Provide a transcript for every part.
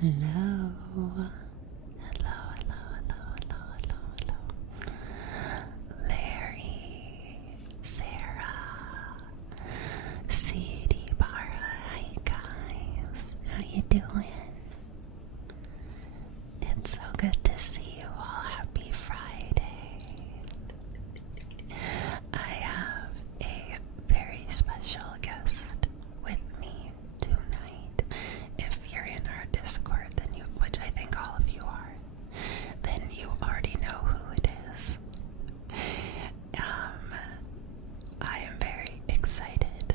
Hello. Hello. Larry, Sarah, CD Barra. Hi guys. How you doing? It's so good to see you all. Happy Friday. I have a very special guest with me tonight. If you're in our Discord, which I think all of you are, then you already know who it is. I am very excited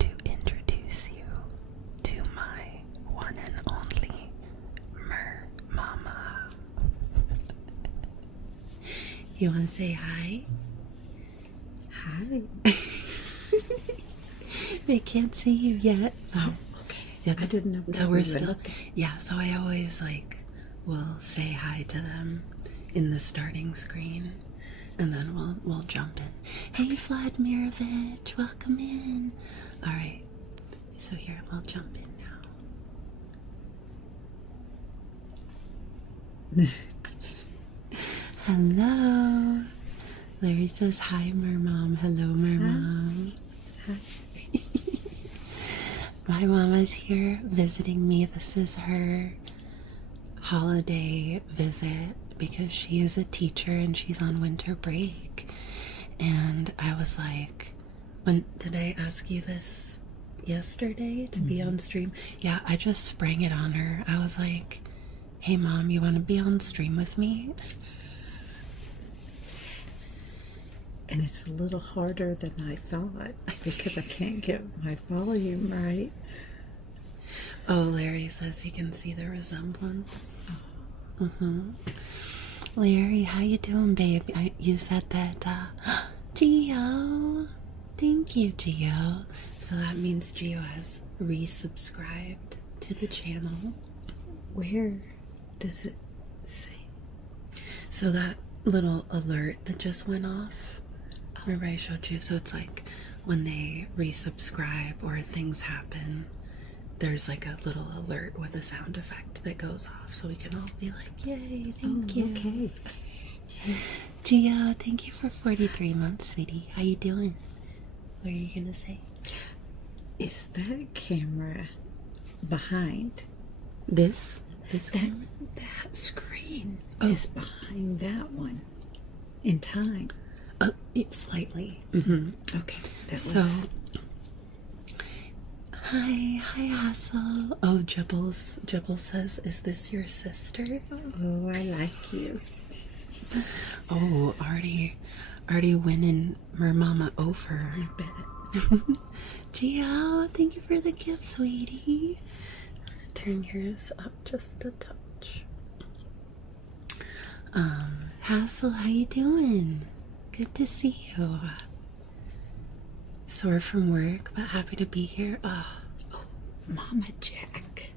to introduce you to my one and only Mer Mama. You want to say hi? Hi. They can't see you yet. Oh, okay. Yeah, I didn't know. So we're still, yeah, so I always will say hi to them in the starting screen, and then we'll jump in. Hey Vladimirovich, welcome in. All right, so here, we'll jump in now. Hello. Larry says hi, Mermom. Hello, Mermom. Hi. My mama's here visiting me. This is her holiday visit because she is a teacher and she's on winter break. And I was like, when did I ask you this yesterday to be on stream? Yeah, I just sprang it on her. I was like, hey mom, you want to be on stream with me? And it's a little harder than I thought because I can't get my volume right. Oh, Larry says you can see the resemblance. Larry, how you doing, babe? You said that, Gio. Thank you, Gio. So that means Gio has resubscribed to the channel. Where does it say? So that little alert that just went off, remember I showed you? So it's like when they resubscribe or things happen, there's like a little alert with a sound effect that goes off, so we can all be like, yay, thank you. Okay. Gia, thank you for 43 months, sweetie. How you doing? What are you gonna say? Is that camera behind? This camera? That screen is behind that one in time. Slightly. Okay. Hi Hassel. Oh, Jibbles says, is this your sister? Oh, I like you. Oh, already winning Mermama over. You bet. Gio, thank you for the gift, sweetie. Turn yours up just a touch. Hassel, how you doing? Good to see you. Sore from work, but happy to be here. Oh, Mama Jack.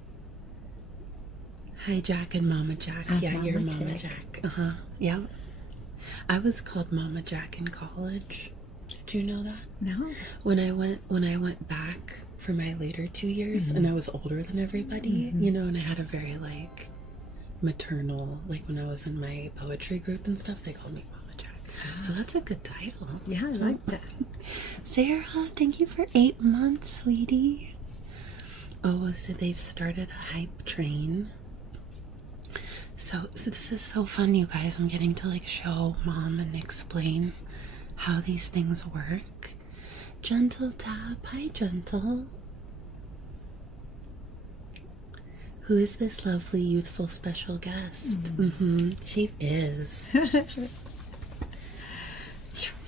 Hi, Jack and Mama Jack. Yeah, Mama you're Mama Jack. Jack. Yeah. I was called Mama Jack in college. Did you know that? No. When I went back for my later 2 years, and I was older than everybody, you know, and I had a very maternal, when I was in my poetry group and stuff, they called me Mama Jack. So that's a good title. Yeah, I like that. Sarah, thank you for 8 months, sweetie. Oh, so they've started a hype train. So this is so fun, you guys. I'm getting to show mom and explain how these things work. Gentle tap. Hi, Gentle. Who is this lovely, youthful, special guest? She is.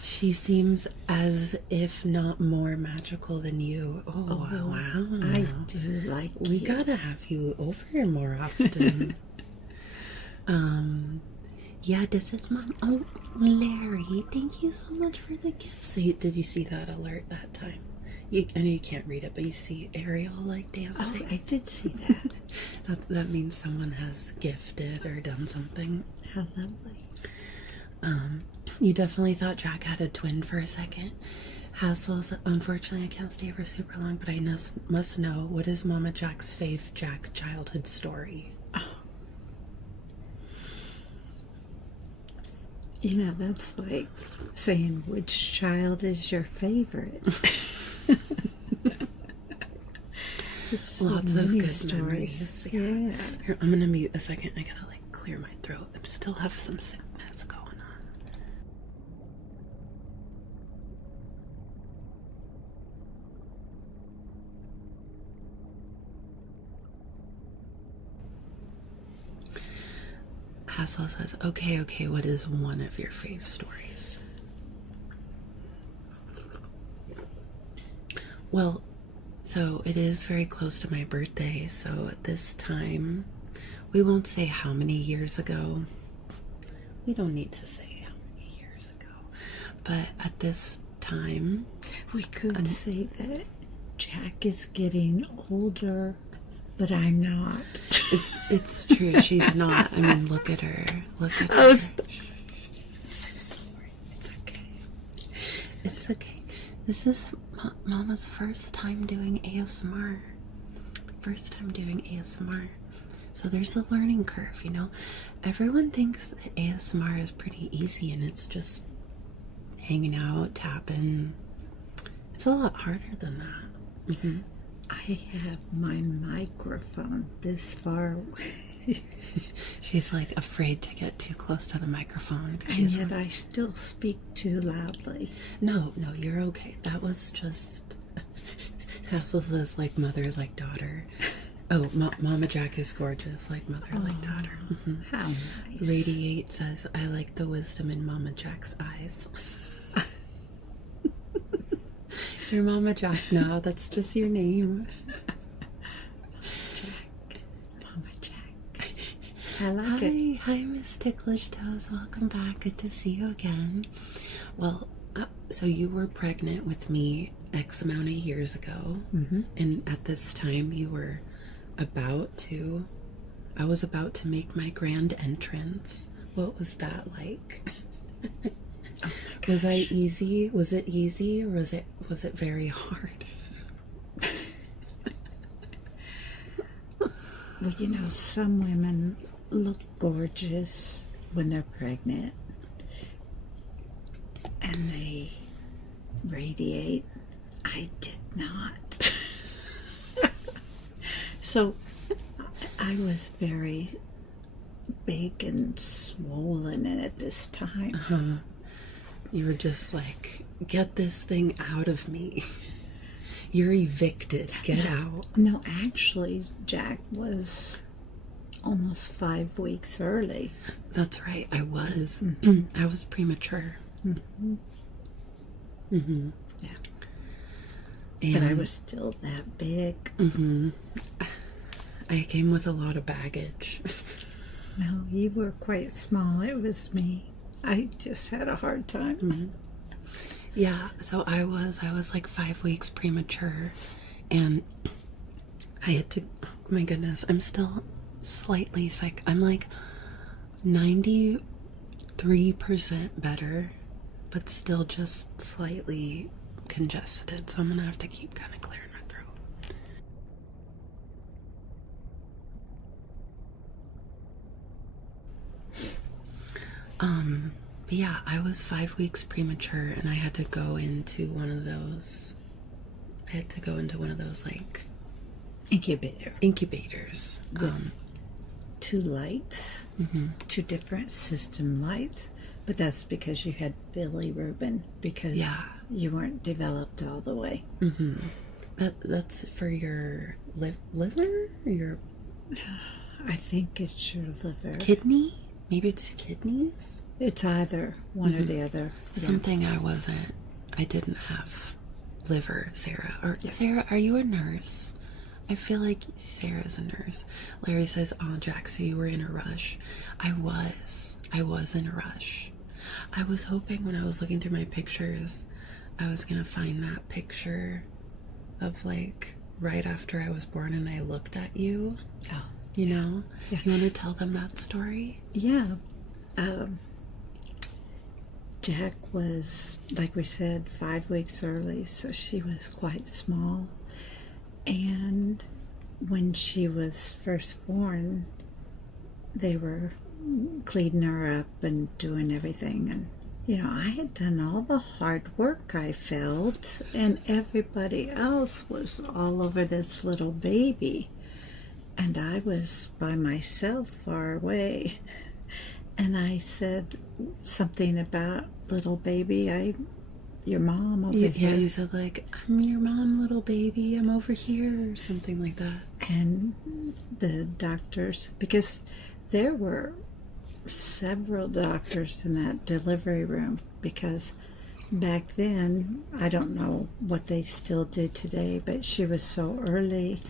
She seems as if not more magical than you. Oh wow. I do like We you. gotta have you over here more often. Yeah, this is mom. Oh, Larry, thank you so much for the gift. So did you see that alert that time? I know you can't read it, but you see Ariel dancing. Oh, I did see that. That means someone has gifted or done something. How lovely. You definitely thought Jack had a twin for a second. Hassles, unfortunately, I can't stay for super long, but I must know, what is Mama Jack's fave Jack childhood story? You know, that's like saying which child is your favorite. So Lots of many good stories. memories. Yeah. Here, I'm gonna mute a second. I gotta like clear my throat. I still have some sickness going on. Hassel says, okay, what is one of your fave stories? Well, so it is very close to my birthday, so at this time, we won't say how many years ago. We don't need to say how many years ago. But at this time, We could say that Jack is getting older, but I'm not. it's true. She's not. I mean, look at her. Look at Oh, her. so sorry. It's okay. It's okay. This is Mama's first time doing ASMR. First time doing ASMR. So there's a learning curve, you know. Everyone thinks that ASMR is pretty easy and it's just hanging out, tapping. It's a lot harder than that. Mm-hmm. I have my microphone this far away. She's like afraid to get too close to the microphone. And yet I still speak too loudly. No, you're okay. That was just Hassel says like mother, like daughter. Oh, Mama Jack is gorgeous, like mother, like daughter. Mm-hmm. How nice. Radiate says, I like the wisdom in Mama Jack's eyes. You're Mama Jack now. That's just your name. Jack. Mama Jack. I like it. Hi, Miss Ticklish Toes. Welcome back. Good to see you again. Well, so you were pregnant with me X amount of years ago. Mm-hmm. And at this time you were I was about to make my grand entrance. What was that like? Oh Was I easy? Was it easy or was it very hard? Well, you know, some women look gorgeous when they're pregnant and they radiate. I did not. So I was very big and swollen at this time. You were just like, get this thing out of me. You're evicted. Get out. No, actually, Jack was almost 5 weeks early. That's right. I was. I was premature. Mm-hmm. Mm-hmm. Yeah. And But I was still that big. Mm-hmm. I came with a lot of baggage. No, you were quite small. It was me. I just had a hard time. Mm-hmm. Yeah, so I was like 5 weeks premature, and I had to, oh my goodness, I'm still slightly sick. I'm like 93% better, but still just slightly congested, so I'm gonna have to keep kind of clearing my throat. But yeah, I was 5 weeks premature, and I had to go into one of those. Like incubators. With 2 lights, Mm-hmm. 2 different system lights. But that's because you had bilirubin, because you weren't developed all the way. Mm-hmm. That's for your liver? Your I think it's your liver. kidney? Maybe it's kidneys? It's either one or the other. Something I didn't have liver, Sarah. Or Sarah, are you a nurse? I feel like Sarah's a nurse. Larry says, oh, Jack, so you were in a rush. I was in a rush. I was hoping when I was looking through my pictures, I was going to find that picture of like right after I was born and I looked at you. Oh. You know? Yeah. You want to tell them that story? Yeah. Jack was, like we said, 5 weeks early, so she was quite small. And when she was first born, they were cleaning her up and doing everything. And, I had done all the hard work, I felt, and everybody else was all over this little baby. And I was by myself far away. And I said something about, little baby, your mom over here. Yeah, you said like, I'm your mom, little baby, I'm over here, or something like that. And the doctors, because there were several doctors in that delivery room, because back then, I don't know what they still do today, but she was so early,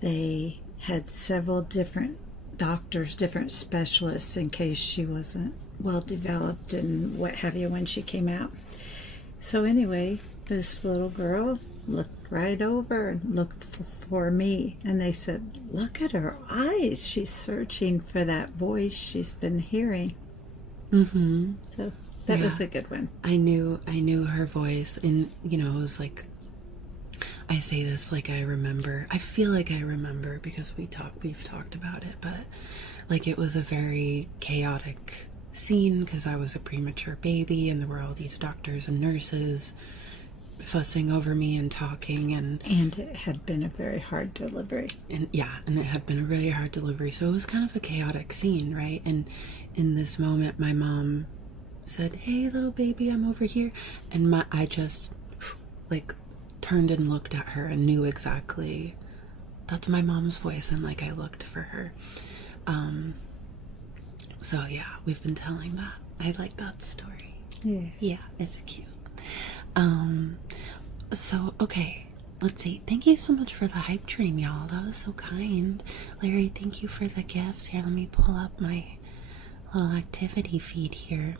they had several different doctors, different specialists, in case she wasn't well developed and what have you when she came out. So anyway, this little girl looked right over and looked for me, and they said, look at her eyes, she's searching for that voice she's been hearing. So that was a good one. I knew her voice, and it was like, I say this like I remember. I feel like I remember because we've talked about it, but like it was a very chaotic scene because I was a premature baby and there were all these doctors and nurses fussing over me and talking, and it had been a very hard delivery. And it had been a really hard delivery, so it was kind of a chaotic scene, right? And in this moment, my mom said, "Hey, little baby, I'm over here," and I just like turned and looked at her and knew exactly that's my mom's voice, and like I looked for her. So yeah, we've been telling that. I like that story. Yeah, it's cute. So okay, let's see. Thank you so much for the hype train, y'all. That was so kind. Larry, thank you for the gifts. Here, let me pull up my little activity feed here.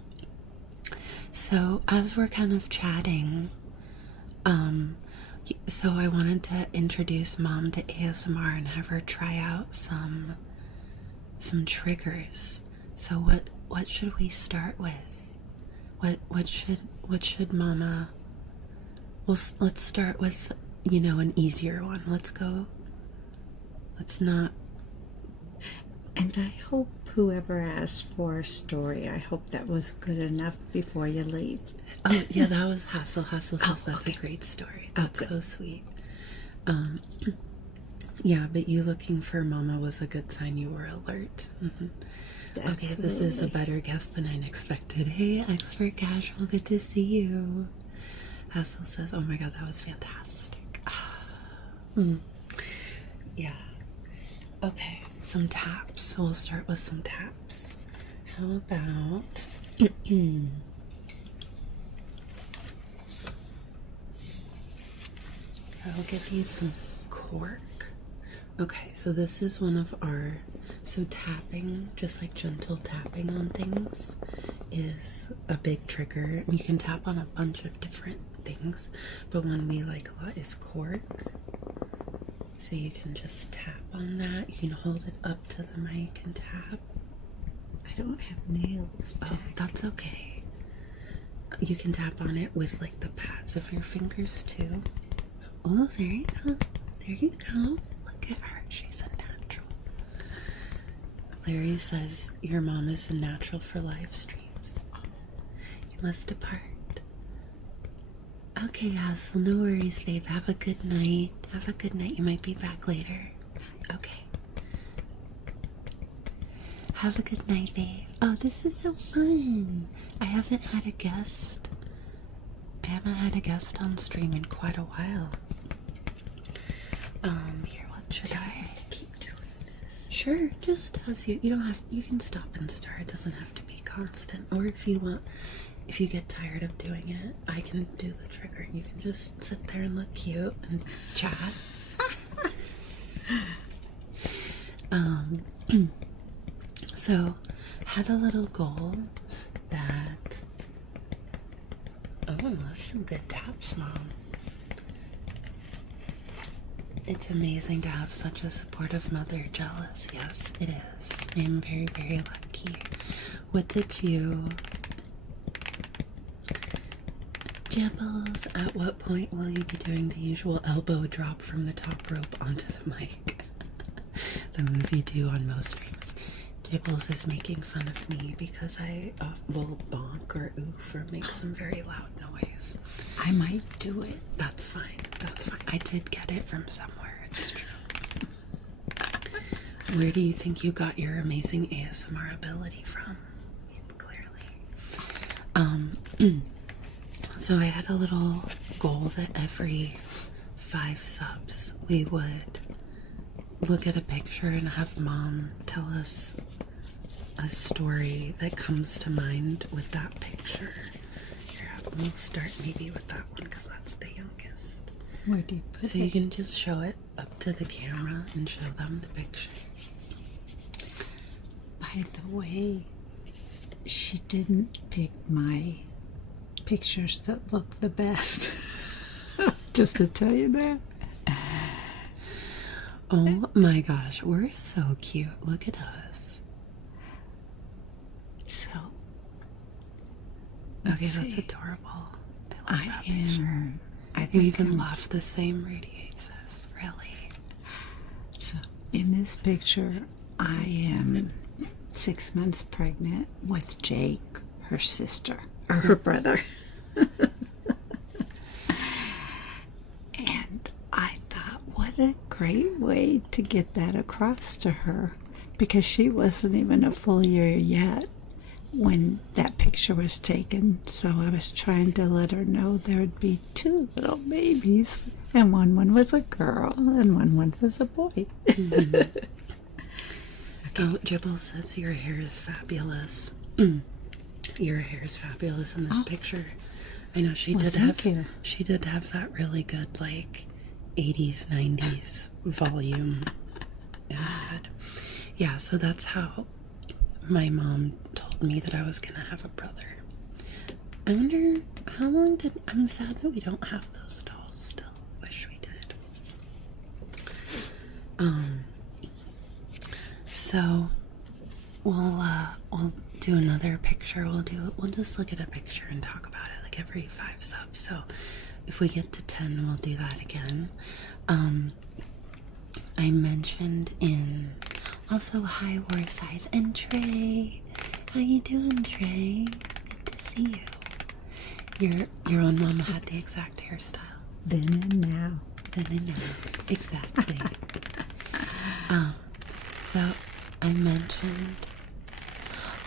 So as we're kind of chatting, so I wanted to introduce Mom to ASMR and have her try out some triggers. So what should we start with? What should Mama? Well, let's start with an easier one. Let's not. And I hope whoever asked for a story, I hope that was good enough before you leave. Oh, yeah, that was Hassel. Hassel says that's okay. a great story. That's so sweet. Yeah, but you looking for Mama was a good sign you were alert. Okay, this is a better guess than I expected. Hey, Expert Casual, good to see you. Hassel says, oh my god, that was fantastic. Yeah. Okay, some taps. We'll start with some taps. How about... I'll give you some cork. Okay, so this is one of our... So tapping, just like gentle tapping on things, is a big trigger. You can tap on a bunch of different things, but one we like a lot is cork. So you can just tap on that. You can hold it up to the mic and tap. I don't have nails, Jack. Oh, that's okay. You can tap on it with like the pads of your fingers too. Oh, there you go. There you go. Look at her. She's a natural. Larry says, your mom is a natural for live streams. Oh, you must depart. Okay, Hassel, no worries, babe. Have a good night. Have a good night. You might be back later. Okay. Have a good night, babe. Oh, this is so fun. I haven't had a guest on stream in quite a while. Here, what should I keep doing this? Sure, just as you don't have, you can stop and start. It doesn't have to be constant. Or if you want, if you get tired of doing it, I can do the trigger. You can just sit there and look cute and chat. So, had a little goal that... Oh, that's some good taps, Mom. It's amazing to have such a supportive mother. Jealous. Yes, it is. I'm very, very lucky. What did you Jibbles, at what point will you be doing the usual elbow drop from the top rope onto the mic? The move you do on most streams. Jibbles is making fun of me because I will bonk or oof or make some very loud noise. I might do it. That's fine. That's fine. I did get it from somewhere. It's true. Where do you think you got your amazing ASMR ability from? Clearly. So I had a little goal that every 5 subs we would look at a picture and have Mom tell us a story that comes to mind with that picture. Here, we'll start maybe with that one because that's the youngest. Where do you put it? So you can just show it up to the camera and show them the picture. By the way, she didn't pick my pictures that look the best. Just to tell you that. Oh my gosh, we're so cute. Look at us. So, okay, that's adorable. I love that am. picture. I You think even love the same radiates, really. so. In this picture, I am 6 months pregnant with Jake, her sister, or her brother. And I thought, what a great way to get that across to her, because she wasn't even a full year yet when that picture was taken. So I was trying to let her know there would be 2 little babies, and one was a girl and one was a boy. Oh, Jibble says your hair is fabulous. Your hair is fabulous in this picture. I know she did thank you. She did have that really good, like, 80s, 90s volume. It was good. Yeah, so that's how my mom told me that I was gonna have a brother. I wonder how long did... I'm sad that we don't have those dolls still. Wish we did. So we'll do another picture. We'll just look at a picture and talk about it like every 5 subs. So if we get to 10, we'll do that again. I mentioned in also hi Warside and Trey. How you doing, Trey? Good to see you. Your own mom had the exact hairstyle. Then and now. Then and now. Exactly. So I mentioned.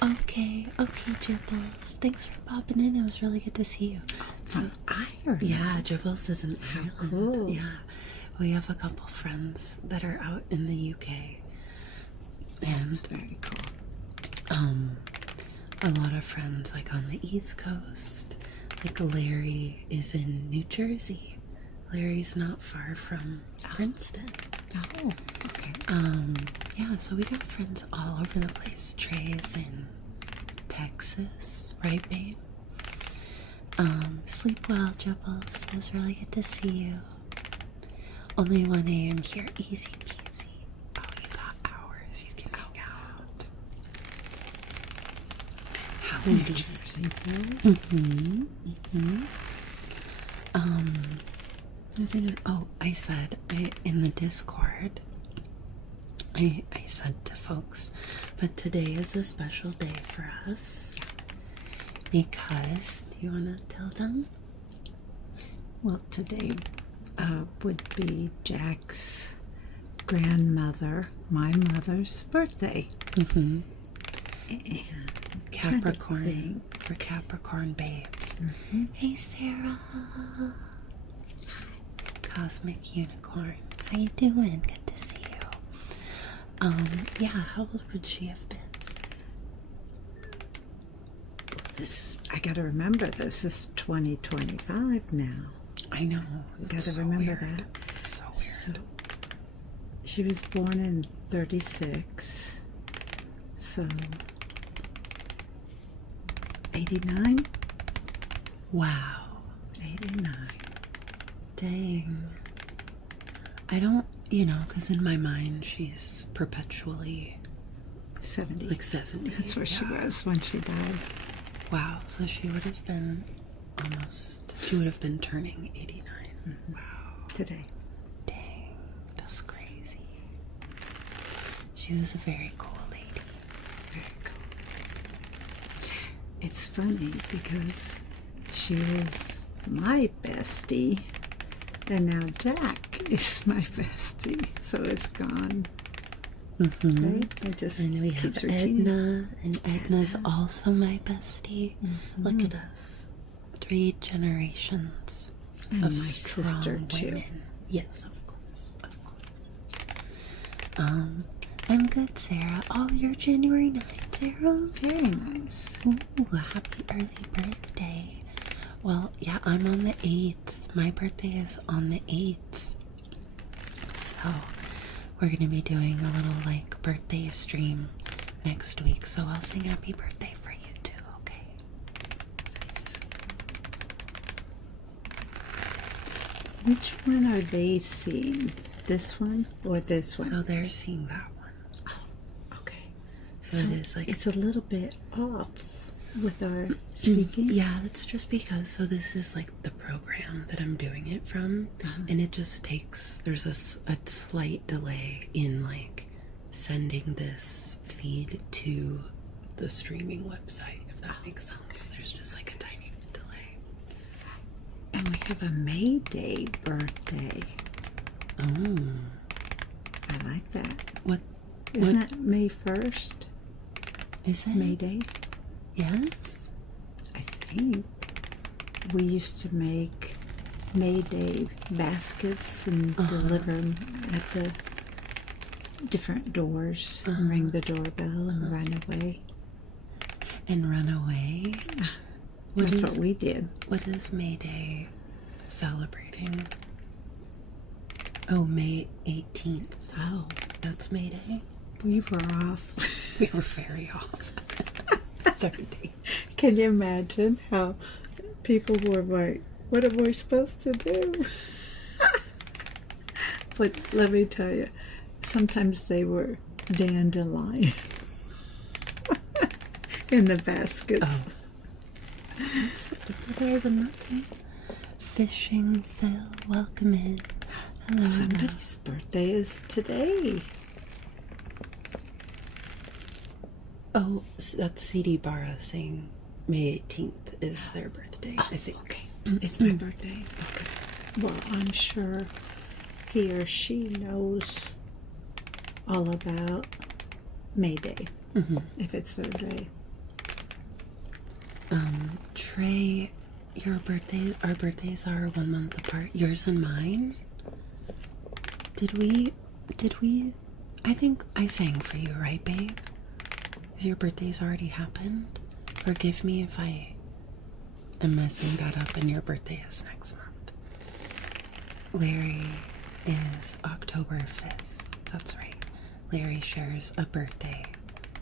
Okay, Jibbles. Thanks for popping in. It was really good to see you. So, Ireland. yeah, Jibbles is in Ireland. Cool. Yeah, we have a couple friends that are out in the UK, and That's very cool. a lot of friends like on the East Coast. Like Larry is in New Jersey. Larry's not far from Princeton. Oh, okay. Yeah, so we got friends all over the place. Trey's in Texas, right, babe? Sleep well, Jibbles. It was really good to see you. Only 1 a.m. here. Easy peasy. Oh, you got hours. You can hang out. How New Jersey? I said in the Discord, I said to folks, but today is a special day for us because, do you want to tell them? Well, today would be Jack's grandmother, my mother's birthday. Mm-hmm. And Capricorn. We're Capricorn babes. Mm-hmm. Hey, Sarah. Cosmic Unicorn. How you doing? Good to see you. Yeah, how old would she have been? I gotta remember, this is 2025 now. I know. Gotta remember that. It's so weird. So, she was born in 36. So, 89? Wow. 89. Dang. I don't, because in my mind she's perpetually 70. like 70. That's where she was when she died. Wow, so she would have been almost, she would have been turning 89. Mm-hmm. Wow. Today. Dang, that's crazy. She was a very cool lady. Very cool. It's funny because she was my bestie, and now Jack is my bestie, so it's gone. Mm-hmm. Right? It just And we keeps have repeating. Edna, and Edna's also my bestie. Mm-hmm. Look at us. 3 generations And of my strong sister, too. women. Yes, of course. Of course. I'm good, Sarah. Oh, you're January 9th, Sarah? Very nice. Ooh, happy early birthday. Well, yeah, I'm on the 8th. My birthday is on the 8th. So, we're going to be doing a little, like, birthday stream next week. So, I'll sing happy birthday for you, too, okay? Nice. Which one are they seeing? This one or this one? So, they're seeing that one. Okay. So, it is, like... it's a little bit off with our speaking. Yeah, that's just because, so this is like the program that I'm doing it from, and it just takes, there's a slight delay in like sending this feed to the streaming website, if that makes sense. There's just like a tiny delay. And we have a May Day birthday. Oh. I like that. What? Isn't that May 1st? Is it? May Day? Yes? I think. We used to make May Day baskets and deliver them at the different doors and ring the doorbell and run away. And run away? That's what we did. What is May Day celebrating? Oh, May 18th. Oh, That's May Day? we were off. We were very off. 30. Can you imagine how people were like, what am I supposed to do? But let me tell you, sometimes they were dandelion in the baskets. Oh. That's better than nothing. Fishing Phil, welcome in. Hello. Somebody's birthday is today. Oh, that's CD Barra saying May 18th is their birthday, I think. Okay, it's my birthday. Okay. Well, I'm sure he or she knows all about May Day, if it's their day. Trey, our birthdays are 1 month apart. Yours and mine? Did we, I think I sang for you, right, babe? Because your birthday's already happened. Forgive me if I am messing that up and your birthday is next month. Larry is October 5th. That's right. Larry shares a birthday.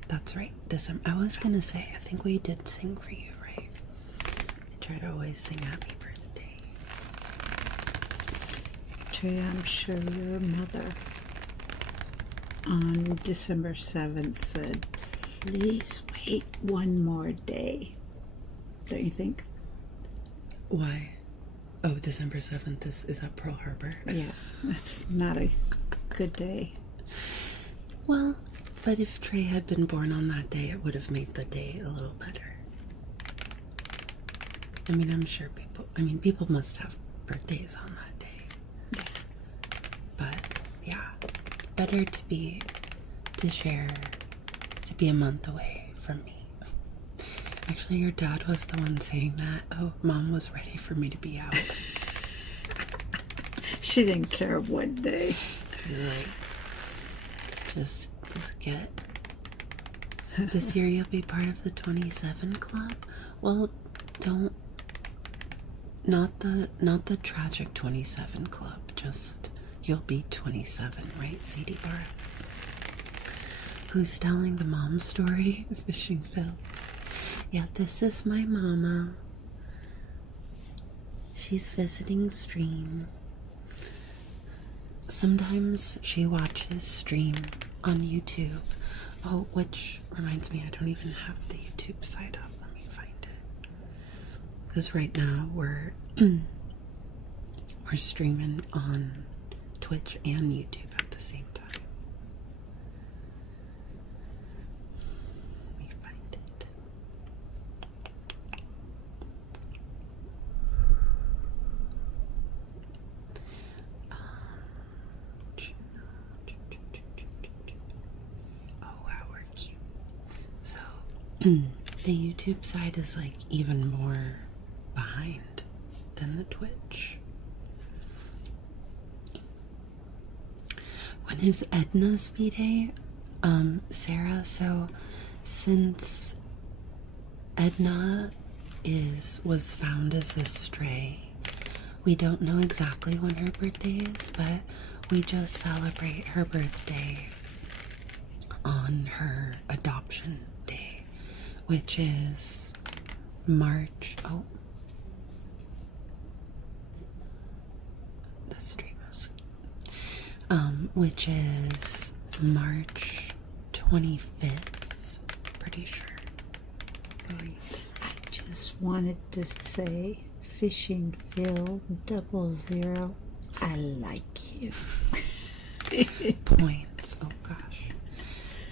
That's right. December. I was gonna say, I think we did sing for you, right? I try to always sing happy birthday. Trey, I'm sure your mother on December 7th said, please wait one more day. Don't you think? Why? Oh, December 7th is at Pearl Harbor. Yeah, that's not a good day. Well, but if Trey had been born on that day, it would have made the day a little better. I mean, I'm sure people must have birthdays on that day. But, yeah, better to be a month away from me. Actually, your dad was the one saying that. Oh, Mom was ready for me to be out. She didn't care what day. Like, just get. This year you'll be part of the 27 club. Well, not the tragic 27 club. Just you'll be 27, right, CD Bar? Who's telling the mom story? Fishing Phil. Yeah, this is my mama. She's visiting stream. Sometimes she watches stream on YouTube. Oh, which reminds me, I don't even have the YouTube site up. Let me find it. Because right now we're streaming on Twitch and YouTube at the same time. Let me find it. Oh wow, we're cute. So the YouTube side is like even more behind than the Twitch. When is Edna's B-Day? Sarah, so since Edna was found as a stray, we don't know exactly when her birthday is, but we just celebrate her birthday on her adoption day, which is March. Oh, the stream is. Which is March 25th. Pretty sure. I just wanted to say, Fishing Phil 00. I like you. Points. Oh gosh.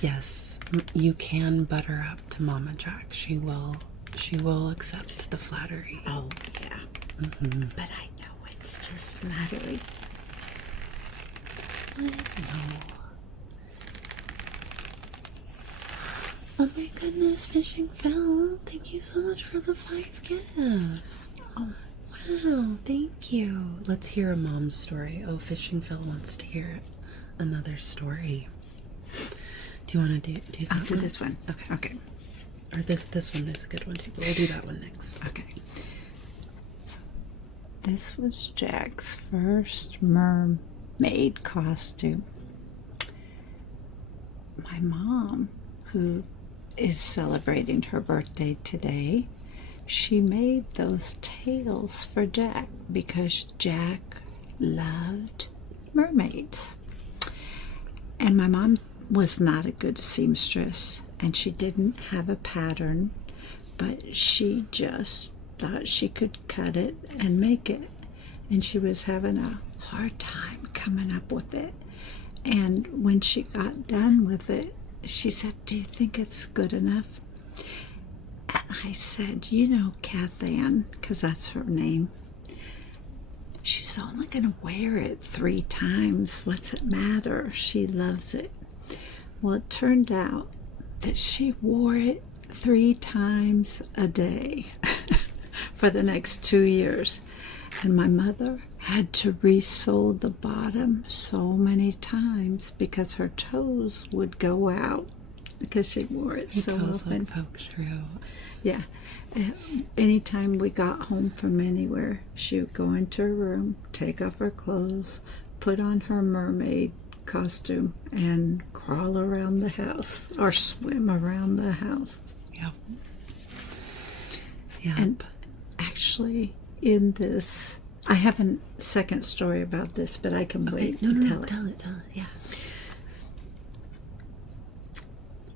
Yes, you can butter up to Mama Jack. She will accept the flattery. Oh yeah. But I know it's just flattery. No. Oh my goodness, Fishing Phil. Thank you so much for the 5 gifts. Oh, wow. Thank you. Let's hear a mom's story. Oh, Fishing Phil wants to hear another story. Do you want to do that I'll do one? this one. Okay. Okay. Or this one is a good one too, but we'll do that one next. Okay. So this was Jack's first mermaid costume. My mom, who is celebrating her birthday today, she made those tails for Jack because Jack loved mermaids. And my mom was not a good seamstress, and she didn't have a pattern, but she just thought she could cut it and make it. And she was having a hard time coming up with it. And when she got done with it, she said, "Do you think it's good enough?" And I said, "You know, Kathann," because that's her name, she's only going to wear it 3 times. What's it matter? She loves it. Well, it turned out that she wore it 3 times a day for the next 2 years. And my mother had to re-sew the bottom so many times because her toes would go out because she wore it so often. Poke through. Yeah. Anytime we got home from anywhere, she would go into her room, take off her clothes, put on her mermaid costume, and crawl around the house or swim around the house. Yep. Yep. And actually, in this, I have a second story about this, but I can wait No, and tell it. Tell it. Yeah.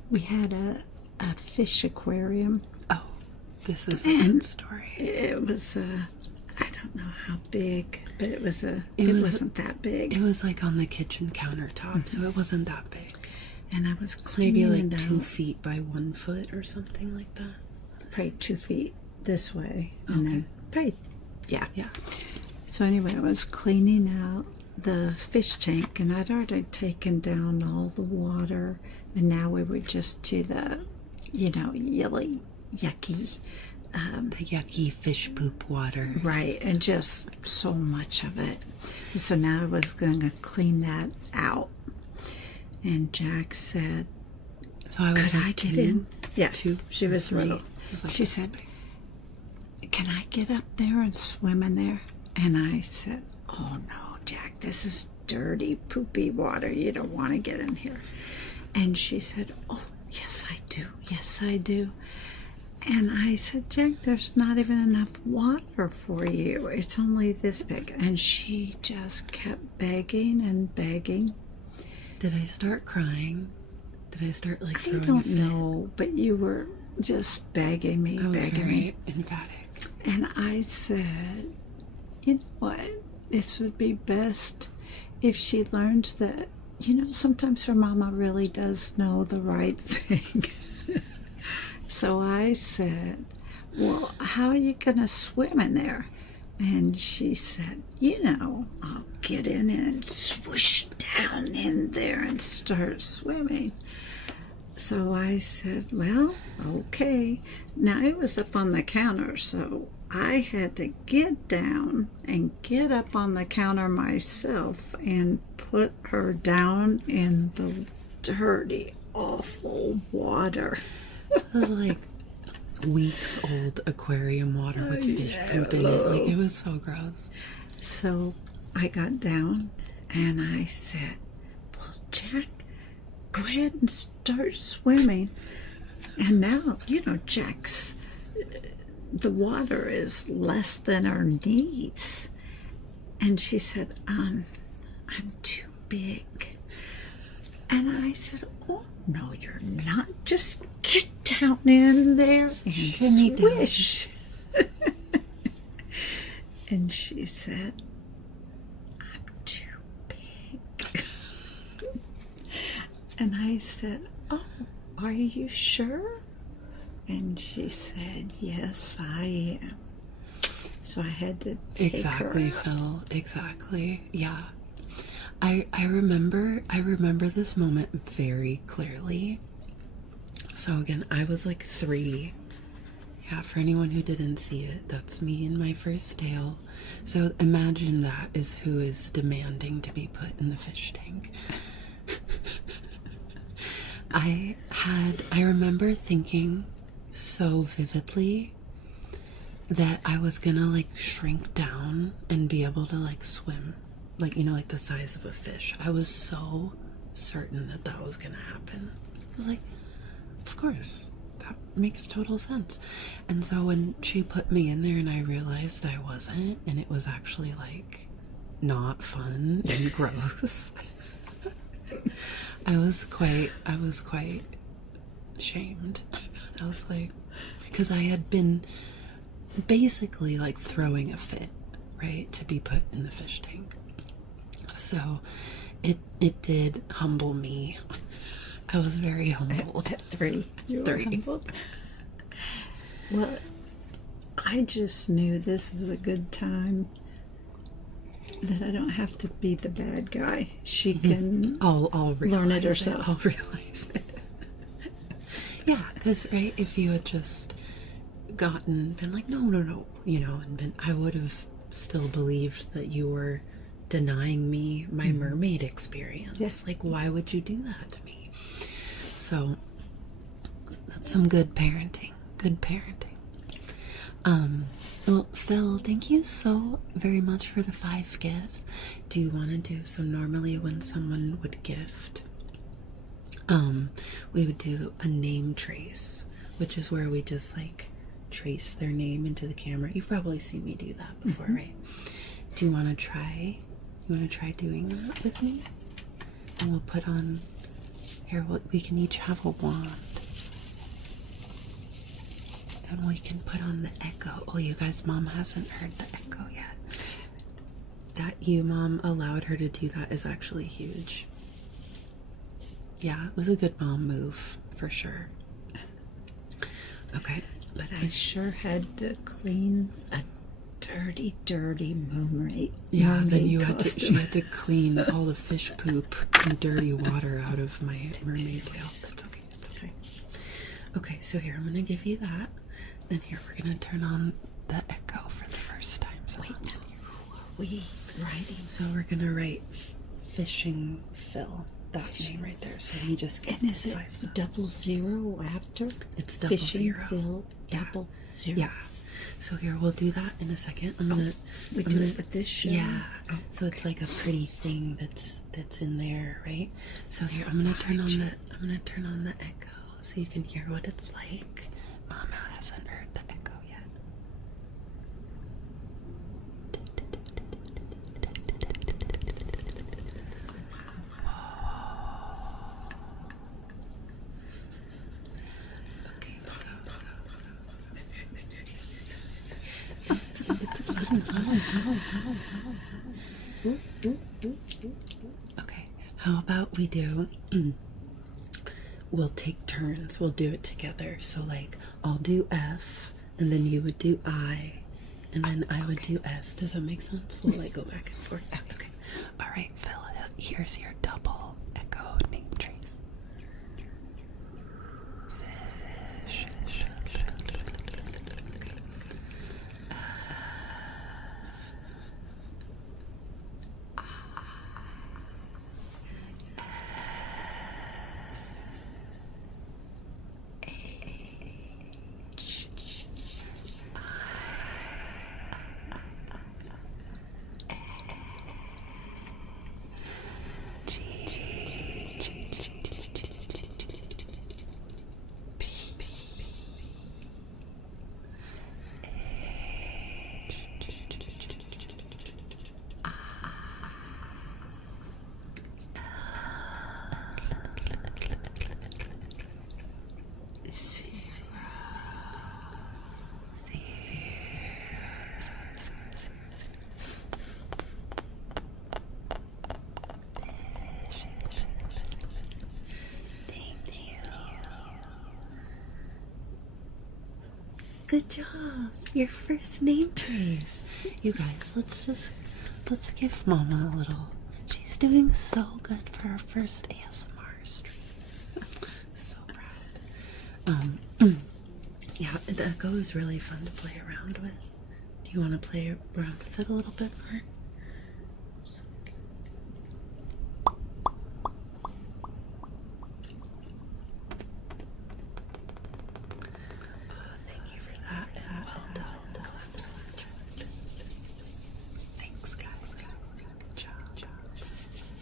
We had a fish aquarium. Oh, this is a good story. It was I don't know how big, but it wasn't that big. It was like on the kitchen countertop, so it wasn't that big. And I was Maybe cleaning like it 2 out. feet by 1 foot or something like that. Probably 2 feet this way, and then probably, yeah. Yeah. So anyway, I was cleaning out the fish tank, and I'd already taken down all the water, and now we were just to the, yucky, The yucky fish poop water. right, and just so much of it. So now I was going to clean that out, and Jack said, So I was "Could I like get 2, in?" Yeah, 2 she or was 3. little. It was like She this said, big. "Can I get up there and swim in there?" And I said, "Oh no, Jack, this is dirty, poopy water. You don't want to get in here." And she said, "Oh, yes, I do. Yes, I do." And I said, "Jack, there's not even enough water for you. It's only this big." And she just kept begging and begging. Did I start crying? Did I start like I throwing a don't fit? know, but you were just begging me, I was begging very me. emphatic. And I said, you know what? This would be best if she learns that, sometimes her mama really does know the right thing. So I said, well, how are you going to swim in there? And she said, I'll get in and swoosh down in there and start swimming. So I said, well, okay. Now it was up on the counter, so I had to get down and get up on the counter myself and put her down in the dirty, awful water. It was like weeks old aquarium water with fish poop in it. Like, it was so gross. So I got down and I said, well, Jack, go ahead and start swimming. And now, Jack's, the water is less than her knees. And she said, I'm too big. And I said, oh, no, you're not. Just get down in there and swish. And she said, I'm too big. And I said, oh, are you sure? And she said, yes, I am. So I had to take Exactly, her. Phil. Exactly. Yeah. I remember this moment very clearly. So again, I was like 3. Yeah, for anyone who didn't see it, that's me in my first tail. So imagine that is who is demanding to be put in the fish tank. I remember thinking so vividly that I was gonna like shrink down and be able to like swim, like, like the size of a fish. I was so certain that was gonna happen. I was like, of course, that makes total sense. And so when she put me in there and I realized I wasn't, and it was actually like not fun and gross, I was quite shamed. I was like, because I had been basically like throwing a fit, right, to be put in the fish tank. So it did humble me. I was very humbled. At 3. You were 3. humbled. Well, I just knew this is a good time that I don't have to be the bad guy. She can I'll learn it herself. I'll realize it. Yeah, because, right, if you had just been like, no, and I would have still believed that you were denying me my mermaid experience. Yeah. Like, why would you do that to me? So that's some good parenting. Good parenting. Well, Phil, thank you so very much for the 5 gifts. Do you want to do, so normally when someone would gift, we would do a name trace, which is where we just like trace their name into the camera. You've probably seen me do that before, right? Do you want to try? You want to try doing that with me? And we'll put on here. We can each have a wand, and we can put on the echo. Oh, you guys, Mom hasn't heard the echo yet. That you, Mom, allowed her to do that is actually huge. Yeah, it was a good mom move for sure. Okay. But I sure had to clean a dirty, dirty mermaid. Yeah, then she had to clean all the fish poop and dirty water out of my mermaid tail. That's okay. It's okay. Okay, so here I'm gonna give you that. Then here we're gonna turn on the echo for the first time. So Wait, who are we writing? So we're gonna write Fishing Phil. That name right there. So he just gave And is it 5 cents. 00 after? It's 00. Fishing Phil, 00. Yeah. So here, we'll do that in a second. We do it with this show? Yeah. Oh, so it's like a pretty thing that's in there, right? So here, I'm gonna turn on the echo so you can hear what it's like. Mama hasn't heard the echo yet. Okay, how about we do, we'll take turns. We'll do it together. So, like, I'll do F, and then you would do I, and then I would do S. Does that make sense? We'll, like, go back and forth. Okay. All right, Phil, here's your double echo name trace. Fish. Good job. Your first name trace. You guys, let's give Mama a little. She's doing so good for her first ASMR stream. So proud. Yeah, the echo is really fun to play around with. Do you want to play around with it a little bit more? Thanks, guys. Good job.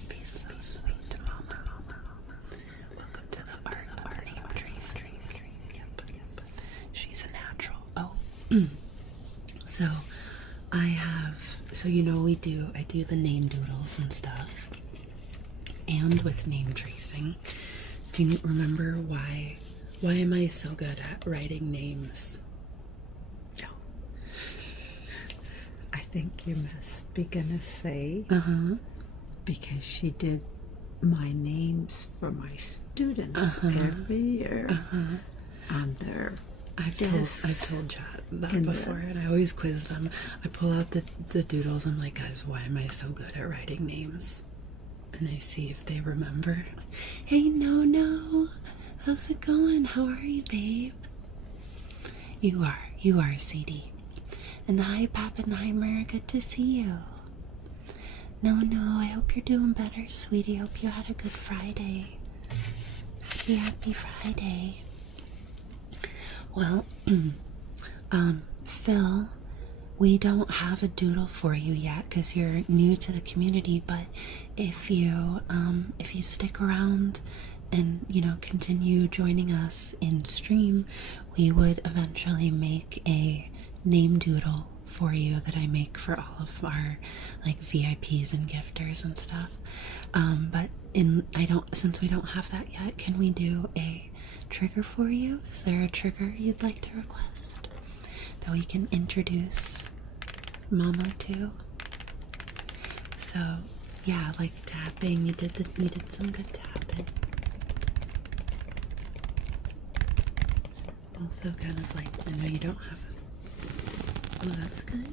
Being so sweet to Mama. Welcome to the art name trace. Yep. She's a natural. Oh, so I do the name doodles and stuff, and with name tracing. Do you remember why am I so good at writing names? I think you must be gonna say, because she did my names for my students every year on their tests. I've told Chat that before, and I always quiz them. I pull out the doodles. I'm like, guys, why am I so good at writing names? And I see if they remember. Hey, no. How's it going? How are you, babe? You are, CD. And hi, Pappenheimer. Good to see you. No, I hope you're doing better, sweetie. Hope you had a good Friday. Happy Friday. Well, Phil, we don't have a doodle for you yet because you're new to the community, but if you stick around and, continue joining us in stream, we would eventually make a name doodle for you that I make for all of our VIPs and gifters and stuff. But since we don't have that yet, can we do a trigger for you? Is there a trigger you'd like to request that we can introduce Mama to? So yeah, like tapping. You did some good tapping. Also kind of I know you don't have oh, that's good.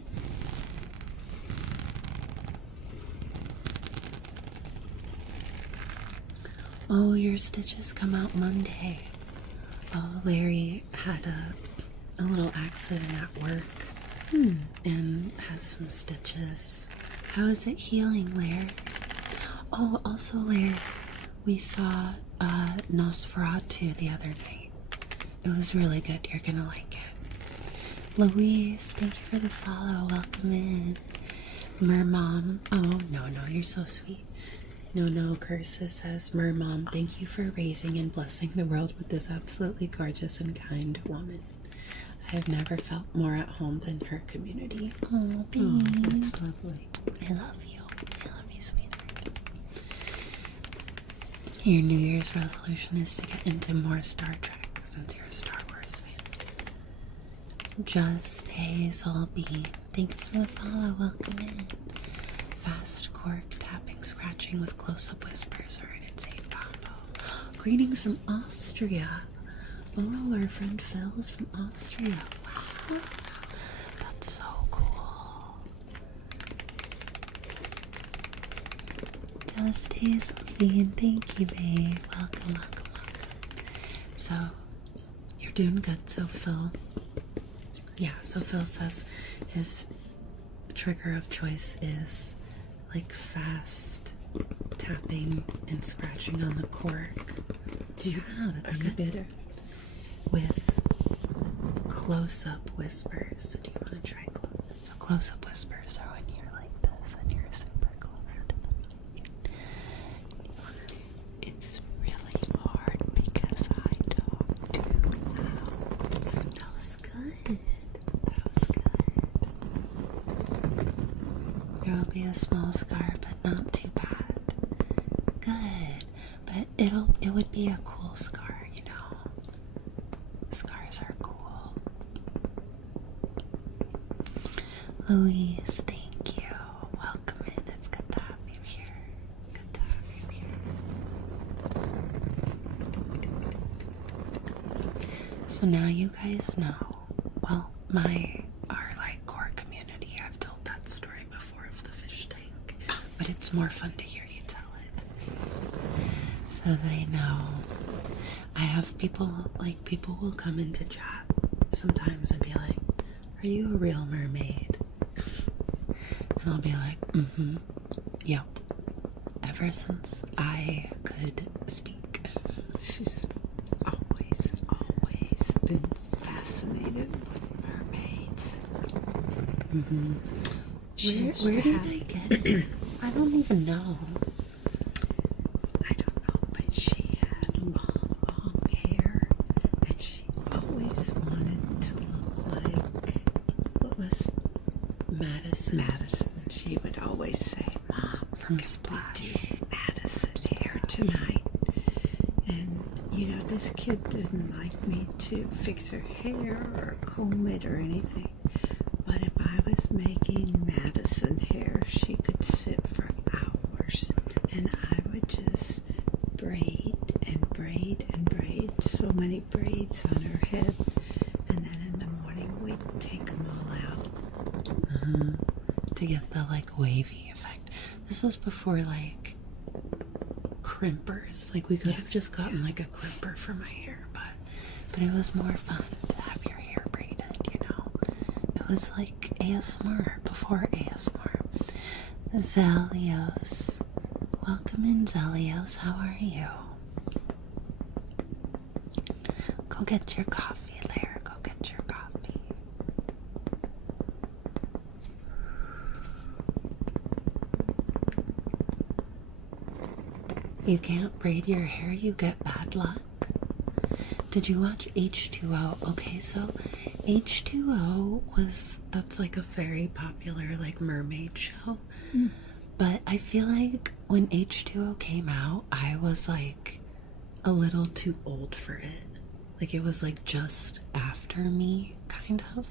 Oh, your stitches come out Monday. Oh, Larry had a little accident at work and has some stitches. How is it healing, Larry? Oh, also, Larry, we saw Nosferatu the other night. It was really good. You're gonna like it. Louise, thank you for the follow. Welcome in. Mermom. Oh, no, you're so sweet. No, Curses says, Mermom, thank you for raising and blessing the world with this absolutely gorgeous and kind woman. I have never felt more at home than her community. Oh, babe. Oh, that's lovely. I love you, sweetheart. Your New Year's resolution is to get into more Star Trek since you're a Star Wars fan. Just Hazel Bean. Thanks for the follow. Welcome in. Fast cork tapping, scratching with close-up whispers are an insane combo. Greetings from Austria. Oh, our friend Phil is from Austria. Wow. That's so cool. Just tasty and thank you, babe. Welcome, welcome, welcome. So, you're doing good. So, Phil. Yeah, so Phil says his trigger of choice is like fast tapping and scratching on the cork. Yeah, that's good. Better. With close-up whispers. So do you want to try So close-up whispers are when you're like this and you're super close to the mic. It's really hard because I talk too loud. That was good. That was good. There will be a small scar, but not too bad. Good. But it would be a cool scar, you know. Scars are cool. Louise, thank you. Welcome in. It's good to have you here. Good to have you here. So now you guys know. Well, our like core community, I've told that story before of the fish tank, but it's more fun to hear you tell it. So they know. I have people will come into chat sometimes and be like, are you a real mermaid? And I'll be like, yep. Ever since I could speak. She's always been fascinated with mermaids. Where did I get it? I don't even know. I don't know, but she had long hair, and she always wanted to look like, what was Madison. She would always say, Mom, From Splash. do Madison's hair tonight. And, this kid didn't like me to fix her hair or comb it or anything. But if I was making Madison hair, she could sit for hours. And I would just braid and braid and braid. So many braids on her head. And then in the morning, we'd take them all out. To get the like wavy effect. This was before like crimpers. Like we could have just gotten like a crimper for my hair, but it was more fun to have your hair braided, you know. It was like ASMR before ASMR. Zelios. Welcome in, Zelios. How are you? Go get your coffee there. Go get your coffee. You can't braid your hair, you get bad luck. Did you watch H2O? Okay, so H2O that's like a very popular like mermaid show. But I feel like when H2O came out, I was like a little too old for it. Like it was like just after me, kind of.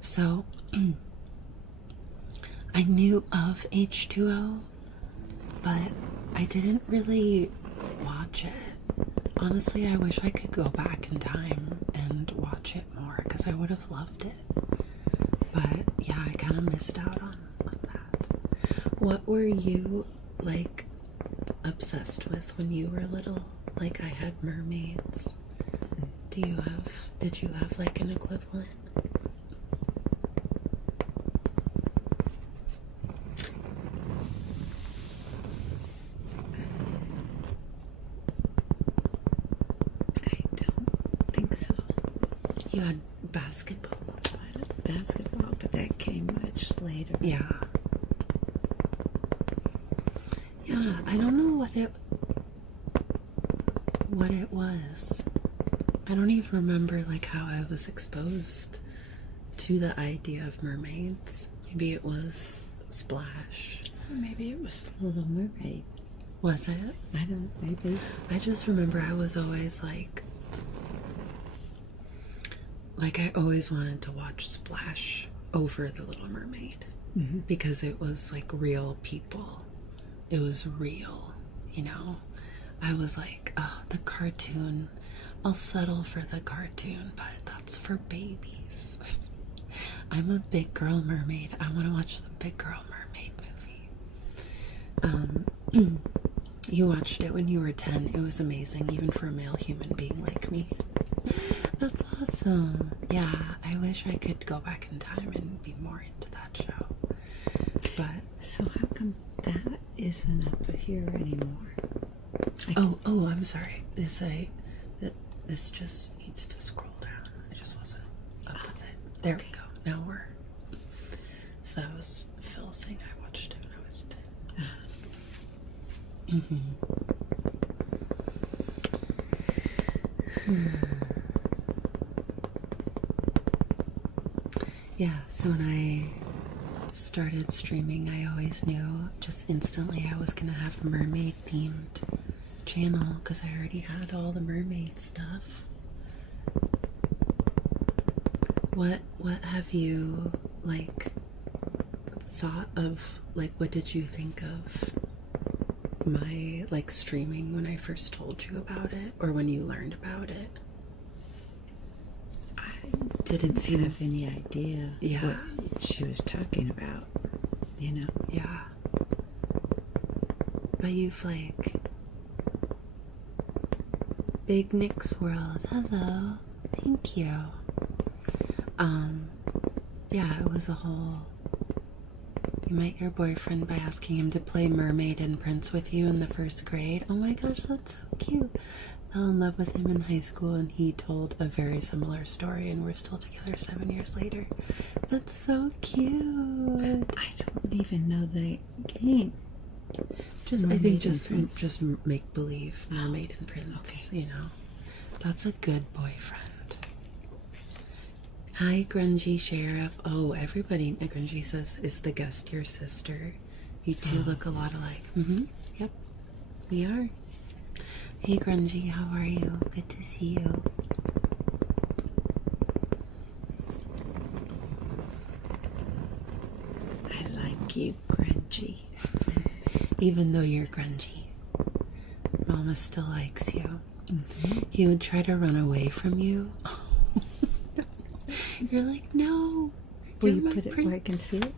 So I knew of H2O, but I didn't really watch it. Honestly, I wish I could go back in time and watch it more because I would have loved it. But yeah, I kind of missed out on that. What were you like obsessed with when you were little? Like I had mermaids. Did you have like an equivalent? You had basketball. I had basketball, but that came much later. Yeah. Yeah, I don't know what it was. I don't even remember like how I was exposed to the idea of mermaids. Maybe it was Splash. Or maybe it was Little Mermaid. Was it? I don't, maybe. I just remember I was always like I always wanted to watch Splash over The Little Mermaid Mm-hmm. because it was like real people. It was real, you know. I was like, oh, the cartoon. I'll settle for the cartoon, but that's for babies. I'm a big girl mermaid. I want to watch the Big Girl Mermaid movie. You watched it when you were 10. It was amazing, even for a male human being like me. That's awesome. Yeah, I wish I could go back in time and be more into that show. But So how come that isn't up here anymore? oh, I'm sorry. This just needs to scroll down. I just wasn't up with it. There we go. Now we're. So that was Phil saying I watched it when I was 10. Yeah, so when I started streaming, I always knew just instantly I was gonna have a mermaid themed channel because I already had all the mermaid stuff. What have you like thought of, like, what did you think of my like streaming when I first told you about it, or when you learned about it? I Didn't seem have any idea Yeah. what she was talking about, you know? Yeah. But you've like Big Nick's World. Hello. Thank you. Yeah, it was a whole. You met your boyfriend by asking him to play mermaid and prince with you in the first grade. Oh my gosh, that's so cute. Fell in love with him in high school and he told a very similar story and we're still together 7 years later. That's so cute. I don't even know the game. Just Mermaid I think and Prince. just make believe mermaid and prince. Okay. You know, that's a good boyfriend. Hi, Grungy Sheriff. Oh, everybody. Grungy says, "Is the guest your sister? You two look a lot alike." Yep, we are. Hey, Grungy, how are you? Good to see you. I like you, grungy. Even though you're grungy, Mama still likes you. He would try to run away from you. You're like, no. Will You're you my put it prince. where I can see it?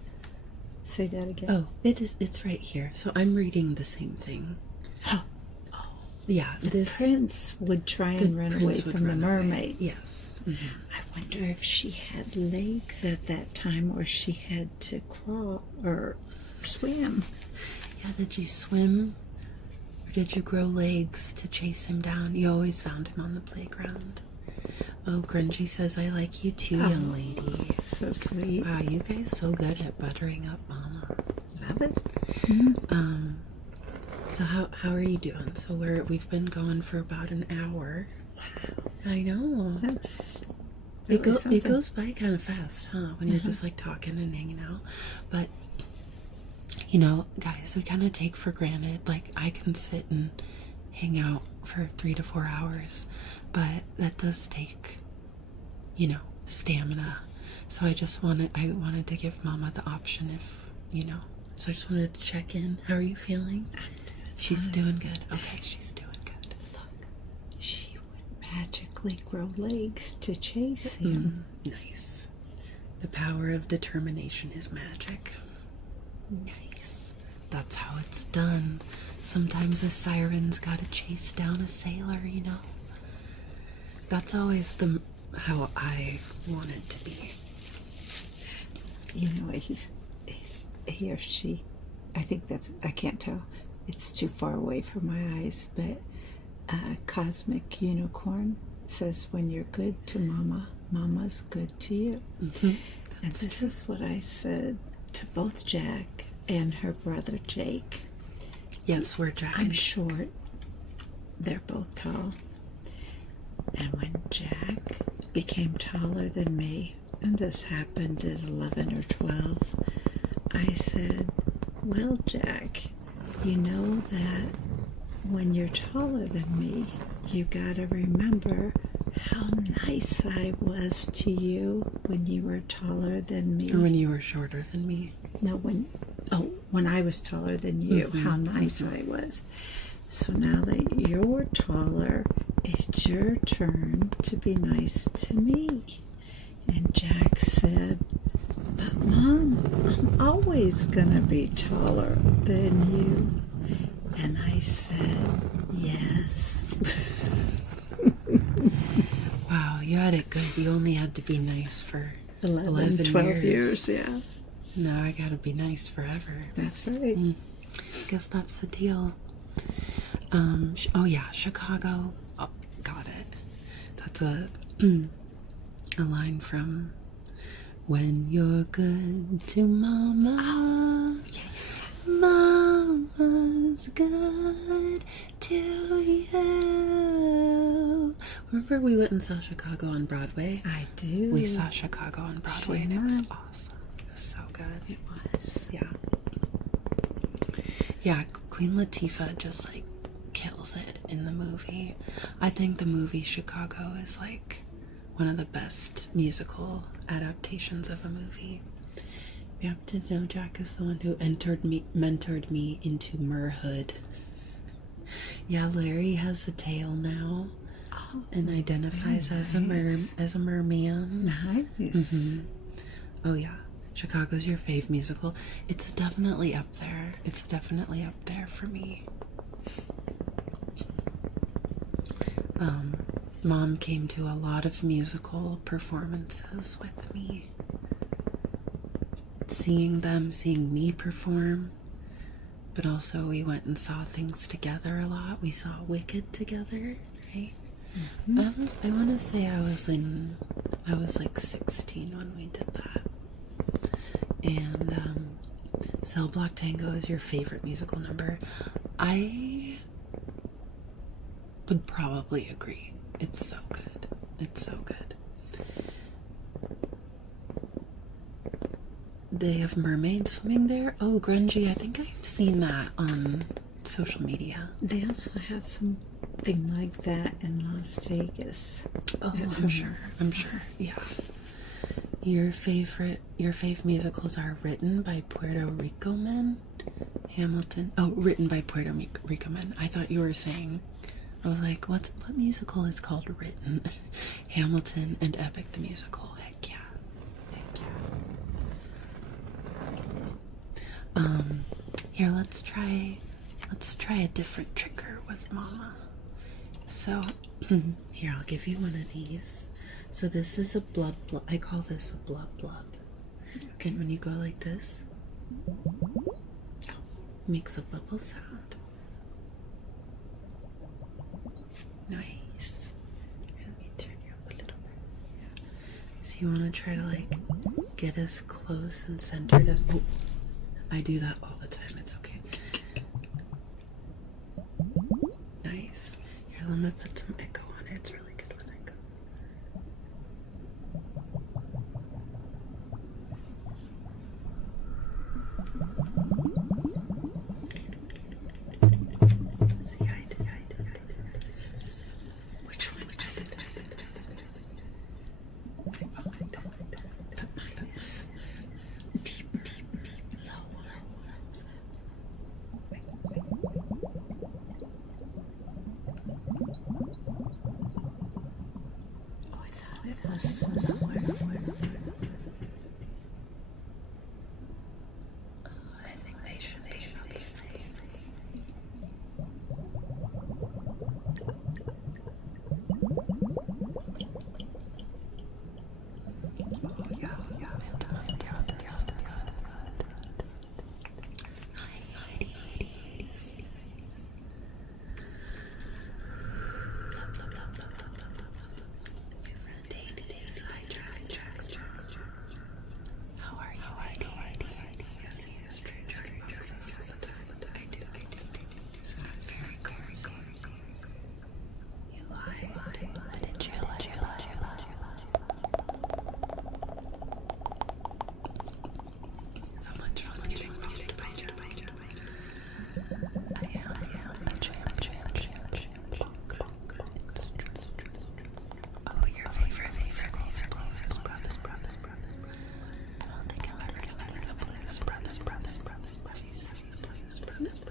Say that again. Oh, it's right here. So I'm reading the same thing. Yeah, this Prince would try the and run away prince would from the run away. mermaid. Yes. I wonder if she had legs at that time or she had to crawl or swim. Yeah, did you swim? Or did you grow legs to chase him down? You always found him on the playground. Oh, Grungy says, I like you too, young lady. So sweet. Wow, you guys so good at buttering up Mama. Love it. So how are you doing? So we've been going for about an hour. Wow. I know. That's It really goes by kind of fast, huh? When you're just like talking and hanging out. But you know, guys, we kind of take for granted. Like I can sit and hang out for 3 to 4 hours, but that does take, you know, stamina. So I wanted to give Mama the option if, you know. So I just wanted to check in. How are you feeling? She's doing good. Okay, she's doing good. Look, she would magically grow legs to chase him. Nice. The power of determination is magic. Nice. That's how it's done. Sometimes a siren's gotta chase down a sailor, you know? That's always how I want it to be. You know, he or she, I can't tell. It's too far away from my eyes, but Cosmic Unicorn says when you're good to Mama, Mama's good to you. And this is what I said to both Jack and her brother Jake. Yes, we're Jack. I'm short. They're both tall. And when Jack became taller than me, and this happened at 11 or 12, I said, well, Jack, you know that when you're taller than me, you gotta remember how nice I was to you when you were taller than me. Or when you were shorter than me. No, when I was taller than you, how nice I was. So now that you're taller, it's your turn to be nice to me. And Jack said, but Mom, I'm always gonna be taller than you. And I said, yes. Wow, you had it good. You only had to be nice for 11 12 years, yeah. Now I gotta be nice forever. That's right. Guess that's the deal. Oh yeah, Chicago. Oh, got it. That's a line from When You're Good to Mama. Mama's good to you. Remember we went and saw Chicago on Broadway? I do. We saw Chicago on Broadway and it was awesome. It was so good. It was. Yeah. Yeah, Queen Latifah just like kills it in the movie. I think the movie Chicago is like one of the best musical adaptations of a movie. You have to know Jack is the one who mentored me into merhood. Yeah, Larry has a tail now and identifies as a merman. Nice. Oh yeah, Chicago's your fave musical. It's definitely up there. It's definitely up there for me. Mom came to a lot of musical performances with me. Seeing me perform, but also we went and saw things together a lot. We saw Wicked together, right? I want to say I was like 16 when we did that. And Cell Block Tango is your favorite musical number. I would probably agree. It's so good. It's so good. They have mermaids swimming there. Oh, grungy. I think I've seen that on social media. They also have something like that in Las Vegas. Oh, I'm sure. Yeah. Your fave musicals are written by Puerto Rico men. Hamilton. Oh, written by Puerto Rico men. I thought you were saying. I was like, what musical is called written? Hamilton and Epic the Musical. Heck yeah. Here, let's try a different trigger with Mama. So, here, I'll give you one of these. So this is a blub blub. I call this a blub blub. Okay, when you go like this, makes a bubble sound. Nice. Let me turn you up a little bit. So you want to try to like get as close and centered as. Oh, I do that all the time. It's okay. Nice. Here, let me put some echo on it. It's really good with echo. See, I did. Which one? But mine is deeper. Low.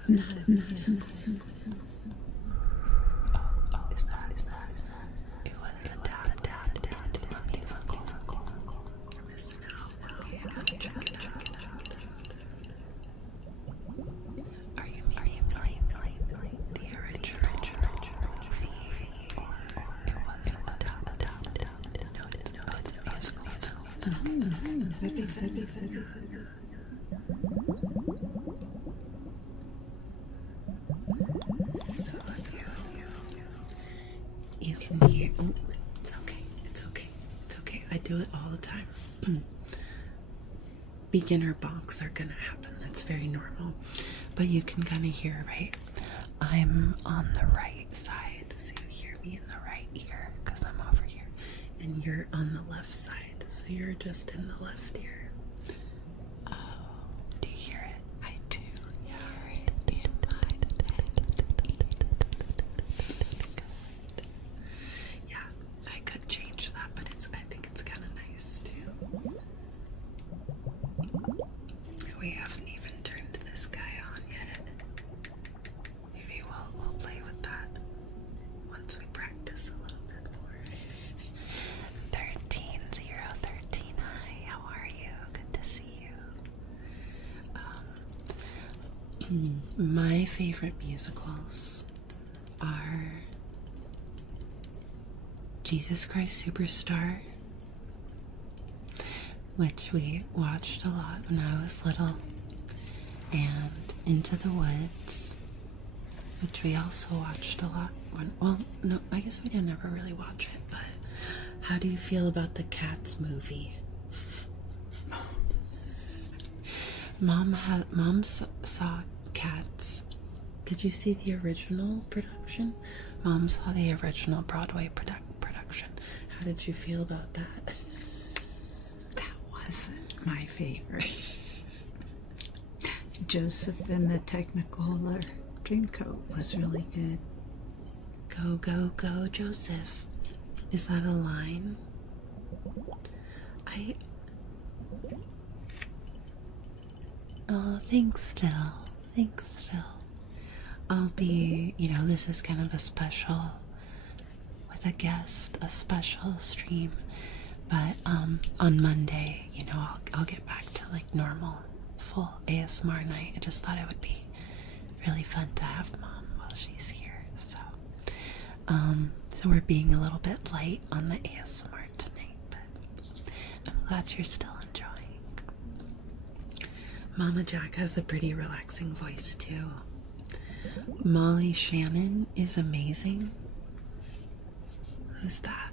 Not musical. Is that? It was adapted into a musical. You're missing out. Okay, I gotta check it out. Are you meaning the original movie, or it was adapted? No, it's a musical. That'd be fun. So you can hear. Oh, it's okay. I do it all the time. Beginner bonks are gonna happen. That's very normal. But you can kind of hear, right? I'm on the right side, so you hear me in the right ear because I'm over here, and you're on the left side, so you're just in the left ear. Oh, do you hear it? I do. Yeah, right. Yeah, I could change that, but I think it's kind of nice too. We haven't even turned this guy on yet. Maybe we'll play with that once we practice a little bit more. 13013, hi, how are you? Good to see you. My favorite musicals are Jesus Christ Superstar, which we watched a lot when I was little, and Into the Woods, which we also watched a lot when, well, no, I guess we didn't ever really watch it, but how do you feel about the Cats movie? Mom saw Cats. Did you see the original production? Mom saw the original Broadway production. How did you feel about that? That wasn't my favorite. Joseph in the Technicolor Dreamcoat was really good. Go, go, go, Joseph. Is that a line? Oh, thanks, Phil. I'll be, this is kind of a special, with a guest, a special stream. But on Monday, I'll get back to like normal, full ASMR night. I just thought it would be really fun to have Mom while she's here. So we're being a little bit light on the ASMR tonight, but I'm glad you're still enjoying. Mama Jack has a pretty relaxing voice too. Molly Shannon is amazing. Who's that?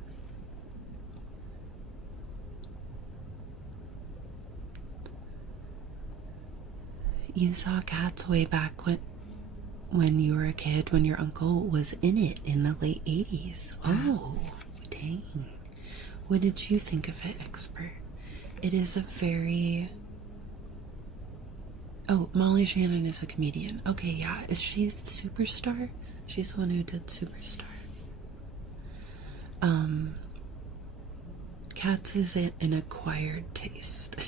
You saw Cats way back when you were a kid, when your uncle was in it in the late 80s. Oh, dang. What did you think of it, Expert? It is a very... Oh, Molly Shannon is a comedian. Okay, yeah. Is she Superstar? She's the one who did Superstar. Cats is an acquired taste.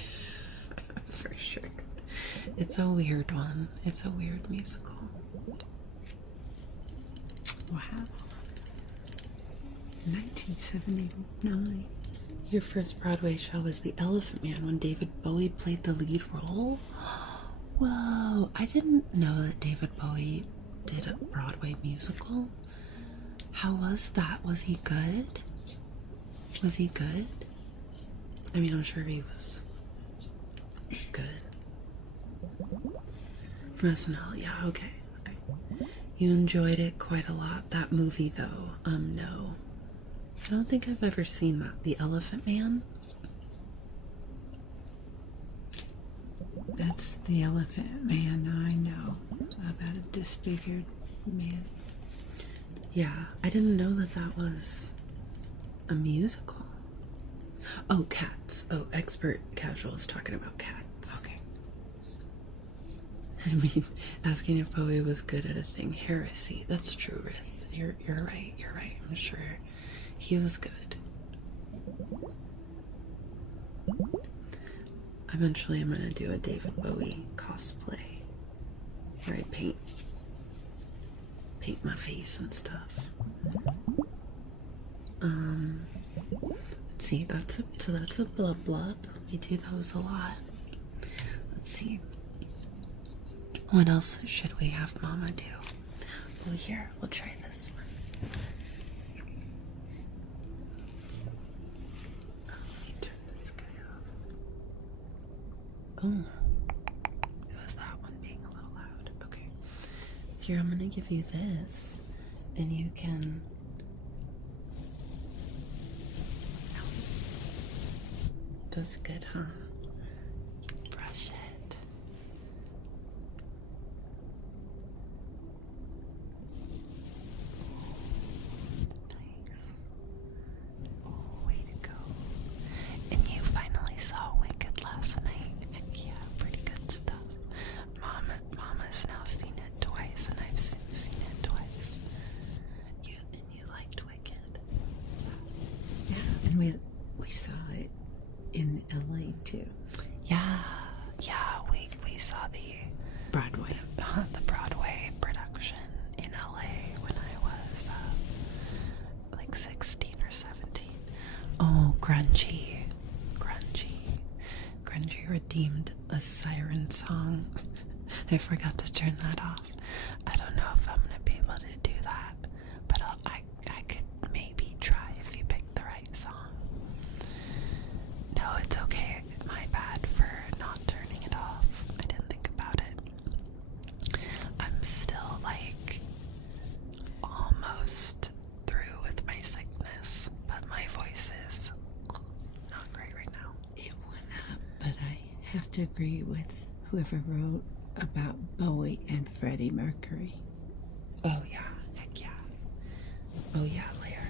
For sure. It's a weird one. It's a weird musical. Wow. 1979. Your first Broadway show was The Elephant Man when David Bowie played the lead role? Whoa, I didn't know that David Bowie did a Broadway musical. How was that? Was he good? Was he good? I mean, I'm sure he was good. From SNL, yeah, okay. You enjoyed it quite a lot. That movie, though, no. I don't think I've ever seen that. The Elephant Man? That's the Elephant Man I know about, a disfigured man. Yeah, I didn't know that was a musical. Oh, Cats. Oh, Expert Casual is talking about Cats. Okay. I mean, asking if Bowie was good at a thing. Heresy. That's true, Rith. You're right. I'm sure he was good. Eventually I'm gonna do a David Bowie cosplay. Here I paint my face and stuff. Let's see, that's a blub blub. We do those a lot. Let's see. What else should we have Mama do? Oh, here, we'll try this one. Let me turn this guy off. Oh, it was that one being a little loud. Okay. Here, I'm gonna give you this, and you can. That's good, huh? Brush it. Nice. Oh, way to go. And you finally saw Wicked last night. Yeah, pretty good stuff. Mama's now seen it twice, and I've seen it twice. You liked Wicked. Yeah, and we saw it in LA too. Yeah, we saw the Broadway. The Broadway production in LA when I was like 16 or 17. Oh, Grungy redeemed a siren song. I forgot to turn that off. I don't know if I'm gonna be able to do that, but I could maybe try if you pick the right song. No, it's okay. My bad for not turning it off. I didn't think about it. I'm still like almost through with my sickness, but my voice is not great right now. It went up, but I have to agree with whoever wrote about Bowie and Freddie Mercury. Oh yeah, heck yeah. Oh yeah, Lair.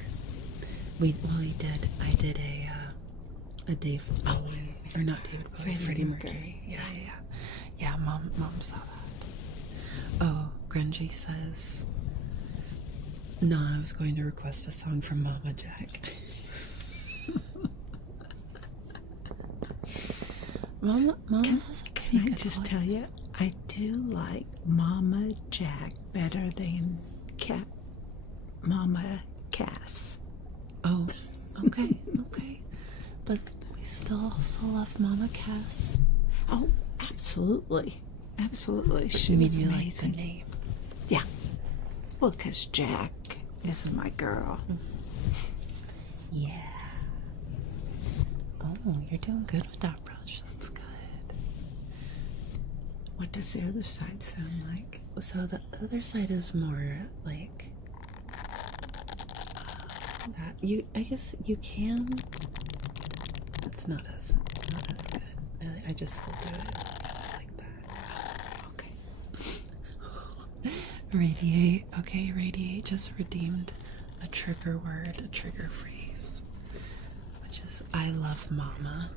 I did a David Bowie, or not David Bowie, Freddie Mercury. Yeah, mom saw that. Oh, Grungy says, no, I was going to request a song from Mama Jack. Mama has a pretty Can I good just voice. tell you, I do like Mama Jack better than Mama Cass. Oh, okay. But we still also love Mama Cass. Oh, absolutely. Absolutely. She You mean was you amazing. like the name? Yeah. Well, because Jack is my girl. Yeah. Oh, you're doing good with that brush. That's good. What does the other side sound like? So the other side is more like that. I guess you can. It's not as good. I just will do it like that. Okay. Radiate. Okay, radiate just redeemed a trigger word, a trigger phrase, which is I love Mama.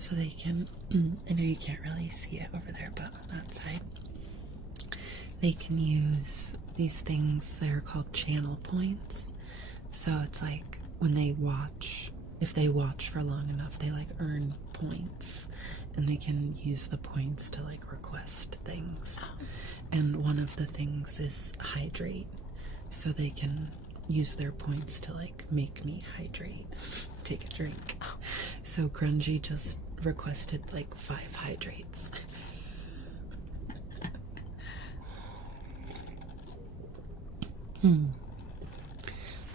So they can, I know you can't really see it over there, but on that side, they can use these things that are called channel points. So it's like when they watch, if they watch for long enough, they like earn points, and they can use the points to like request things. And one of the things is hydrate. So they can use their points to like make me hydrate, take a drink. So Grungy just requested like 5 hydrates.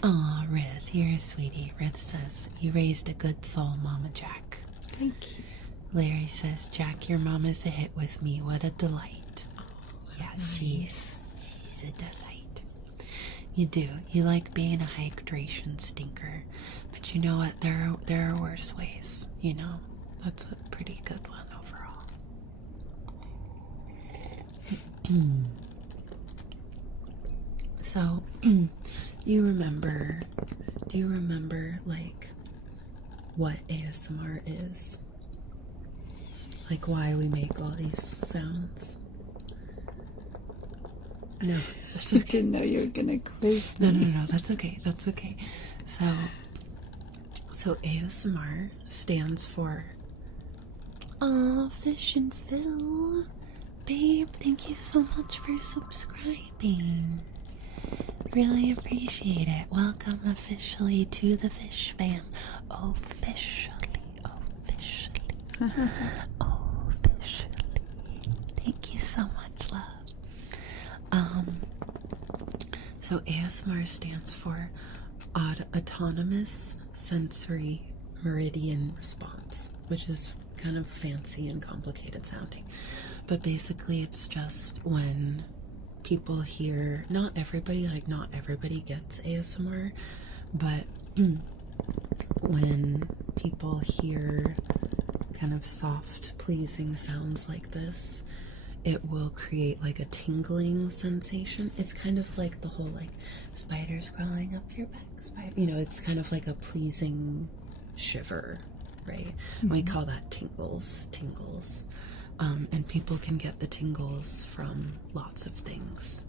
Aw, Rith, you're a sweetie. Rith says, you raised a good soul, Mama Jack. Thank you. Larry says, Jack, your mama's a hit with me. What a delight. Yeah, nice. she's a delight. You do. You like being a hydration stinker. But you know what? There are worse ways, you know? That's a pretty good one overall. So, do you remember, like, what ASMR is? Like, why we make all these sounds? No, that's I okay. didn't know you were going to quiz me. No, that's okay. That's okay. So ASMR stands for Fish and Phil. Babe, thank you so much for subscribing. Really appreciate it. Welcome officially to the Fish Fam. Officially. Thank you so much, love. So ASMR stands for Autonomous Sensory Meridian Response, which is kind of fancy and complicated sounding. But basically it's just when people hear, not everybody gets ASMR, but when people hear kind of soft, pleasing sounds like this, it will create like a tingling sensation. It's kind of like the whole like spiders crawling up your back, it's kind of like a pleasing shiver, right? Mm-hmm. We call that tingles. And people can get the tingles from lots of things,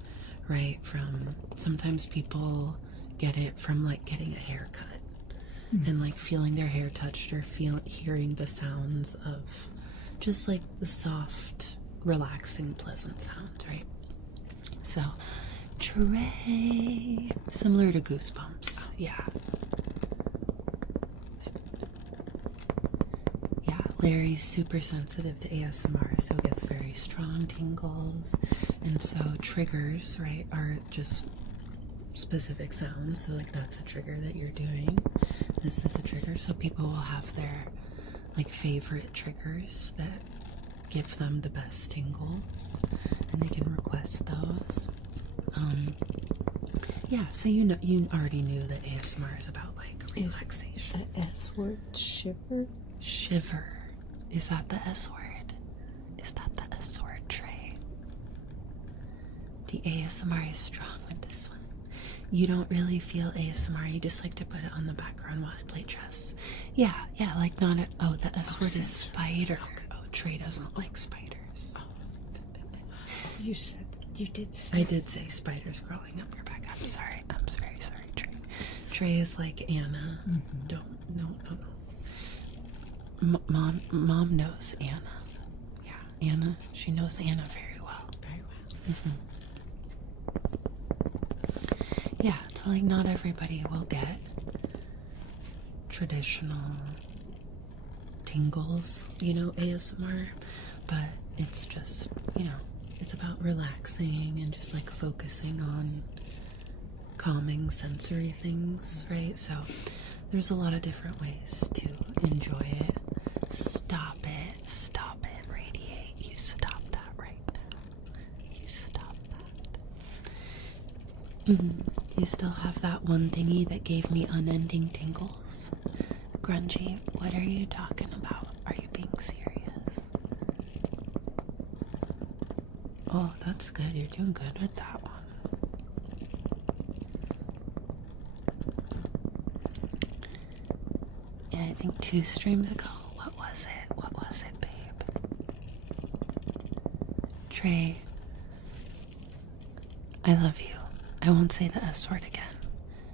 right? From sometimes people get it from like getting a haircut, and like feeling their hair touched, or hearing the sounds of just like the soft, relaxing, pleasant sounds, right? So, Trey, similar to Goosebumps, yeah. Larry's super sensitive to ASMR, so gets very strong tingles, and so triggers, right, are just specific sounds. So like that's a trigger that you're doing. This is a trigger, so people will have their like favorite triggers that give them the best tingles, and they can request those. So you already knew that ASMR is about like relaxation. The S word, shiver? Shiver. Is that the S word? Is that the S word, Trey? The ASMR is strong with this one. You don't really feel ASMR, you just like to put it on the background while I play chess. Yeah, like not a, the S word is spider. Oh, Trey doesn't like spiders. You did say. I did say spiders crawling up your back. I'm sorry. I'm very sorry, Trey. Trey is like Anna. Mm-hmm. No. Mom knows Anna. Yeah, Anna. She knows Anna very well. Mm-hmm. Yeah, so like not everybody will get traditional tingles, ASMR, but it's just, it's about relaxing and just like focusing on calming sensory things, right? So there's a lot of different ways to enjoy it. Stop it, Radiate. You stop that right now. You stop that. You still have that one thingy that gave me unending tingles? Grungy, what are you talking about? Are you being serious? Oh, that's good. You're doing good with that one. Yeah, I think 2 streams ago. What was it, babe? Trey, I love you. I won't say the S word again.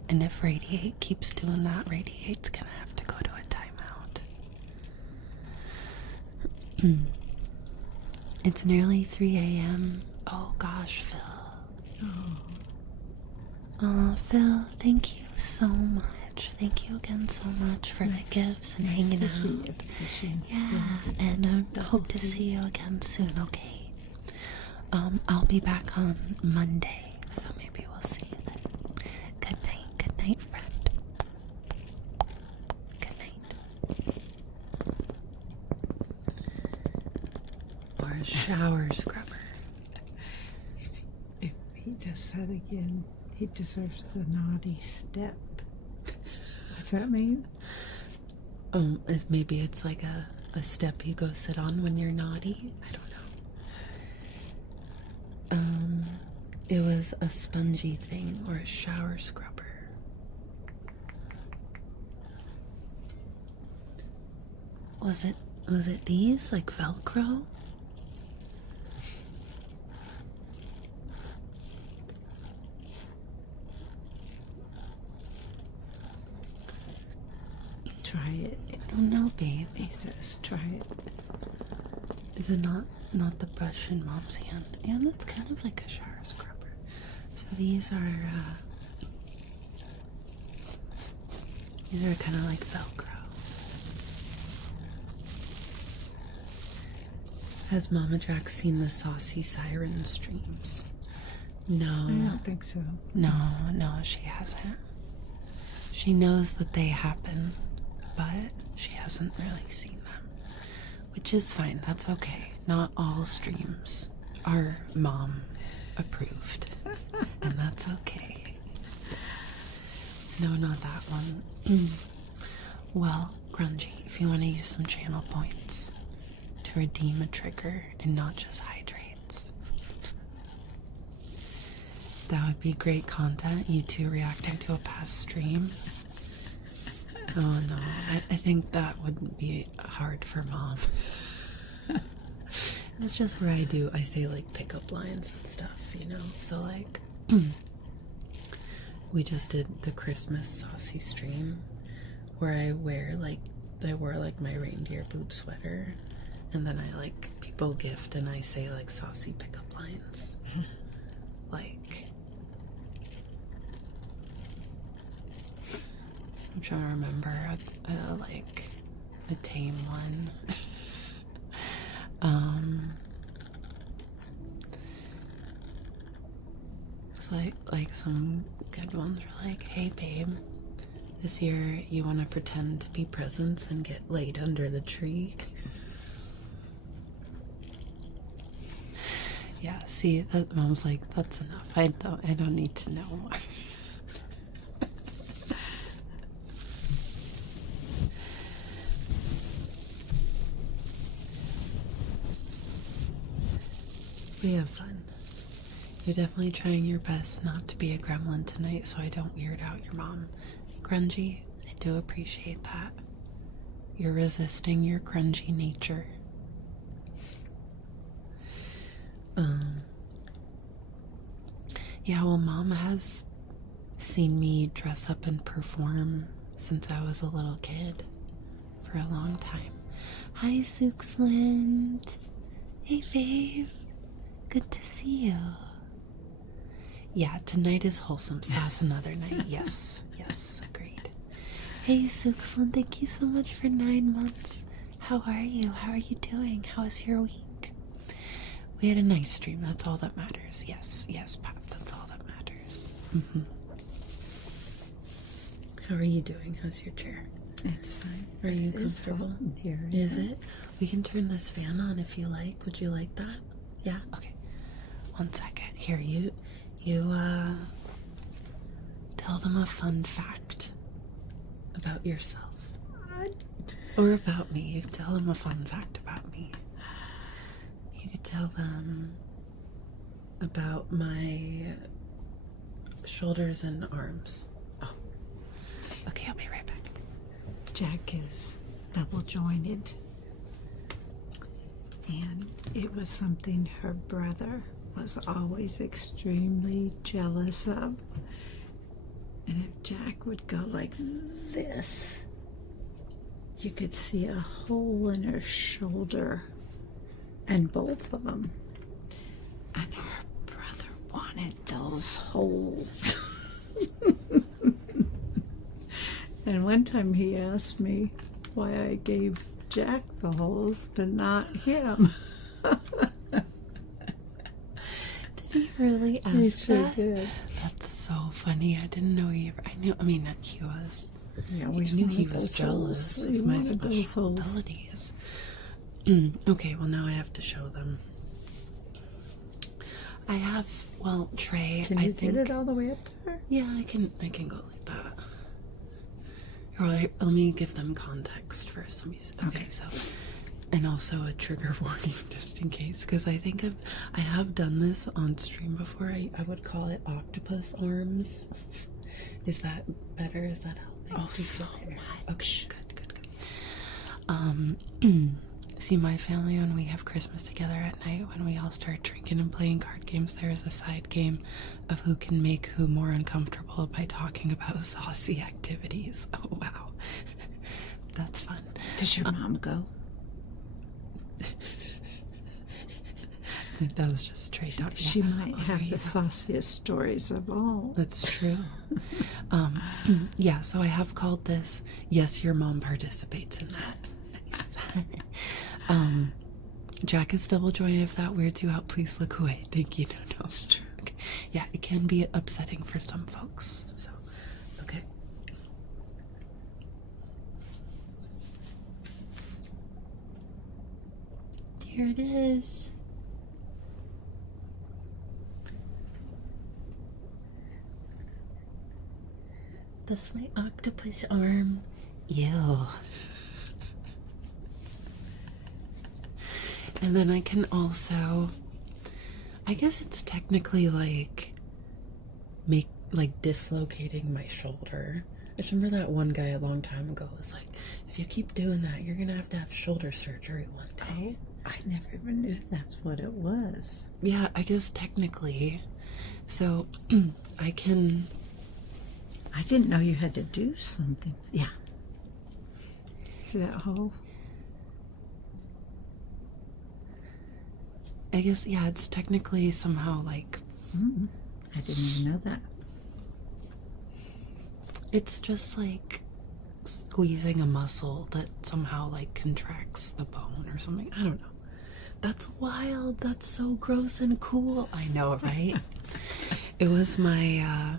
And if Radiate keeps doing that, Radiate's gonna have to go to a timeout. It's nearly 3 a.m. Oh gosh, Phil. Oh, Phil, thank you so much. Thank you again so much for the gifts and hanging out. See you fishing. Yeah, and I hope to see you again soon, okay? I'll be back on Monday, so maybe we'll see you then. Good night, friend. Good night. Or a shower scrubber. If he does that again, he deserves the naughty step. What's that mean? Maybe it's like a step you go sit on when you're naughty. I don't know. It was a spongy thing or a shower scrubber. Was it these, like Velcro? Try it. I don't know, babe. He says, try it. Is it not the brush in Mom's hand? And it's kind of like a shower scrubber. So these are kind of like Velcro. Has Mama Jack seen the Saucy Siren streams? No. I don't think so. No, she hasn't. She knows that they happen, but she hasn't really seen them. Which is fine, that's okay. Not all streams are mom approved. And that's okay. No, not that one. Well, Grungy, if you want to use some channel points to redeem a trigger and not just hydrates, that would be great content. You two reacting to a past stream. Oh no, I think that wouldn't be hard for Mom. It's just where I say like pickup lines and stuff, you know? So like, we just did the Christmas Saucy stream where I wore like my reindeer boob sweater, and then I like people gift and I say like saucy pickup lines. Like, I'm trying to remember a tame one. It's like some good ones are like, hey babe, this year you want to pretend to be presents and get laid under the tree. Yeah, see, Mom's like, that's enough. I don't need to know more. We have fun. You're definitely trying your best not to be a gremlin tonight so I don't weird out your mom. Grungy, I do appreciate that. You're resisting your grungy nature. Yeah, well, Mom has seen me dress up and perform since I was a little kid for a long time. Hi, Suxland. Hey, babe. Good to see you. Yeah, tonight is wholesome sauce another night. Yes, agreed. Hey, Suxland, thank you so much for 9 months. How are you? How are you doing? How was your week? We had a nice stream. That's all that matters. Yes, Pop. That's all that matters. How are you doing? How's your chair? It's fine. Are you comfortable? Here, Is it? We can turn this fan on if you like. Would you like that? Yeah? Okay. 1 second. Here, you tell them a fun fact about yourself. Or about me. You tell them a fun fact about me. You could tell them about my shoulders and arms. Oh. Okay, I'll be right back. Jack is double jointed, and it was something her brother was always extremely jealous of. And if Jack would go like this, you could see a hole in her shoulder, and both of them. And her brother wanted those holes. And one time he asked me why I gave Jack the holes, but not him. Did he really ask He sure that? did. That's so funny. I didn't know he ever. I mean, he was. Yeah, I knew he was jealous of my special abilities. Okay, well now I have to show them. I have, well, Trey. Can you get it all the way up there? Yeah, I can go like that. All right, let me give them context first. Okay, so And also a trigger warning just in case, because I think I have done this on stream before. I would call it octopus arms. Is that better? Is that helping? Oh, so okay. much. Okay, good. See, my family, when we have Christmas together at night, when we all start drinking and playing card games, there is a side game of who can make who more uncomfortable by talking about saucy activities. Oh, wow. That's fun. Does your mom go? I think that was just straight up. She might have the sauciest stories of all. That's true. Yeah, so I have called this, yes, your mom participates in that. Nice. Jack is double jointed. If that weirds you out, please look away. Thank you. No, it's true. Okay. Yeah, it can be upsetting for some folks. So, okay. Here it is. That's my octopus arm. Ew. And then I can also, I guess it's technically like dislocating my shoulder. I just remember that one guy a long time ago was like, if you keep doing that, you're gonna have to have shoulder surgery one day. I never even knew that's what it was. Yeah, I guess technically. So I didn't know you had to do something. Yeah. See that hole? I guess, yeah, it's technically somehow like... I didn't even know that. It's just like squeezing a muscle that somehow like contracts the bone or something. I don't know. That's wild. That's so gross and cool. I know, right? It was my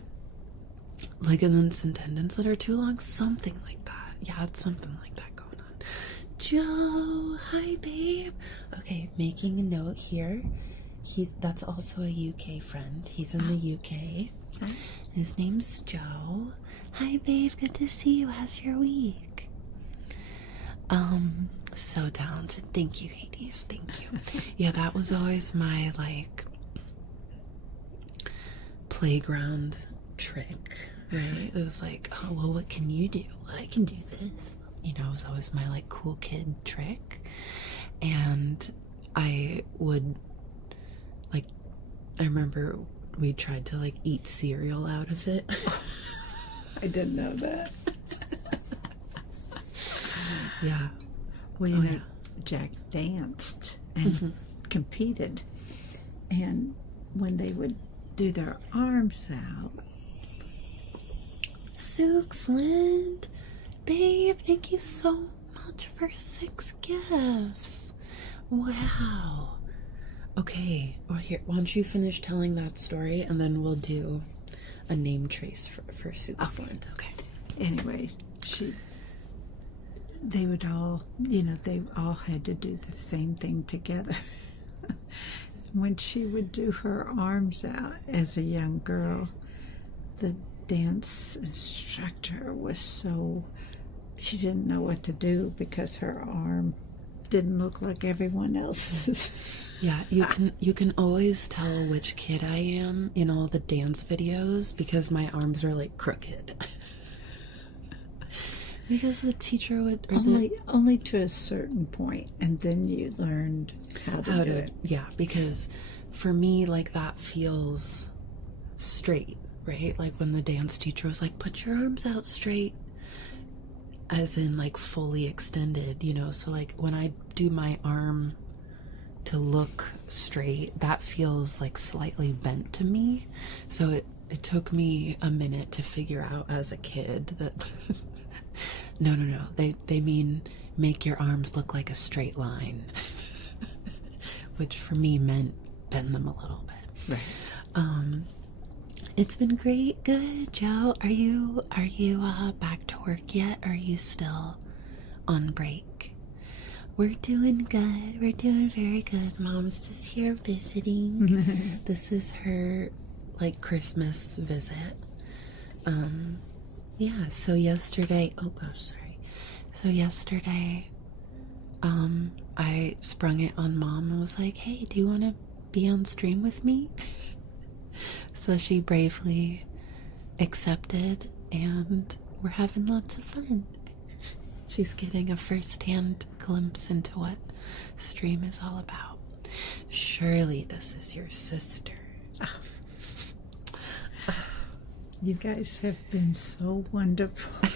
ligaments and tendons that are too long. Something like that. Yeah, it's something like that going on. Joe, hi babe. Okay, making a note here. That's also a UK friend. He's in the UK. His name's Joe. Hi babe, good to see you. How's your week? So talented. Thank you, Hades. Thank you. Yeah, that was always my like playground trick, right? It was like, oh well, what can you do? Well, I can do this. You know, it was always my like cool kid trick. And I would like, I remember we tried to like eat cereal out of it. I didn't know that. Yeah. Well, you know, Jack danced and competed. And when they would do their arms out. Suxland, babe, thank you so much for 6 gifts. Wow. Okay, well here, why don't you finish telling that story and then we'll do a name trace for Suxland. Okay. Anyway, they would all, you know, they all had to do the same thing together. When she would do her arms out as a young girl, the dance instructor was she didn't know what to do because her arm didn't look like everyone else's. Yeah, you can always tell which kid I am in all the dance videos because my arms are like crooked. Because the teacher would only to a certain point, and then you learned how to do it. Yeah, because for me, like that feels straight, right? Like when the dance teacher was like, "Put your arms out straight," as in like fully extended, you know. So like when I do my arm to look straight, that feels like slightly bent to me. So it took me a minute to figure out as a kid that no, they mean make your arms look like a straight line. Which for me meant bend them a little bit. Right. It's been great. Good, Joe. Are you back to work yet? Or are you still on break? We're doing good. We're doing very good. Mom's just here visiting. This is her like Christmas visit. Yeah, so yesterday, oh gosh, sorry. So yesterday, I sprung it on Mom and was like, hey, do you want to be on stream with me? So she bravely accepted, and we're having lots of fun. She's getting a first-hand glimpse into what stream is all about. Surely this is your sister. You guys have been so wonderful.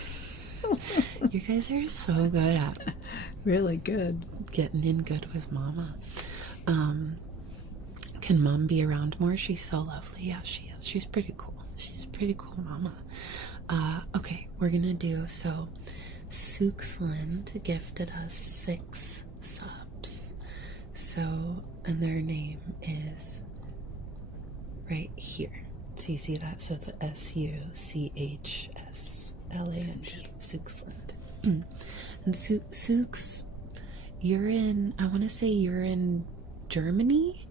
You guys are so good at Really good. getting in good with Mama. Can Mom be around more? She's so lovely. Yeah, she is. She's pretty cool. She's a pretty cool Mama. Okay, we're gonna do, so Suxland gifted us 6 subs. So, and their name is right here. So you see that? So it's Suchsland. Suxland. And Sux, you're in, I want to say you're in Germany,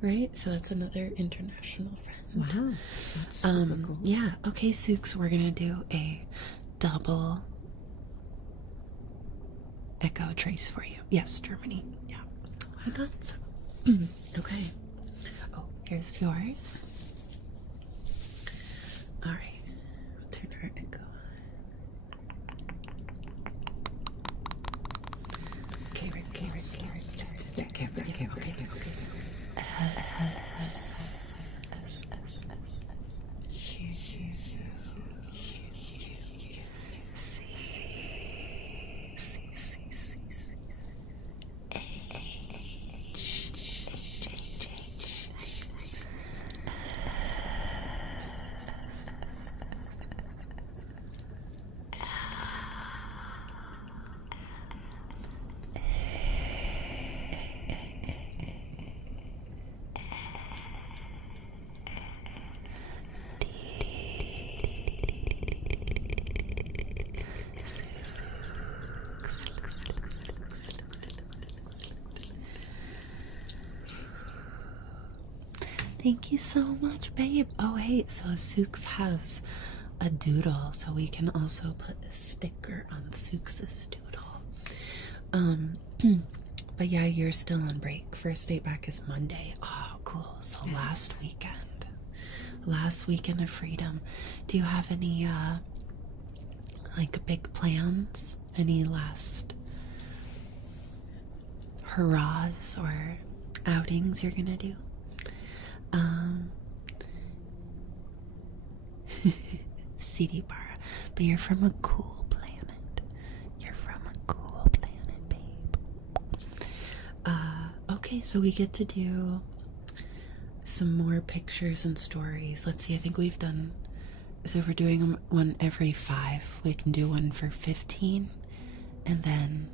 right? So that's another international friend. Wow. That's super cool. Yeah. Okay, Sux, we're going to do a double echo trace for you. Yes, Germany. Yeah. I thought so. Okay. Oh, here's yours. All right. Turn our echo on. Okay. Thank you so much, babe. Oh, hey, so Sux has a doodle, so we can also put a sticker on Sux's doodle. But yeah, you're still on break. First day back is Monday. Oh, cool. So yes. Last weekend of freedom. Do you have any, like, big plans? Any last hurrahs or outings you're gonna do? CD Bar, but you're from a cool planet. You're from a cool planet, babe. Okay, so we get to do some more pictures and stories. Let's see, I think we've done, so if we're doing one every 5, we can do one for 15, and then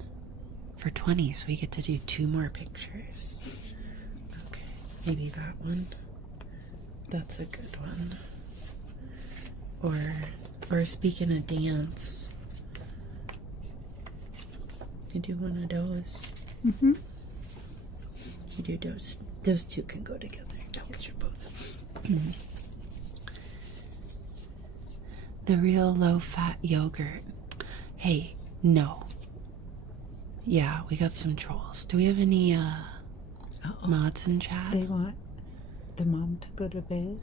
for 20, so we get to do 2 more pictures. Okay, maybe that one. That's a good one. Or speaking of dance, you do one of those. Mm-hmm. You do those. Those 2 can go together. I'll get you both. The real low-fat yogurt. Hey, no. Yeah, we got some trolls. Do we have any mods in chat? They want the mom to go to bed?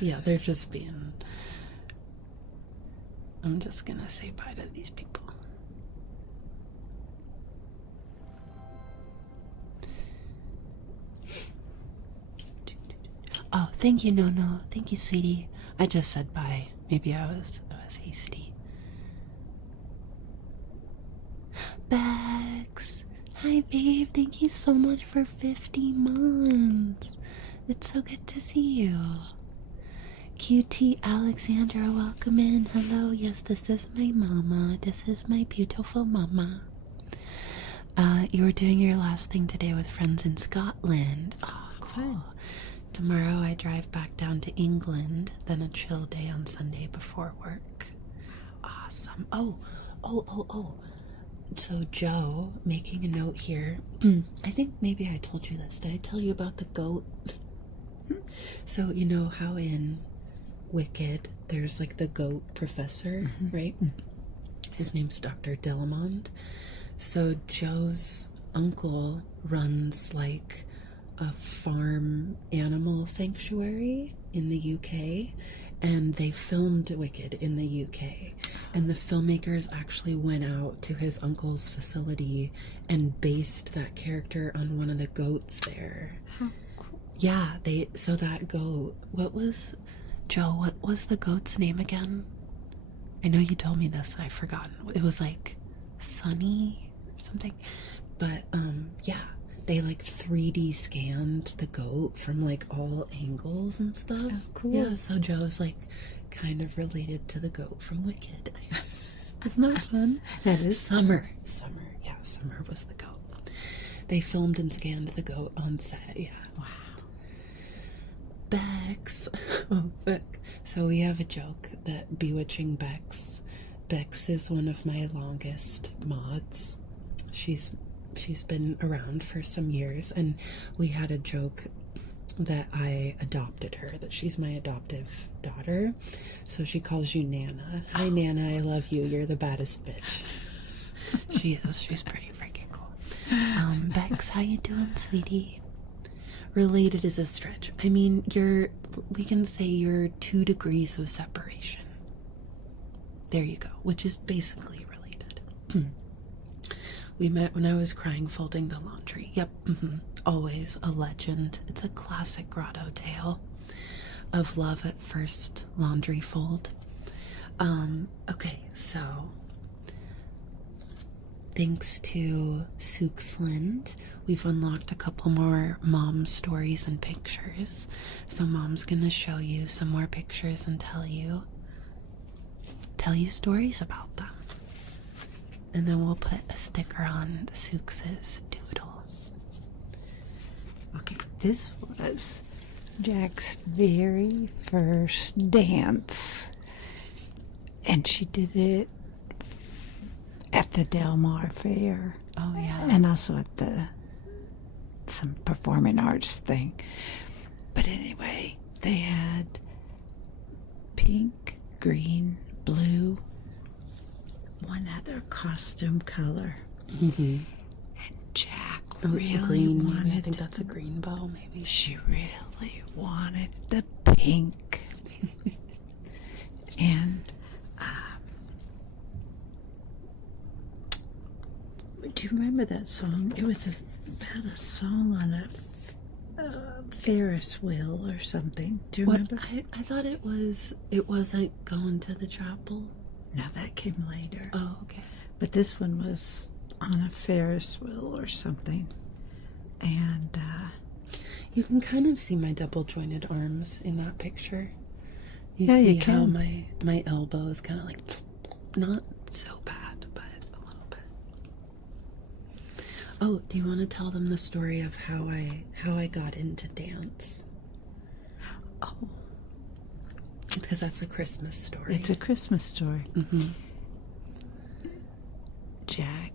Yeah, they're just being... I'm just gonna say bye to these people. Oh, thank you, no. Thank you, sweetie. I just said bye. Maybe I was hasty. Bex! Hi, babe. Thank you so much for 50 months. It's so good to see you. QT Alexandra, welcome in. Hello. Yes, this is my mama. This is my beautiful mama. You were doing your last thing today with friends in Scotland. Oh, cool. Tomorrow I drive back down to England, then a chill day on Sunday before work. Awesome. Oh. So Joe, making a note here. I think maybe I told you this. Did I tell you about the goat? So you know how in Wicked there's like the goat professor, right? His name's Dr. Delamond. So Joe's uncle runs like a farm animal sanctuary in the UK, and they filmed Wicked in the UK. And the filmmakers actually went out to his uncle's facility and based that character on one of the goats there. How cool. Yeah, so that goat, what was the goat's name again? I know you told me this and I've forgotten. It was like Sunny or something. But yeah, they like 3D scanned the goat from like all angles and stuff. Oh, cool. Yeah, so Joe's like kind of related to the goat from Wicked. Isn't that fun? That is Summer. Yeah, Summer was the goat. They filmed and scanned the goat on set. Yeah. Wow. Bex. Oh, Bex. So we have a joke that bewitching Bex. Bex is one of my longest mods. She's been around for some years, and we had a joke that I adopted her, that she's my adoptive daughter. So she calls you Nana. Hi, Nana, I love you. You're the baddest bitch. She is. She's pretty freaking cool. Bex, how you doing, sweetie? Related is a stretch. I mean, we can say you're 2 degrees of separation. There you go, which is basically related. We met when I was crying folding the laundry. Yep, always a legend. It's a classic Grotto tale of love at first laundry fold. Okay, so thanks to Suxland, we've unlocked a couple more mom stories and pictures. So Mom's gonna show you some more pictures and tell you stories about them. And then we'll put a sticker on Sux's doodle. Okay, this was Jack's very first dance. And she did it at the Del Mar Fair. Oh, yeah. And also at some performing arts thing. But anyway, they had pink, green, blue, one other costume color. Mm-hmm. And Jack Oh, really green, wanted... maybe. I think that's a green bow, maybe. She really wanted the pink. And do you remember that song? It was about a song on a Ferris wheel or something. Do you remember? I thought it wasn't going to the chapel. No, that came later. Oh, okay. But this one was on a Ferris wheel or something. And you can kind of see my double jointed arms in that picture. You yeah, see you how can. my elbow is kind of like, not so bad, but a little bit. Oh, do you want to tell them the story of how I got into dance? Oh, because that's a Christmas story. it's a Christmas story. Mm-hmm. Jack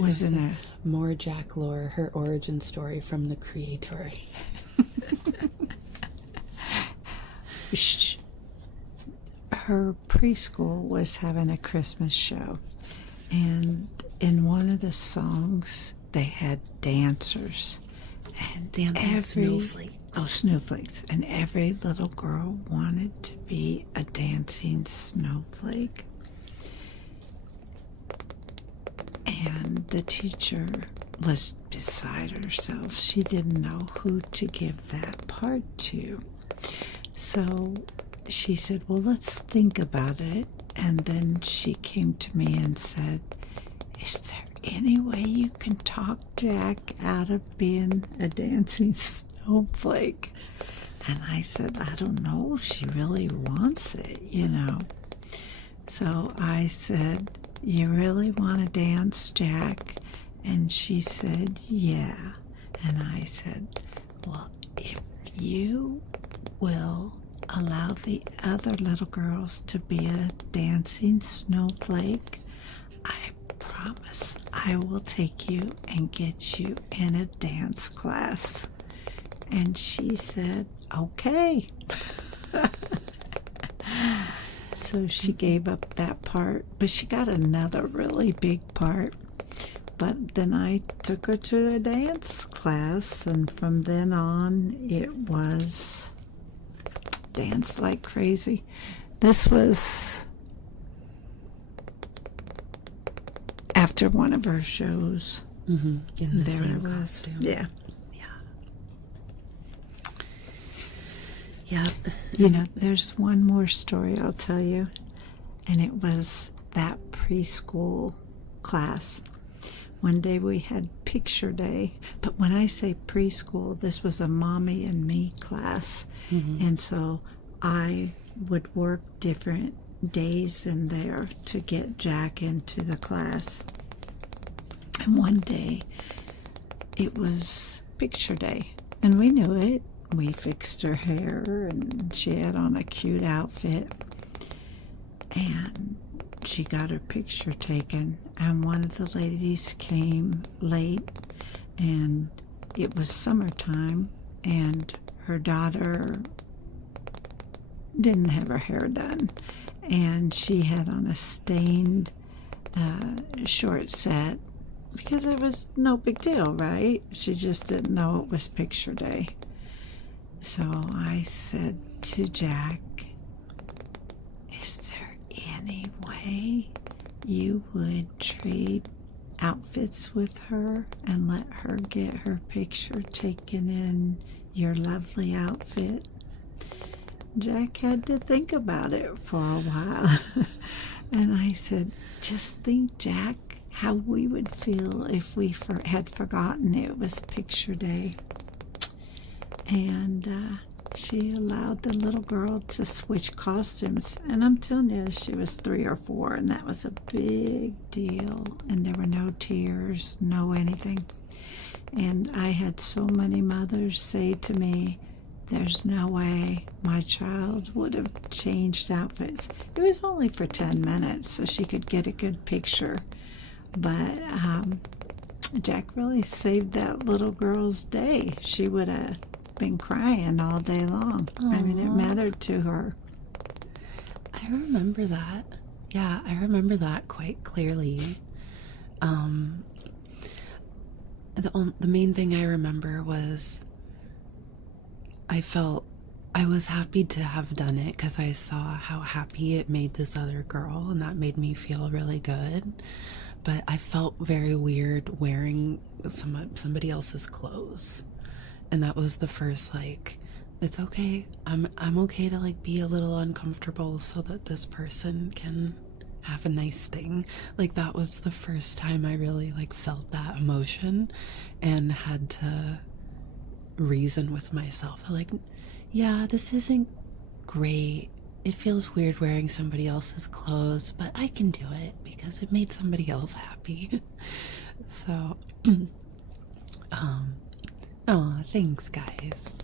was in a... More Jack lore, her origin story from the creator. Shh. Her preschool was having a Christmas show, and in one of the songs they had dancers, and snowflakes. Oh, snowflakes. And every little girl wanted to be a dancing snowflake. And the teacher was beside herself. She didn't know who to give that part to. So she said, well, let's think about it. And then she came to me and said, is there any way you can talk Jack out of being a dancing snowflake? And I said, I don't know. She really wants it, you know. So I said, you really want to dance, Jack? And she said, yeah. And I said, well, if you will allow the other little girls to be a dancing snowflake, I promise I will take you and get you in a dance class. And she said, okay. So she gave up that part, but she got another really big part. But then I took her to a dance class, and from then on, it was dance like crazy. This was after one of her shows. In the There same it was. costume. Yeah. Yep. You know, there's one more story I'll tell you, and it was that preschool class. One day we had picture day, but when I say preschool, this was a mommy and me class, and so I would work different days in there to get Jack into the class. And one day it was picture day, and we knew it. We fixed her hair, and she had on a cute outfit, and she got her picture taken, and one of the ladies came late, and it was summertime, and her daughter didn't have her hair done, and she had on a stained short set, because it was no big deal, right? She just didn't know it was picture day. So I said to Jack, is there any way you would trade outfits with her and let her get her picture taken in your lovely outfit? Jack had to think about it for a while. And I said, just think, Jack, how we would feel if we had forgotten it was picture day. And she allowed the little girl to switch costumes. And I'm telling you, she was 3 or 4, and that was a big deal. And there were no tears, no anything. And I had so many mothers say to me, there's no way my child would have changed outfits. It was only for 10 minutes, so she could get a good picture. But Jack really saved that little girl's day. She would have been crying all day long. Aww. I mean, it mattered to her. I remember that. Yeah, I remember that quite clearly. The main thing I remember was I was happy to have done it because I saw how happy it made this other girl, and that made me feel really good. But I felt very weird wearing somebody else's clothes. And that was the first, like, it's okay. I'm okay to, like, be a little uncomfortable so that this person can have a nice thing. Like, that was the first time I really, like, felt that emotion and had to reason with myself. Like, yeah, this isn't great. It feels weird wearing somebody else's clothes, but I can do it because it made somebody else happy. So, oh, thanks, guys.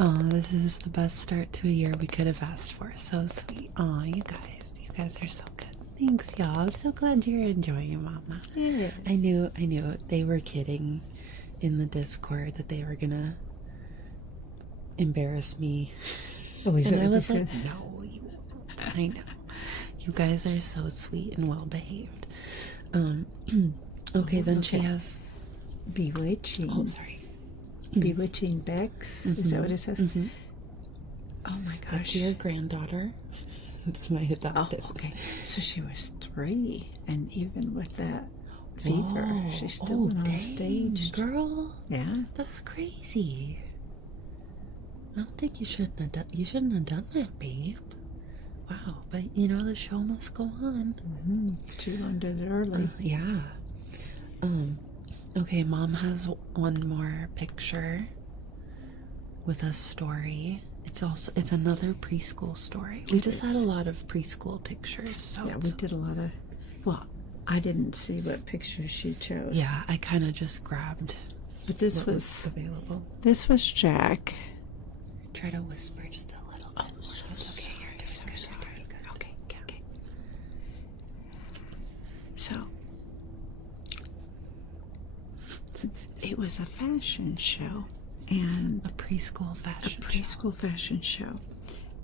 Oh, this is the best start to a year we could have asked for. So sweet. Oh, you guys are so good. Thanks, y'all. I'm so glad you're enjoying it, Mama. Yeah. I knew they were kidding in the Discord that they were gonna embarrass me. And I was like, no, I know. You guys are so sweet and well behaved. Okay, then she has Bewitching. Oh, sorry. Bewitching Bex. Is that what it says? Oh my gosh. That's your granddaughter. It's my adopted. Oh, okay. So she was 3, and even with that fever, Whoa. she still went on dang, stage. Girl, Yeah. that's crazy. I don't think you shouldn't have done that, babe. Wow, but the show must go on. She learned it early. Yeah. Okay, Mom has one more picture with a story. It's another preschool story. We just had a lot of preschool pictures. So Yeah, we did a lot of. Well, I didn't see what picture she chose. Yeah, I kind of just grabbed. But this what was available. This was Jack. Try to whisper just a little. Oh, so it's okay. You're so sorry. Okay. So it was a fashion show, and A preschool fashion fashion show,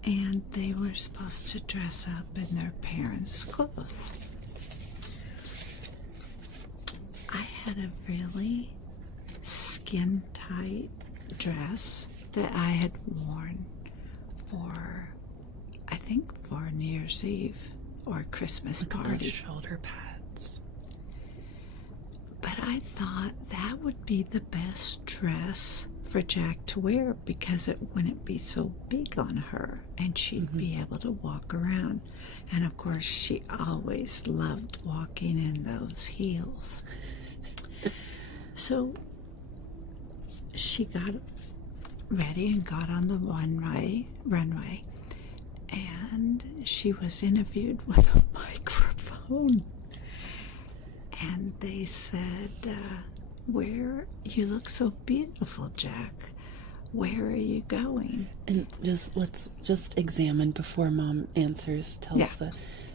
and they were supposed to dress up in their parents' clothes. had a really skin tight dress that I had worn for, I think, for New Year's Eve or a Christmas Look at party. those shoulder pads. But I thought that would be the best dress for Jack to wear because it wouldn't be so big on her and she'd be able to walk around. And of course, she always loved walking in those heels. So she got ready and got on the runway, and she was interviewed with a microphone. And they said, "Where you look so beautiful, Jack. Where are you going?" And let's just examine before Mom answers. Tells Yeah.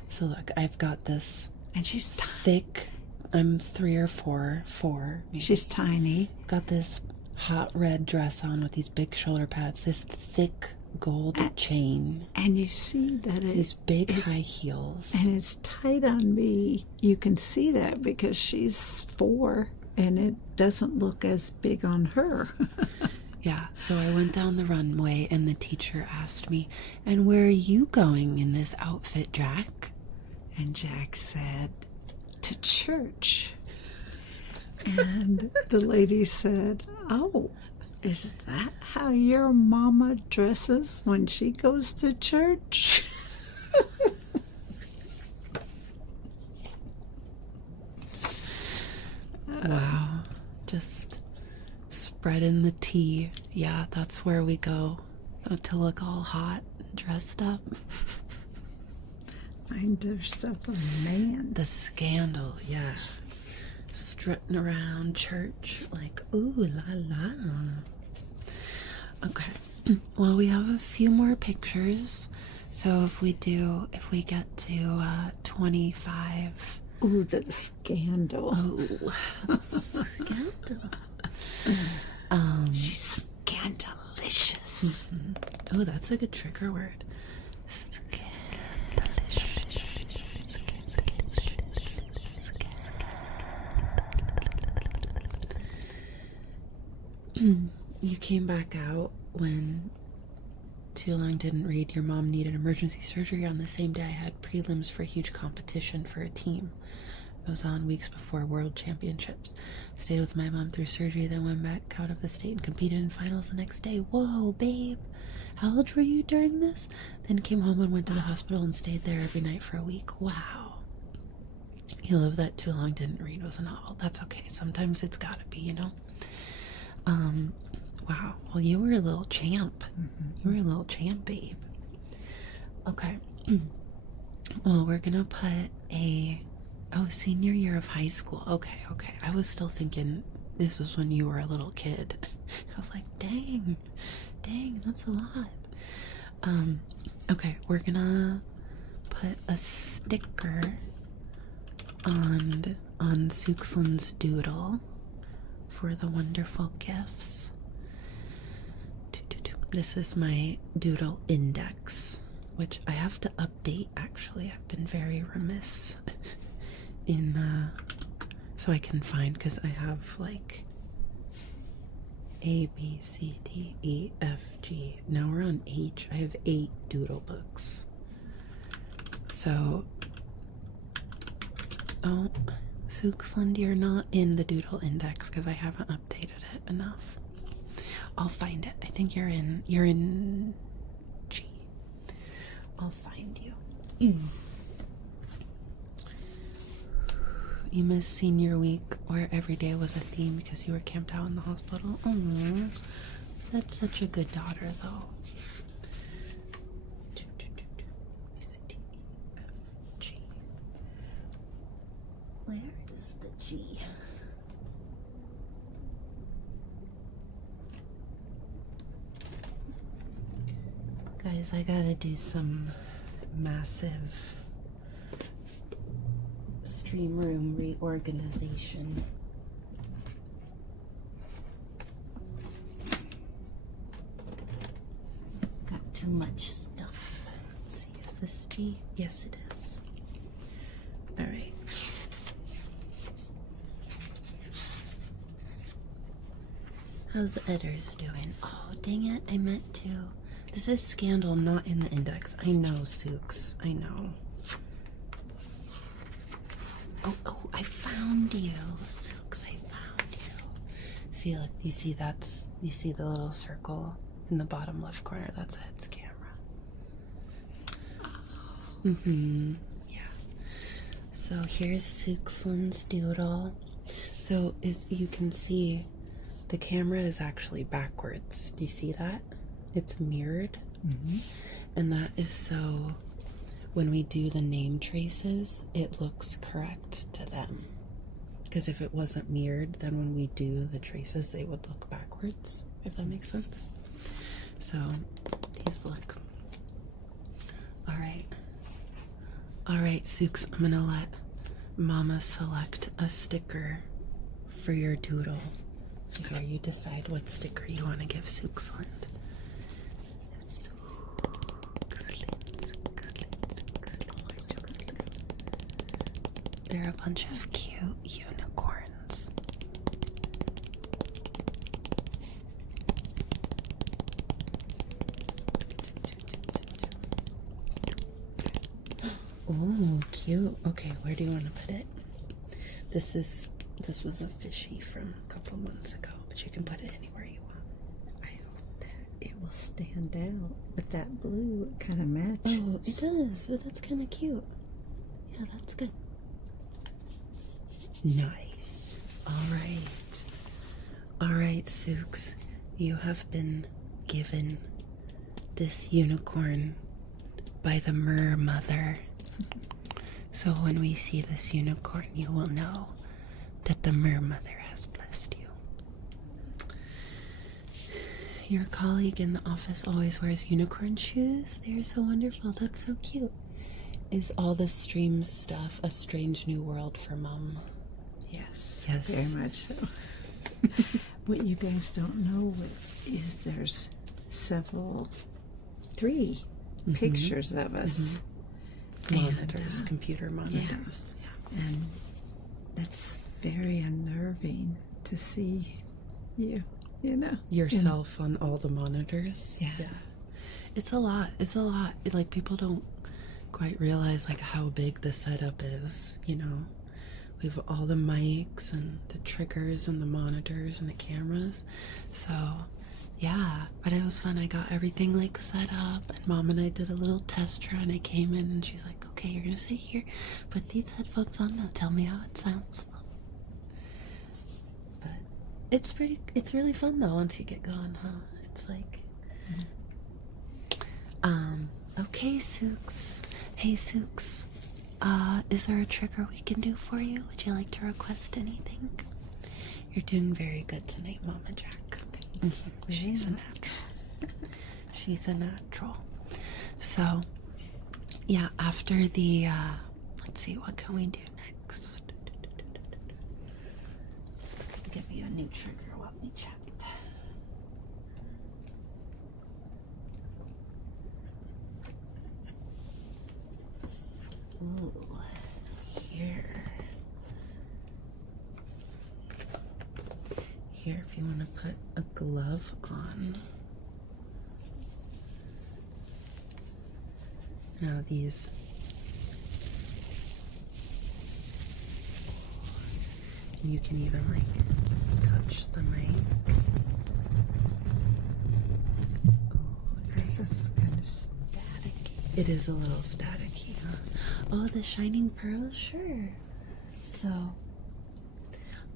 So look, I've got this And she's thick. I'm 3 or 4. Maybe. she's tiny. Got this hot red dress on with these big shoulder pads. This thick gold chain. And you see that These big it's- high heels. and it's tight on me. You can see that because she's 4 and it doesn't look as big on her. Yeah, so I went down the runway and the teacher asked me, "And where are you going in this outfit, Jack?" And Jack said, "To church." And the lady said, "Oh, is that how your mama dresses when she goes to church?" Wow, just spreading the tea. Yeah, that's where we go to look all hot and dressed up. Find herself a man. The scandal, yeah. Strutting around church like, ooh la la. Okay, well, we have a few more pictures. So if we get to 25. Ooh, the scandal. Oh, scandal. She's scandalicious. Oh, that's a good trigger word. You came back out when Too Long Didn't Read. Your mom needed emergency surgery on the same day I had prelims for a huge competition for a team. I was on weeks before World Championships. Stayed with my mom through surgery, then went back out of the state and competed in finals the next day. Whoa, babe. How old were you during this? Then came home and went to the hospital and stayed there every night for a week. Wow. You love that Too Long Didn't Read was a novel. That's okay. Sometimes it's gotta be, you know? Wow. Well, you were a little champ. You were a little champ, babe. Okay. Well, we're gonna put senior year of high school. Okay. I was still thinking this was when you were a little kid. I was like, dang, that's a lot. Okay, we're gonna put a sticker on Suxlin's doodle for the wonderful gifts. This is my doodle index, which I have to update, actually. I've been very remiss in, so I can find, because I have, like, A, B, C, D, E, F, G. Now we're on H. I have 8 doodle books. So, oh, Suxland, you're not in the doodle index because I haven't updated it enough. I'll find it. I think you're in G. I'll find you. You missed senior week where every day was a theme because you were camped out in the hospital. Aww. That's such a good daughter, though. G. Where is the G? Guys, I gotta do some massive stream room reorganization. Got too much stuff. Let's see, is this G? Yes, it is. Alright. How's Edders doing? Oh, dang it. I meant to. This is Scandal, not in the index. I know, Sooks. I know. Oh, I found you. Sooks, I found you. See, look, you see the little circle in the bottom left corner? That's Ed's camera. Yeah. So here's Sookslin's doodle. So you can see the camera is actually backwards. Do you see that? It's mirrored. And that is so when we do the name traces, it looks correct to them. Because if it wasn't mirrored, then when we do the traces, they would look backwards, if that makes sense. So these look. Alright, Sooks, I'm gonna let Mama select a sticker for your doodle. So here, you decide what sticker you want to give Sookslin. They're a bunch of cute unicorns. Oh, cute. Okay, where do you want to put it? This was a fishy from a couple months ago, but you can put it anywhere you want. I hope that it will stand out with that blue. It kind of matches. Oh, it does. But that's kind of cute. Yeah, that's good. Nice. All right, Sooks. You have been given this unicorn by the Mer Mother. So when we see this unicorn, you will know that the Mer Mother has blessed you. Your colleague in the office always wears unicorn shoes. They are so wonderful. That's so cute. Is all the stream stuff a strange new world for Mom? Yes, very much so. What you guys don't know is there's three pictures of us. Monitors, computer monitors. Yeah. And that's very unnerving to see you know. Yourself on all the monitors. Yeah. It's a lot. Like, people don't quite realize, like, how big the setup is, you know. We have all the mics and the triggers and the monitors and the cameras. So, yeah. But it was fun. I got everything, like, set up. And Mom and I did a little test run. I came in and she's like, okay, you're going to sit here. Put these headphones on. Now tell me how it sounds. But it's really fun, though, once you get going, huh? It's like... Okay, Sooks. Hey, Sooks. Is there a trigger we can do for you? Would you like to request anything? You're doing very good tonight, Mama Jack. She's a natural. She's a natural. So, yeah, after the, let's see, what can we do next? I'll give you a new trigger while we chat. Ooh, here, if you want to put a glove on. Now these, you can even, like, touch the mic. This is kind of staticky. It is a little staticky, huh? Oh, the shining pearls? Sure. So,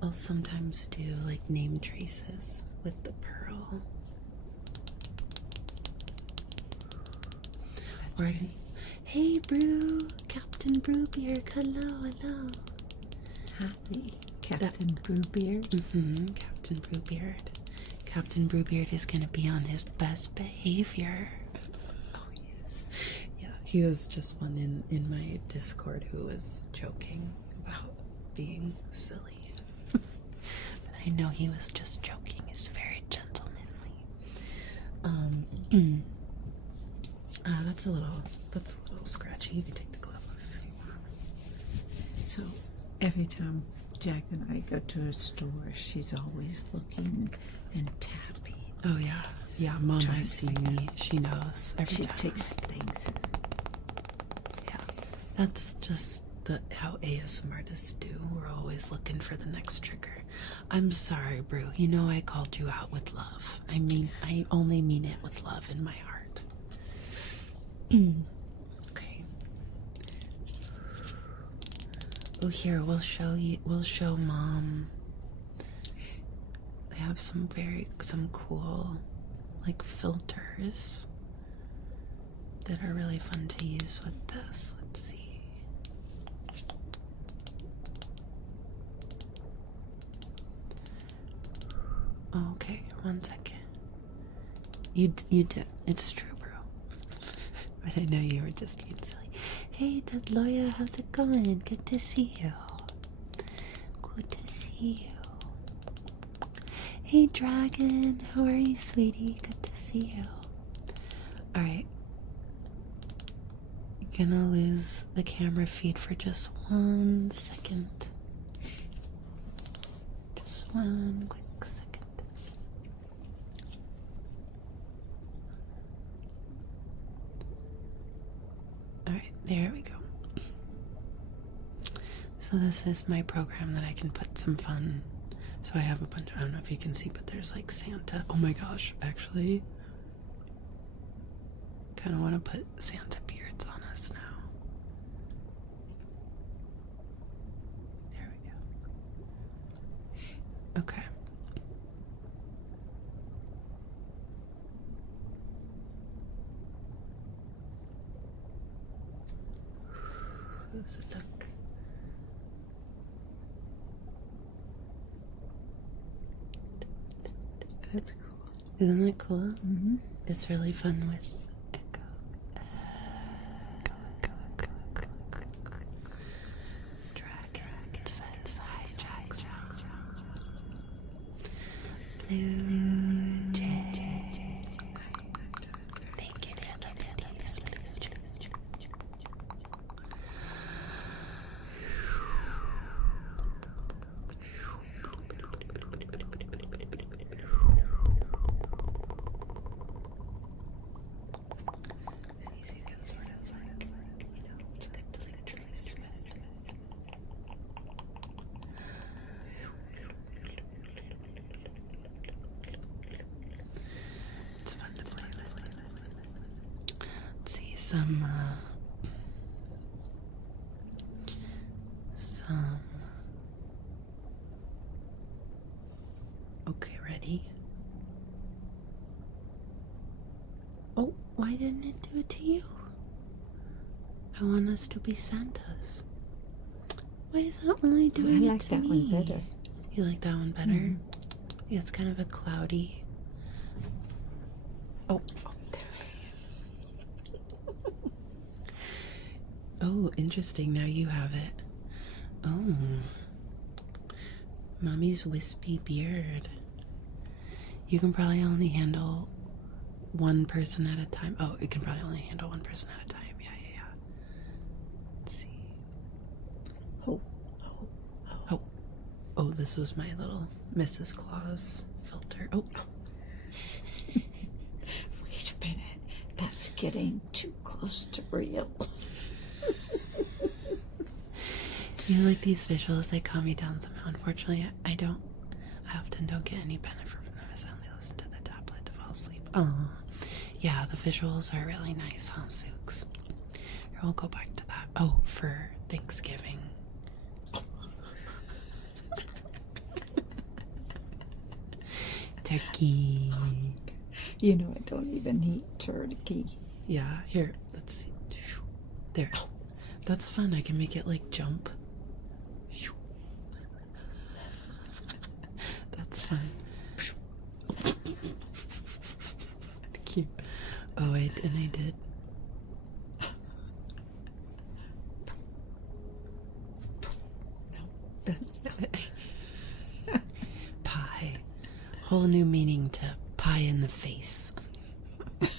I'll sometimes do, like, name traces with the pearl. Or, hey, Brew! Captain Brewbeard, hello. Hi, Captain Brewbeard. Captain Brewbeard. Captain Brewbeard is going to be on his best behavior. Oh, yes. Yeah, he was just one in my Discord who was joking about being silly. But I know he was just joking. He's very gentlemanly. That's a little scratchy. You can take the glove off if you want. So every time Jack and I go to a store, she's always looking and tapping. Oh, yeah. Yeah, Mom has seen me. She knows every She time. takes things. Yeah. That's just how ASM artists do. We're always looking for the next trigger. I'm sorry, Brew. You know I called you out with love. I only mean it with love in my heart. Okay. Oh, here, we'll show Mom. They have some cool, like, filters that are really fun to use with this. Let's see. Okay, 1 second. You did. It's true, bro. But I know you were just being silly. Hey, Dad Lawyer, how's it going? Good to see you. Good to see you. Hey, Dragon, how are you, sweetie? Good to see you. Alright. Gonna lose the camera feed for just 1 second. Just 1 quick second. Alright, there we go. So this is my program that I can put some fun. So I have a bunch, I don't know if you can see, but there's like Santa. Oh my gosh, actually. Kind of want to put Santa beards on us now. There we go. Okay. There's a duck. That's cool. Isn't that cool? Mm-hmm. It's really fun with echo. Dragon says hi, Jack. Blue Jay. Thank you for the please. So you can sort of it's good to like truly twist. It's fun to play with. Let's see some okay, ready? Oh, why didn't it do it to you? I want us to be Santas. Why is it only doing it to me? I like that one better. You like that one better? Mm-hmm. Yeah, it's kind of a cloudy. Oh. Oh, interesting. Now you have it. Oh. Mommy's wispy beard. You can probably only handle one person at a time. Oh, it can probably only handle one person at a time. Yeah. Let's see. Oh, this was my little Mrs. Claus filter. Oh. Wait a minute. That's getting too close to real. You like these visuals? They calm me down somehow. Unfortunately, I often don't get any benefit from them as I only listen to the tablet to fall asleep. Oh, yeah, the visuals are really nice, huh, Sooks? Here, we'll go back to that. Oh, for Thanksgiving. Turkey. You know I don't even eat turkey. Yeah, here, let's see. There. That's fun. I can make it like jump. That's fun. Cute. Oh, I did. Pie. Whole new meaning to pie in the face. Look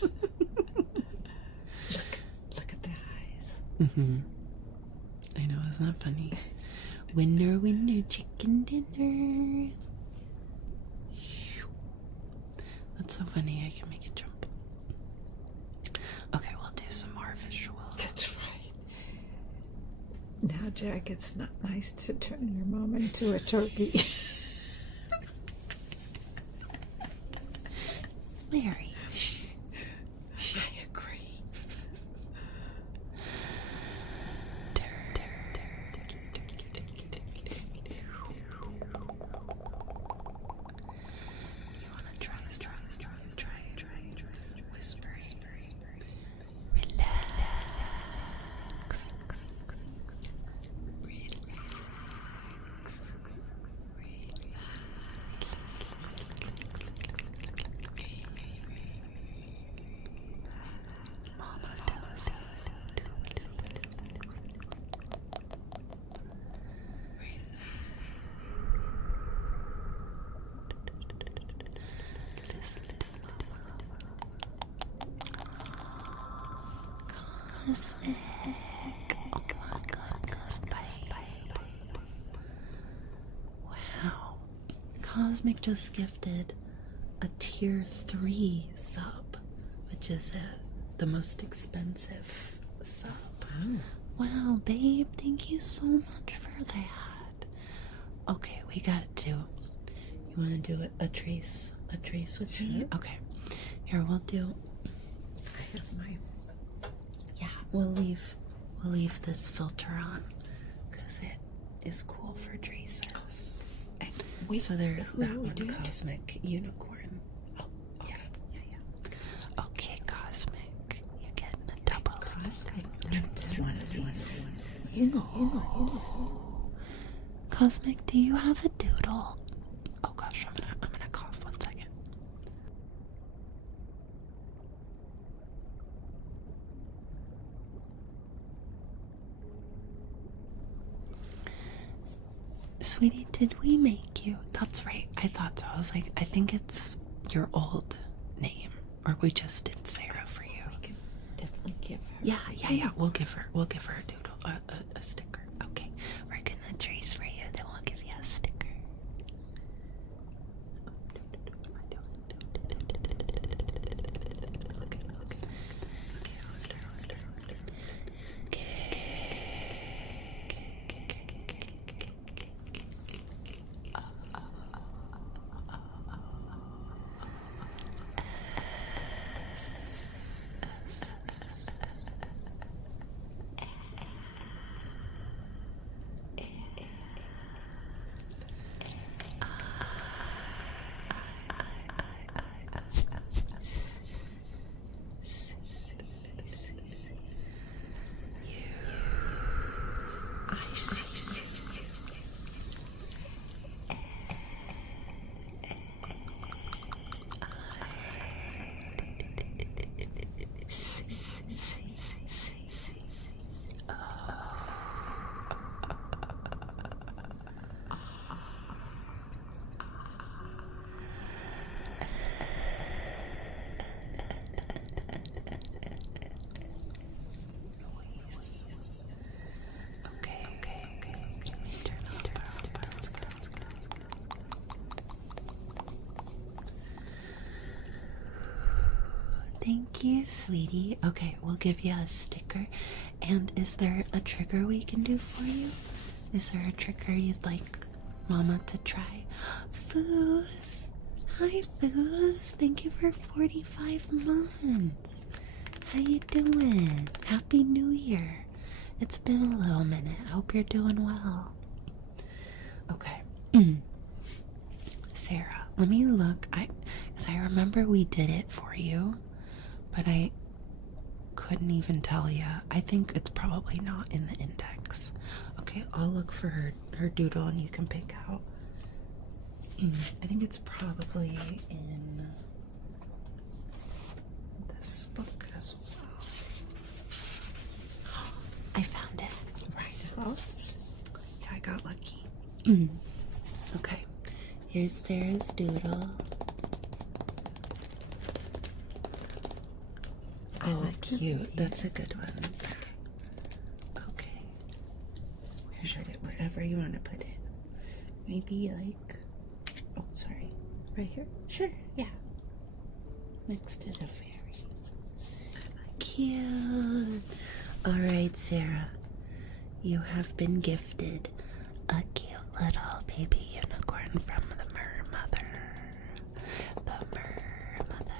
at the eyes. Mm-hmm. I know, isn't that funny? Winner, winner, chicken dinner. That's so funny, I can make it jump. Okay, we'll do some more visuals. That's right. Now, Jack, it's not nice to turn your mom into a turkey. Larry. I agree. You want to try, whisper, relax, Mama does. Cosmic. Oh my goodness. Wow. Cosmic just gifted a tier 3 sub, which is the most expensive sub. Oh. Wow, babe, thank you so much for that. Okay, we gotta do. You want to do a trace with me? Okay, here we'll do. I have my. Yeah, we'll leave this filter on because it is cool for traces. So there's that one, Cosmic Unicorn. Oh, yeah. Okay, Cosmic, you're getting a double. Cosmic. It's one of these. Cosmic, do you have a doodle? Oh gosh, I'm gonna cough 1 second. Sweetie, did we make you? That's right, I thought so. I was like, I think it's your old name, or we just did Sarah for you. We can definitely give her. Yeah. We'll give her a doodle, a sticker. Okay, we're gonna trace for you, then we'll give you a sticker. Okay, I'll start. Thank you, sweetie. Okay, we'll give you a sticker. And is there a trigger we can do for you? Is there a trigger you'd like Mama to try? Foos! Hi, Foos! Thank you for 45 months. How you doing? Happy New Year. It's been a little minute. I hope you're doing well. Okay. Sarah, let me look. Because I remember we did it for you, but I couldn't even tell you. I think it's probably not in the index. Okay, I'll look for her doodle and you can pick out. I think it's probably in this book as well. I found it. Right. Oh. Yeah, I got lucky. Okay, here's Sarah's doodle. Oh, cute. That's a good one. Okay. Where should it? wherever you want to put it. Maybe like, oh, sorry, right here? Sure, yeah. Next to the fairy. Cute. Alright, Sarah. You have been gifted a cute little baby unicorn from the Mer Mother. The Mer Mother.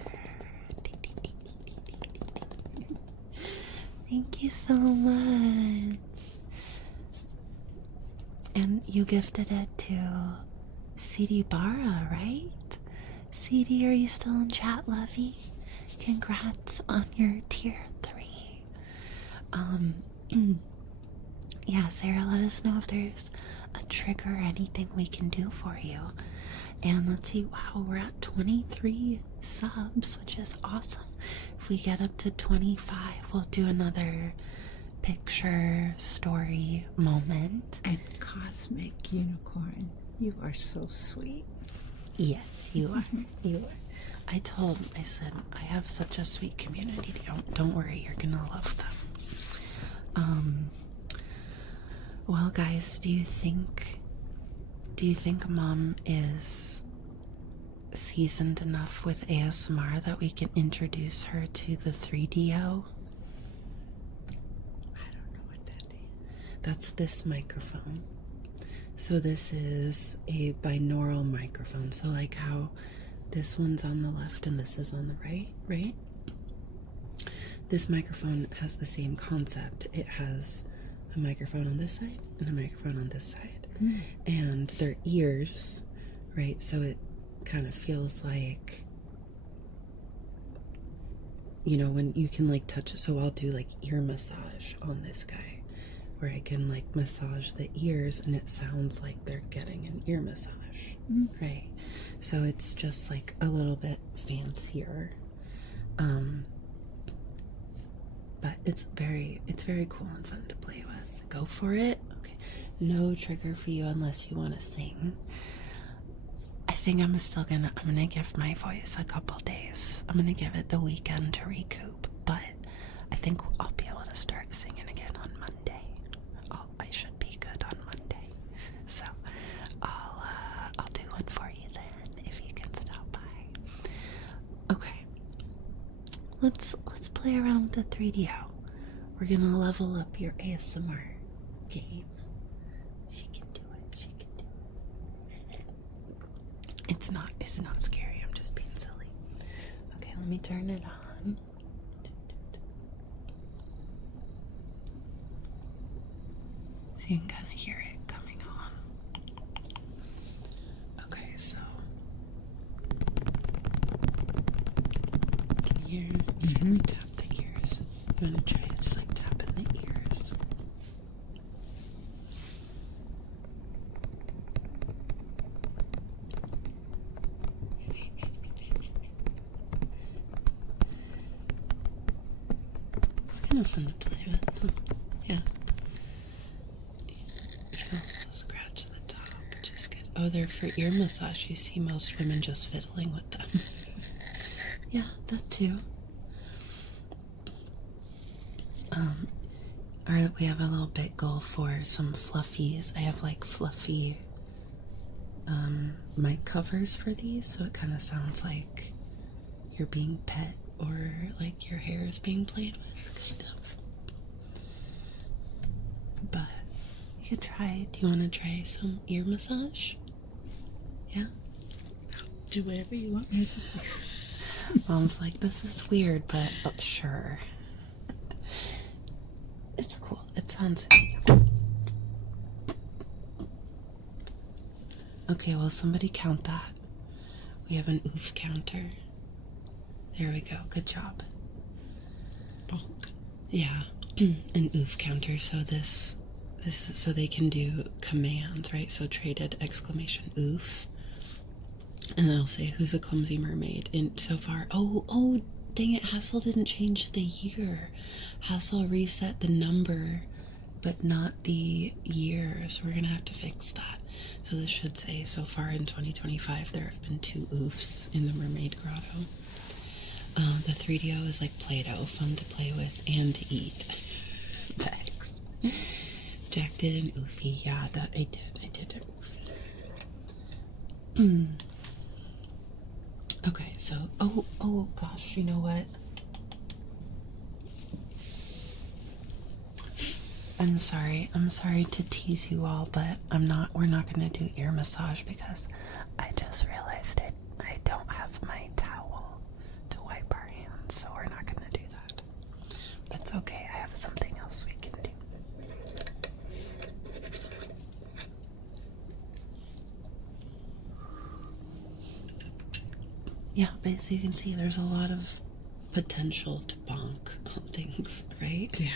Thank you so much. And you gifted it to CD Barra, right? CD, are you still in chat, lovey? Congrats on your tier 3. Yeah, Sarah, let us know if there's a trigger or anything we can do for you. And let's see, wow, we're at 23 subs, which is awesome. If we get up to 25, we'll do another picture story moment. And Cosmic Unicorn, you are so sweet. Yes, you are. You are. I said, I have such a sweet community. Don't worry, you're gonna love them. Well, guys, do you think Mom is seasoned enough with ASMR that we can introduce her to the 3DO? I don't know what that is. That's this microphone. So this is a binaural microphone. So like how this one's on the left and this is on the right, right? This microphone has the same concept. It has a microphone on this side and a microphone on this side. And their ears, right? So it kind of feels like, you know, when you can like touch it. So I'll do like ear massage on this guy, where I can like massage the ears and it sounds like they're getting an ear massage, right? So it's just like a little bit fancier. But it's very cool and fun to play with. Go for it. Okay. No trigger for you unless you want to sing. I think I'm gonna give my voice a couple days. I'm gonna give it the weekend to recoup, but I think I'll be able to start singing again on Monday. I should be good on Monday. So I'll do one for you then if you can stop by. Okay. Let's play around with the 3DO. We're gonna level up your ASMR game. She can do it. She can do it. It's not scary. I'm just being silly. Okay, let me turn it on. So you can kind of hear it coming on. Okay, so you can hear tap the ears. You want to try it, just like tapping the ears. It's kind of fun to play with. Huh? Yeah. You can also scratch the top, which is good. Oh, they're for ear massage. You see most women just fiddling with them. Yeah, that too. We have a little bit goal for some fluffies. I have like fluffy mic covers for these, so it kind of sounds like you're being pet or like your hair is being played with, kind of. But you could try. Do you want to try some ear massage? Yeah? Do whatever you want. Mom's like, this is weird, but sure. It's cool. It sounds neat. Okay, well, somebody count that. We have an oof counter. There we go. Good job. Yeah, an oof counter. So this is so they can do commands, right? So traded exclamation oof. And then I'll say, who's a clumsy mermaid? And so far, oh, dang it, Hassel didn't change the year. Hassel reset the number, but not the year. So we're going to have to fix that. So this should say, so far in 2025, there have been 2 oofs in the Mermaid Grotto. The 3DO is like Play-Doh, fun to play with and to eat. Thanks. distracted and oofy. Yeah, that I did. I did it oofy. Okay, so oh gosh, you know what? I'm sorry to tease you all, but we're not gonna do ear massage because I just realized I don't have my towel to wipe our hands, so we're not gonna do that. That's okay, I have something else we can do. Yeah, but as you can see, there's a lot of potential to bonk on things, right? Yeah.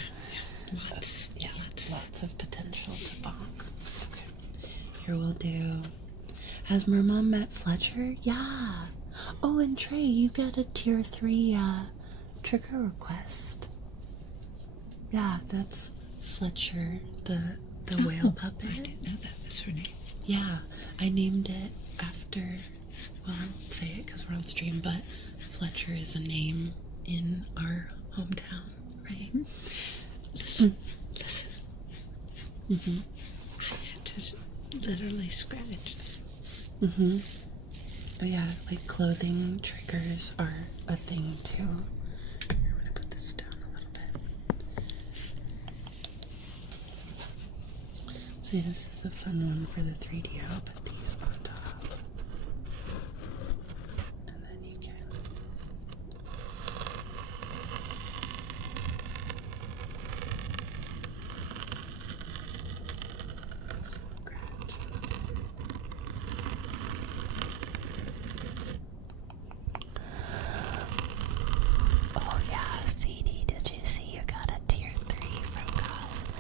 Lots of potential to bonk. Okay. Here we'll do. Has Mermom met Fletcher? Yeah. Oh, and Trey, you got a tier 3 trigger request. Yeah, that's Fletcher, the whale puppet. I didn't know that was her name. Yeah, I named it after, well, I won't say it because we're on stream, but Fletcher is a name in our hometown, right? Listen. Mm-hmm. I had to literally scratch. Mm-hmm. Oh yeah, like clothing triggers are a thing too. I'm gonna put this down a little bit. See, this is a fun one for the 3D. I'll put these on top. And then you can scratch. Oh yeah, CD, did you see you got a tier 3 from Cosmic?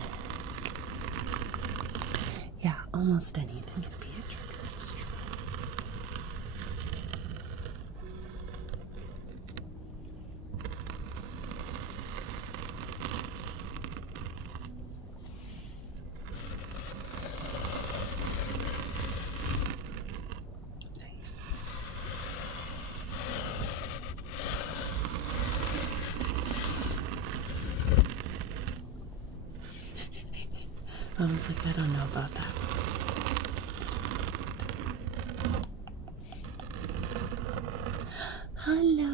Yeah, almost anything can be a trigger, it's true. Nice. I was like, I don't know about that. Hello.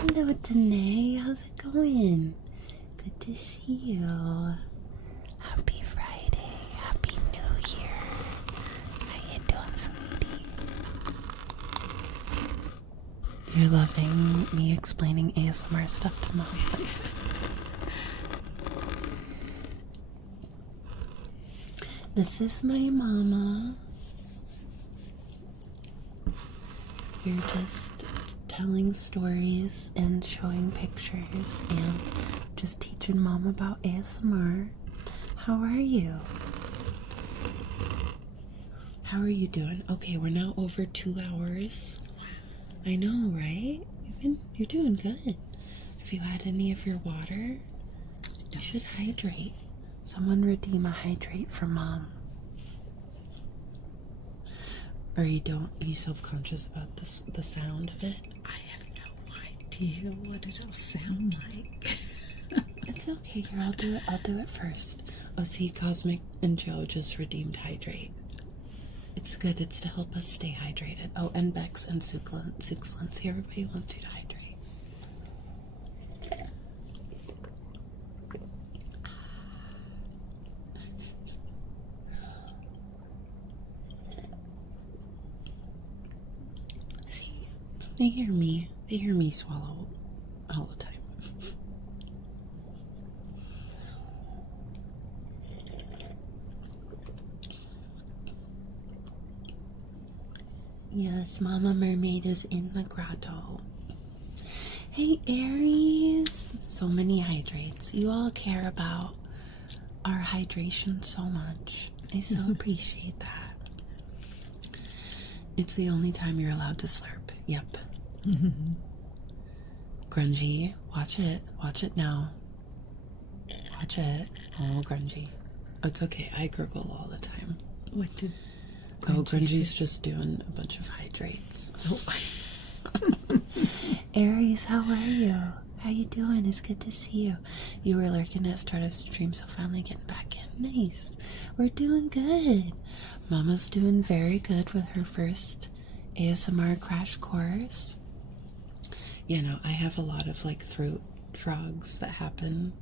Hello, Danae. How's it going? Good to see you. Happy Friday. Happy New Year. How you doing, sweetie? You're loving me explaining ASMR stuff to Mom. This is my mama. You're just telling stories and showing pictures and just teaching Mom about ASMR. How are you? How are you doing? Okay, we're now over 2 hours. I know, right? You're doing good. Have you had any of your water? You should hydrate. Someone redeem a hydrate for Mom. Or you self-conscious about the sound of it? I have no idea what it'll sound like. It's okay, here, I'll do it first. Oh, see, Cosmic and Joe just redeemed hydrate. It's good, it's to help us stay hydrated. Oh, and Bex and Suxlin. See, everybody wants you to hydrate. See, they hear me swallow all the time. Yes, Mama Mermaid is in the grotto. Hey, Aries! So many hydrates. You all care about our hydration so much. I so appreciate that. It's the only time you're allowed to slurp. Yep. Grungy, watch it. Watch it now. Watch it. Oh, Grungy. It's okay. I gurgle all the time. What did Grungy's just doing a bunch of hydrates. Aries, how are you? How you doing? It's good to see you. You were lurking at start of stream, so finally getting back in. Nice. We're doing good. Mama's doing very good with her first ASMR crash course. You know, I have a lot of like throat frogs that happen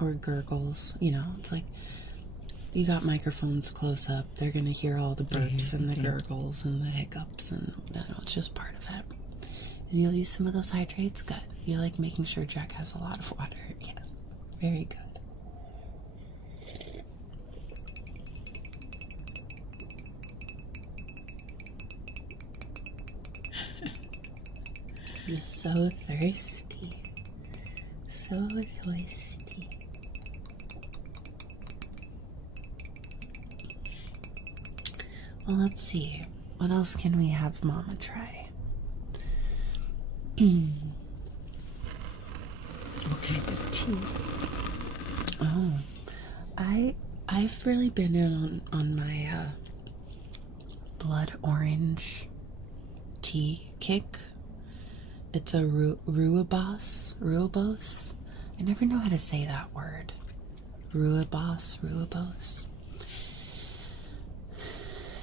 or gurgles. You know, it's like you got microphones close up, they're gonna hear all the burps and the gurgles and the hiccups, and it's just part of it. And you'll use some of those hydrates. Good. You like making sure Jack has a lot of water. Yes. Very good. You're so thirsty. So thirsty. Well, let's see. What else can we have Mama try? What kind of tea? Oh, I've really been in on my blood orange tea kick. It's a Rooibos. I never know how to say that word. Rooibos.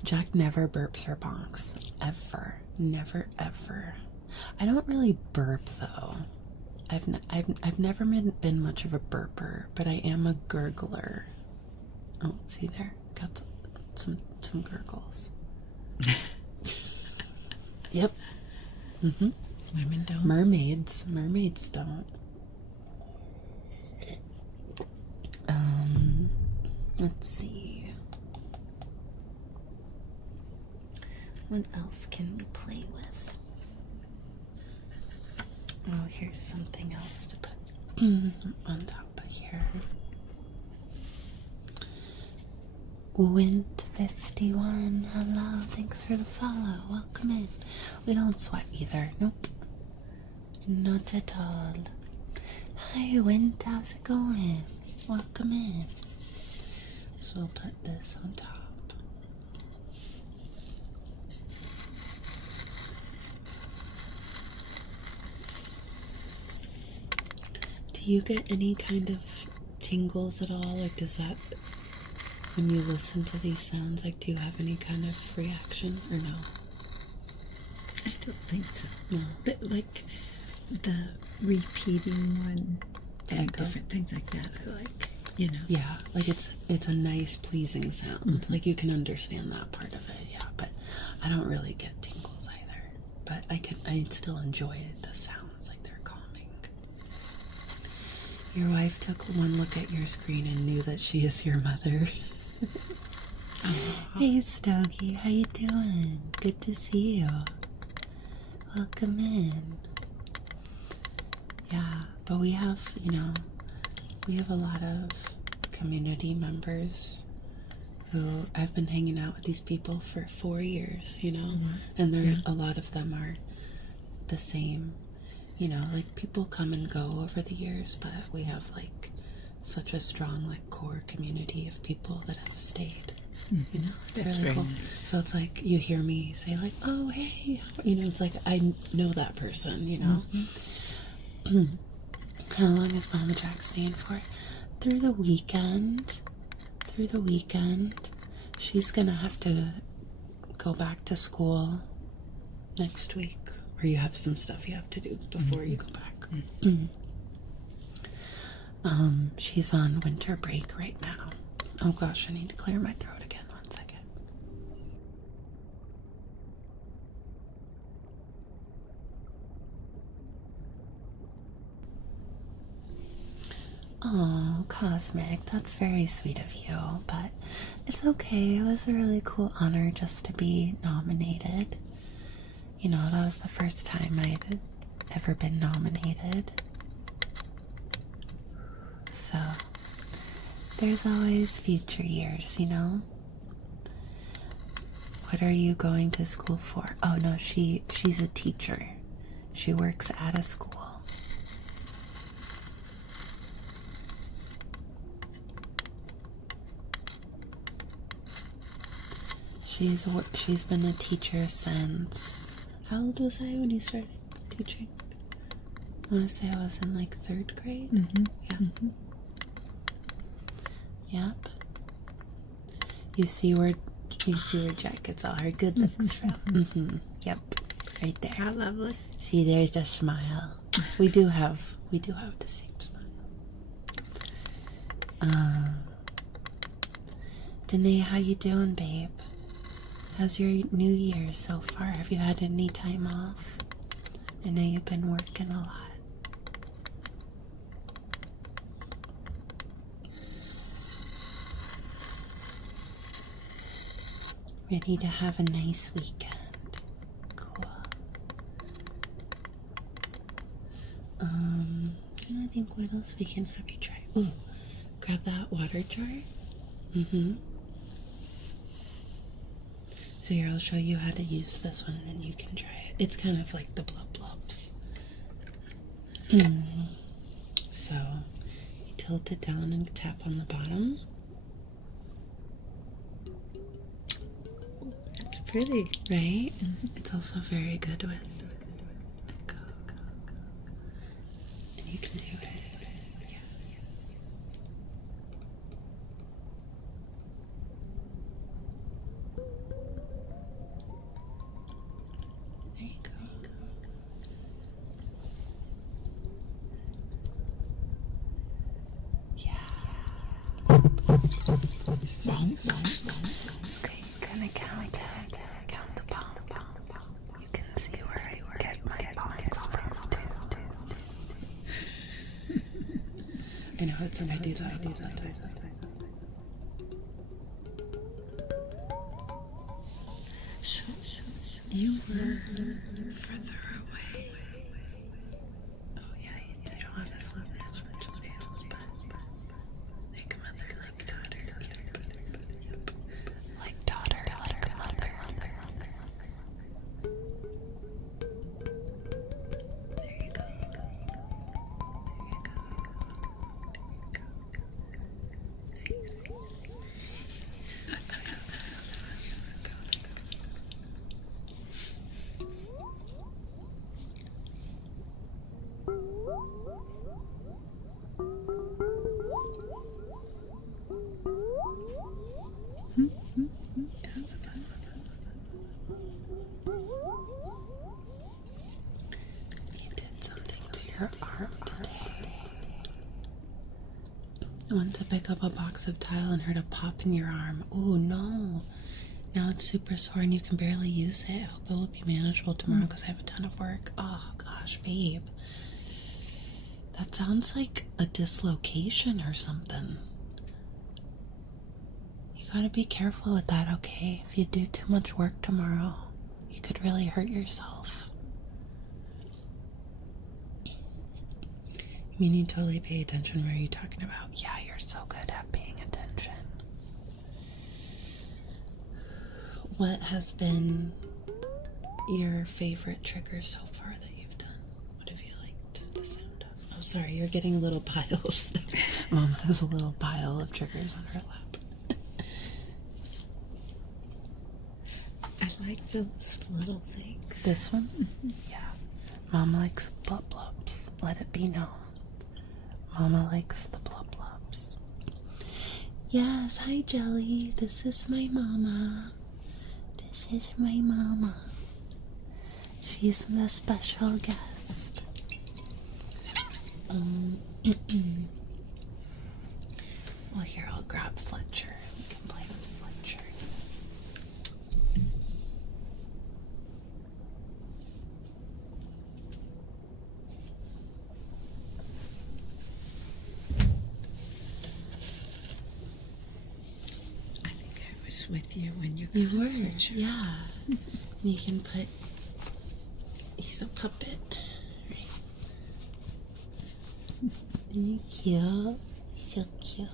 Jack never burps or bonks. Ever. Never, ever. I don't really burp, though. I've never been much of a burper, but I am a gurgler. Oh, see there? Got some gurgles. Yep. Mm-hmm. Women don't. Mermaids don't. Let's see. What else can we play with? Oh, here's something else to put on top of here. Wint51, hello, thanks for the follow. Welcome in. We don't sweat either. Nope. Not at all. Hi, Wint, how's it going? Welcome in. So we'll put this on top. Do you get any kind of tingles at all? Like, does that, when you listen to these sounds, like, do you have any kind of reaction or no? I don't think so. No. But like the repeating one and Echo. different things like that, I like, you know. Yeah, like it's a nice, pleasing sound. Mm-hmm. Like you can understand that part of it, yeah. But I don't really get tingles either. But I still enjoy the sounds, like they're calming. Your wife took one look at your screen and knew that she is your mother. Hey, Stogie, how you doing? Good to see you. Welcome in. Yeah, but we have a lot of community members who I've been hanging out with these people for 4 years, and a lot of them are the same, like people come and go over the years, but we have like such a strong like core community of people that have stayed. It's That's really very cool. nice. So it's like you hear me say like, oh hey, it's like I know that person, Mm-hmm. How long is Mama Jack staying for? Through the weekend. She's gonna have to go back to school next week, or you have some stuff you have to do before you go back. She's on winter break right now. Oh gosh, I need to clear my throat again. 1 second. Oh, Cosmic, that's very sweet of you, but it's okay. It was a really cool honor just to be nominated. That was the first time I'd ever been nominated. So, there's always future years, What are you going to school for? Oh, no, she's a teacher. She works at a school. She's been a teacher since... How old was I when you started teaching? I want to say I was in like 3rd grade. Mm-hmm. Yeah. Mm-hmm. Yep. You see where Jack gets all her good looks from. Mm-hmm. Yep. Right there. How lovely. See, there's the smile. We do have the same smile. Danae, how you doing, babe? How's your new year so far? Have you had any time off? I know you've been working a lot. Ready to have a nice weekend. Cool. I think what else we can have you try. Ooh, grab that water jar. Mm-hmm. So here, I'll show you how to use this one and then you can try it. It's kind of like the blub blubs. So, you tilt it down and tap on the bottom. It's pretty. Right? It's also very good with go. And you can do it. Yeah. There you go. Yeah. Okay, gonna count it. Count the bomb. You can see where I get my bombs from too. I know it's I do that. You were further away. Oh yeah, you don't have as long as Rachel's nails, but like a mother, like daughter. Like daughter, like mother. There you go. You did something to your arm today. I went to pick up a box of tile and heard a pop in your arm. Oh no. Now it's super sore and you can barely use it. I hope it will be manageable tomorrow because I have a ton of work. Oh gosh, babe. That sounds like a dislocation or something. You gotta be careful with that, okay? If you do too much work tomorrow, you could really hurt yourself. I mean, you totally pay attention. What are you talking about? Yeah, you're so good at paying attention. What has been your favorite trigger so far that you've done? What have you liked the sound of? Oh, sorry, you're getting little piles. Mom has a little pile of triggers on her lap. I like those little things. This one? Yeah. Mama likes blub blubs. Let it be known. Mama likes the blub blubs. Yes, hi Jelly. This is my mama. This is my mama. She's the special guest. Well, here, I'll grab Fletcher. We can play with Fletcher. I think I was with you when you You got were, Fletcher. yeah. You can put. He's a puppet, right? Cute, so cute.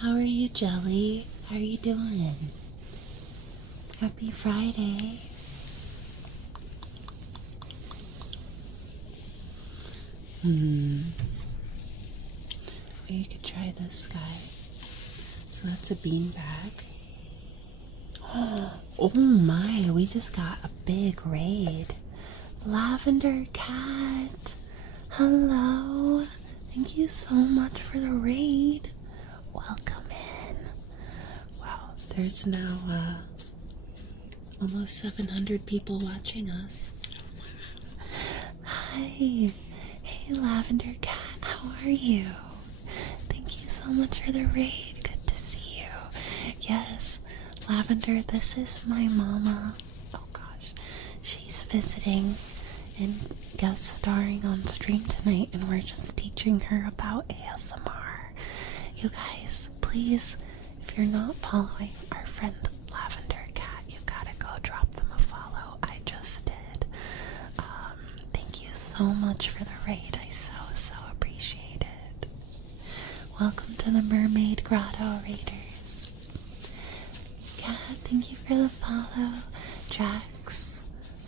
How are you, Jelly? How are you doing? Happy Friday. You could try this guy. So that's a beanbag. Oh my, we just got a big raid. Lavender cat. Hello. Thank you so much for the raid. Welcome in. Wow, there's now almost 700 people watching us. Hi. Hey, Lavender Cat. How are you? Thank you so much for the raid. Good to see you. Yes, Lavender, this is my mama. Oh gosh. She's visiting and guest starring on stream tonight, and we're just teaching her about ASMR. You guys, please, if you're not following our friend Lavender Cat, you gotta go drop them a follow. I just did. Thank you so much for the raid. I so appreciate it. Welcome to the Mermaid Grotto Raiders. Yeah, thank you for the follow. Jax,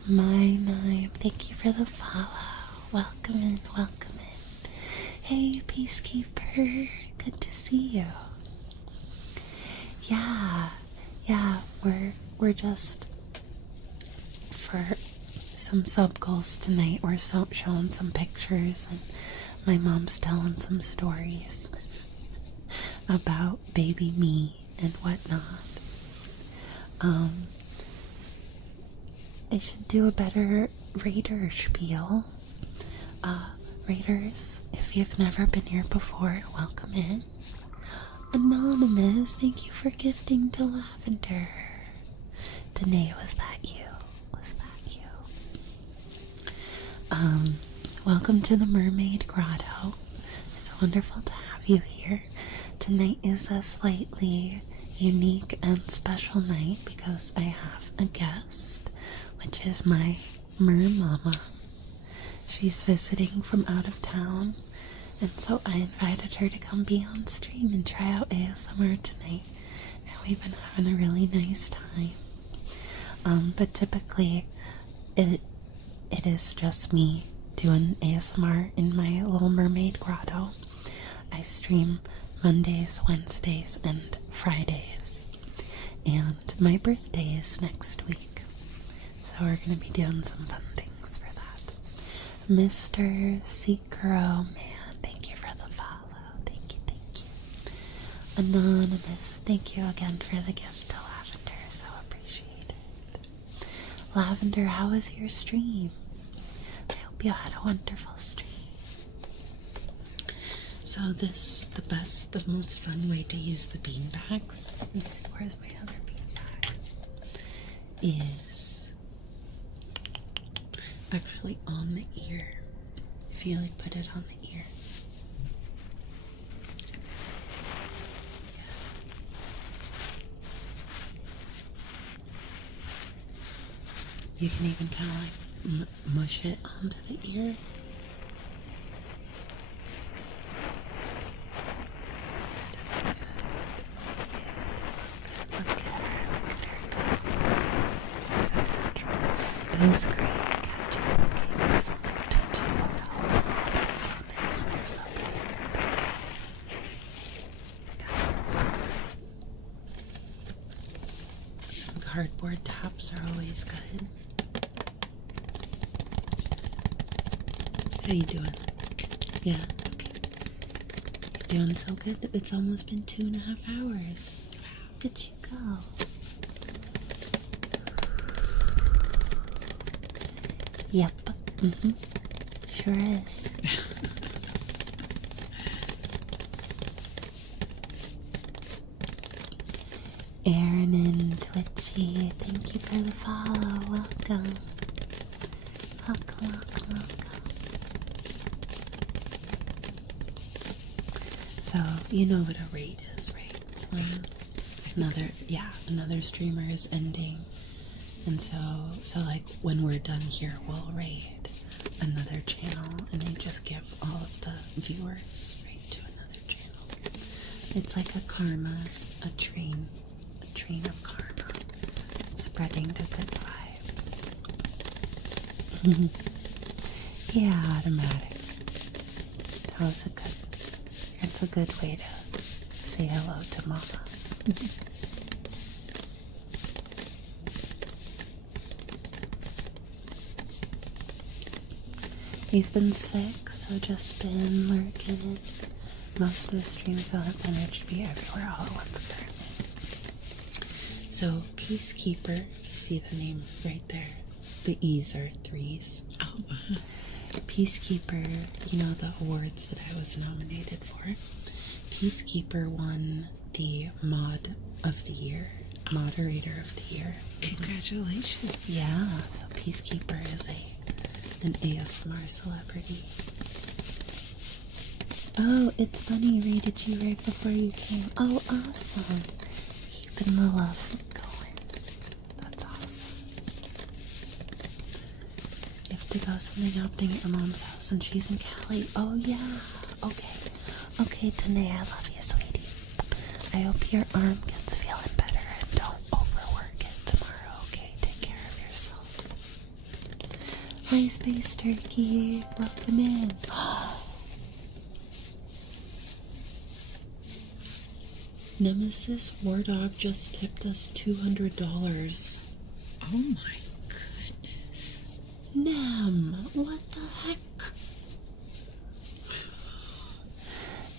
my name, thank you for the follow. Welcome in, welcome in. Hey, Peacekeeper, good to see you. Yeah, we're just, for some sub goals tonight, we're showing some pictures, and my mom's telling some stories about baby me and whatnot. I should do a better Raider spiel. Raiders, if you've never been here before, welcome in. Anonymous, thank you for gifting to Lavender. Danae, was that you? Was that you? Welcome to the Mermaid Grotto. It's wonderful to have you here. Tonight is a slightly unique and special night because I have a guest, which is my mer mama. She's visiting from out of town, and so I invited her to come be on stream and try out ASMR tonight, and we've been having a really nice time. But typically it is just me doing ASMR in my little mermaid grotto. I stream Mondays, Wednesdays, and Fridays, and my birthday is next week, so we're going to be doing some fun things for that. Mr. Secro Man, thank you for the follow. Thank you. Anonymous, thank you again for the gift to Lavender. So appreciate it. Lavender, how was your stream? I hope you had a wonderful stream. So the most fun way to use the beanbags, where's my other beanbag, is actually on the ear. If you like put it on the ear. You can even kind of like mush it onto the ear. Those green catching games so good to chew. Oh, that's so nice. They're so good. Some cardboard tops are always good. How you doing? Yeah, okay. You're doing so good. It's almost been 2.5 hours. Look at you go. Yep. Sure is. Aaron and Twitchy, thank you for the follow. Welcome. Welcome. So, you know what a raid is, right? It's when another streamer is ending. And so like when we're done here, we'll raid another channel, and they just give all of the viewers right to another channel. It's like a karma, a train of karma, spreading the good vibes. Yeah, automatic. It's a good way to say hello to mama. You've been sick, so also just been lurking. Most of the streams don't have the energy to be everywhere all at once currently. So, Peacekeeper, you see the name right there. The E's are 3s. Oh, Peacekeeper, you know the awards that I was nominated for. Peacekeeper won the Mod of the Year, Moderator of the Year. congratulations. Yeah, so Peacekeeper is an ASMR celebrity. Oh, it's Bunny raided you right before you came. Oh, awesome. Keeping the love going. That's awesome. You have to go something happening at your mom's house and she's in Cali. Oh, yeah. Okay. Okay, Danae, I love you, sweetie. I hope your arm gets feeling better and don't overwork it tomorrow, okay? Take care of yourself. Hi, Space Turkey. Welcome in. Nemesis War Dog just tipped us $200. Oh my goodness. Nem, what the heck?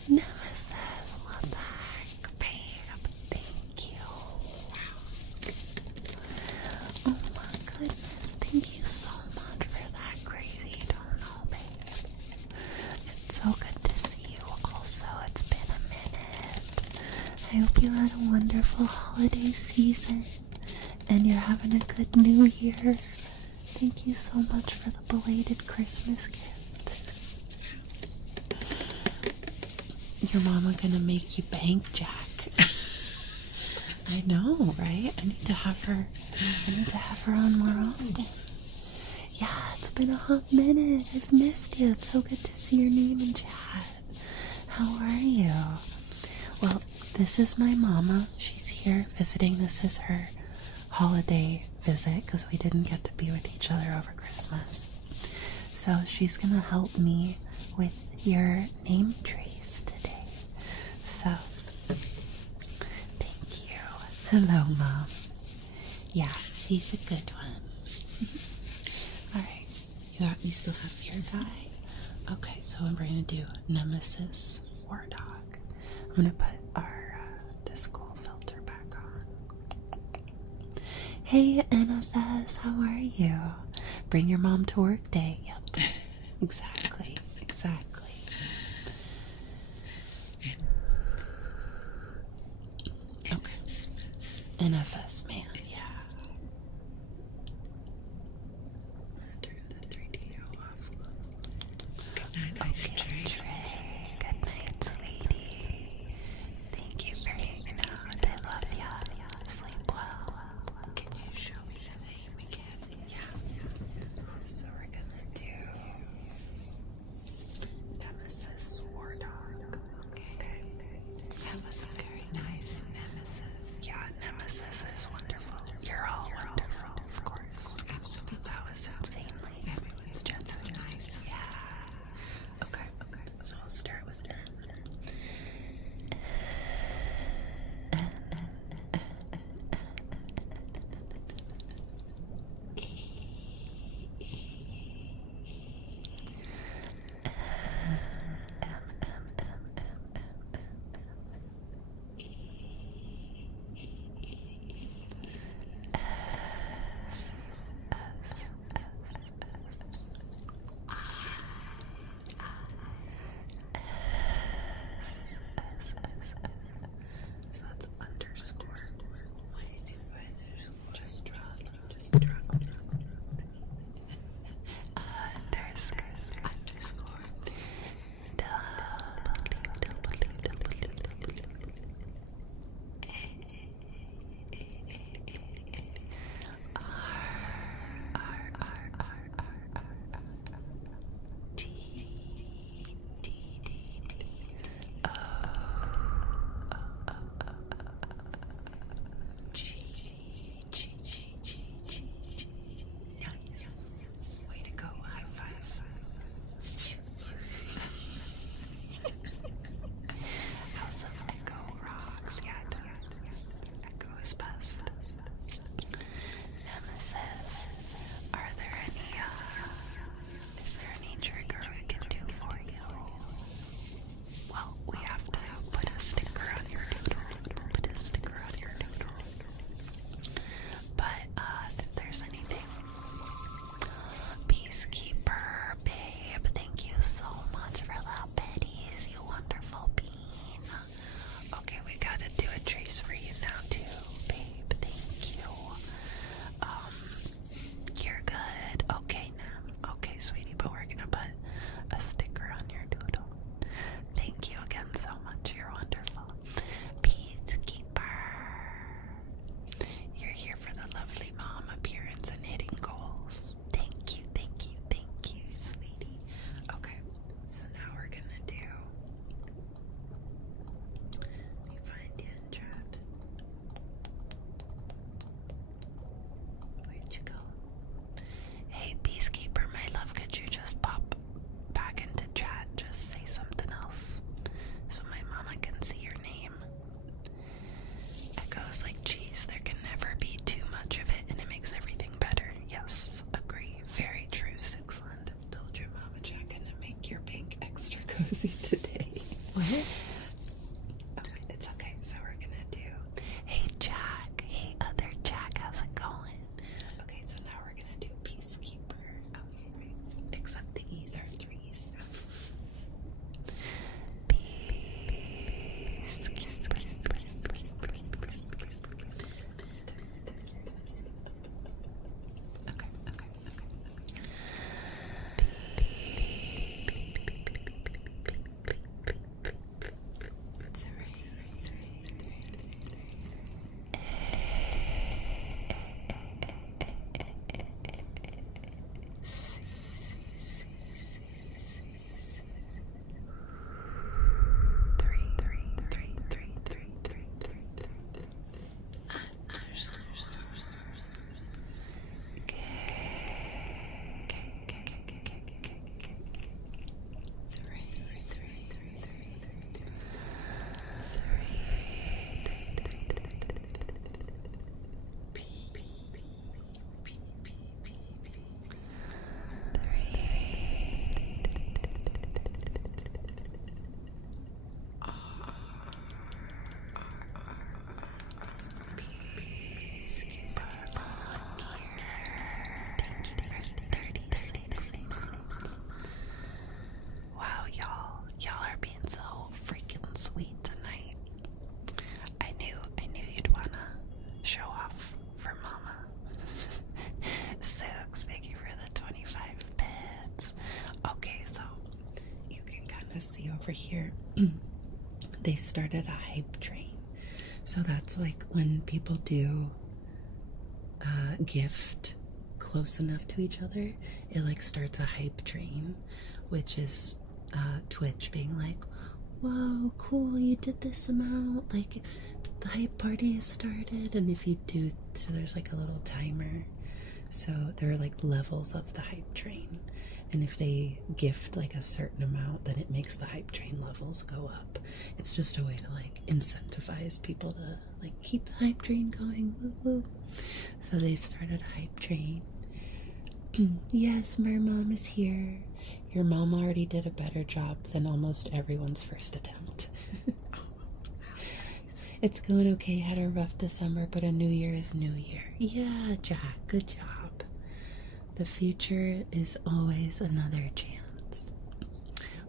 Nemesis, what the heck, babe? Thank you. Oh my goodness, thank you so much for that crazy dono, babe. It's so good to see you also. It's been a minute. I hope you had a wonderful holiday season and you're having a good new year. Thank you so much for the belated Christmas gift. Your mama gonna make you bank, Jack. I know, right? I need to have her on more often. Yeah, it's been a hot minute. I've missed you. It's so good to see your name in chat. How are you? Well, this is my mama. She's here visiting. This is her holiday visit because we didn't get to be with each other over Christmas. So she's gonna help me with your name trace today. So, thank you. Hello, Mom. Yeah, she's a good one. Alright, you still have your guy? Okay, so we're going to do Nemesis War Dog. I'm going to put our this cool filter back on. Hey, NFS, how are you? Bring your mom to work day. Yep, exactly. Okay. NFS, man, yeah. Turn the 3D off. Good night, Ice Tray. Good night, sweetie. Thank you for hanging out. I love ya. Sleep well. Can you show me the name again? Yeah. So we're gonna do Nemesis War Dog. Okay. That was a very nice Nemesis. Yeah, Nemesis is wonderful. It's okay. So we're gonna do, hey Jack, hey other Jack, how's it going? Okay, so now we're gonna do Peacekeeper. Okay, right. Except the E's are threes. Okay. Wow, y'all are being so freaking sweet tonight. I knew you'd wanna show off for Mama. Six, thank you for the 25 bits. Okay, so you can kind of see over here. They started a hype train. So that's like when people do gift close enough to each other, it like starts a hype train, which is Twitch being like, whoa, cool, you did this amount, like the hype party has started. And if you do, so there's like a little timer, so there are like levels of the hype train, and if they gift like a certain amount, then it makes the hype train levels go up. It's just a way to like incentivize people to like keep the hype train going. Woo woo. So they've started a hype train. Yes, my mom is here. Your mom already did a better job than almost everyone's first attempt. It's going okay. Had a rough December, but a new year is new year. Yeah, Jack, good job. The future is always another chance.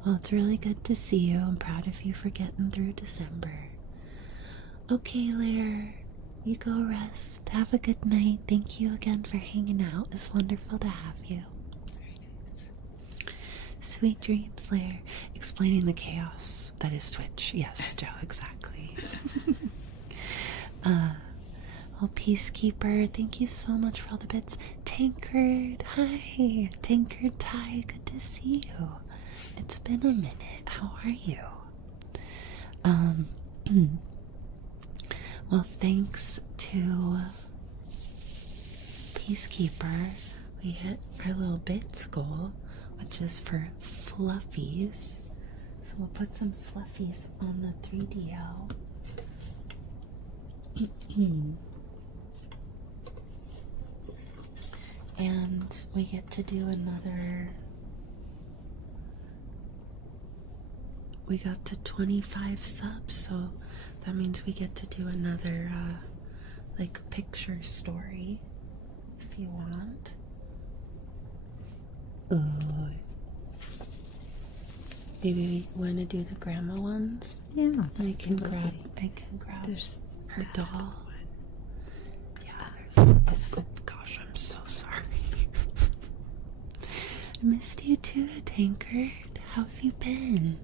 Well, it's really good to see you. I'm proud of you for getting through December. Okay, Lair, you go rest. Have a good night. Thank you again for hanging out. It's wonderful to have you. Sweet dreams, Lair. Explaining the chaos that is Twitch. Yes, Joe, exactly. Oh, Peacekeeper, thank you so much for all the bits. Tankard, hi. Tankard Ty, good to see you. It's been a minute. How are you? Well, thanks to Peacekeeper, we hit our little bits goal, which is for fluffies. So we'll put some fluffies on the 3DL. And we get to do another. We got to 25 subs, so that means we get to do another like picture story if you want. Maybe we want to do the grandma ones. Yeah, I can grab There's her doll. Yeah, there's this one. Gosh, I'm so sorry. I missed you too, Tankard. How have you been?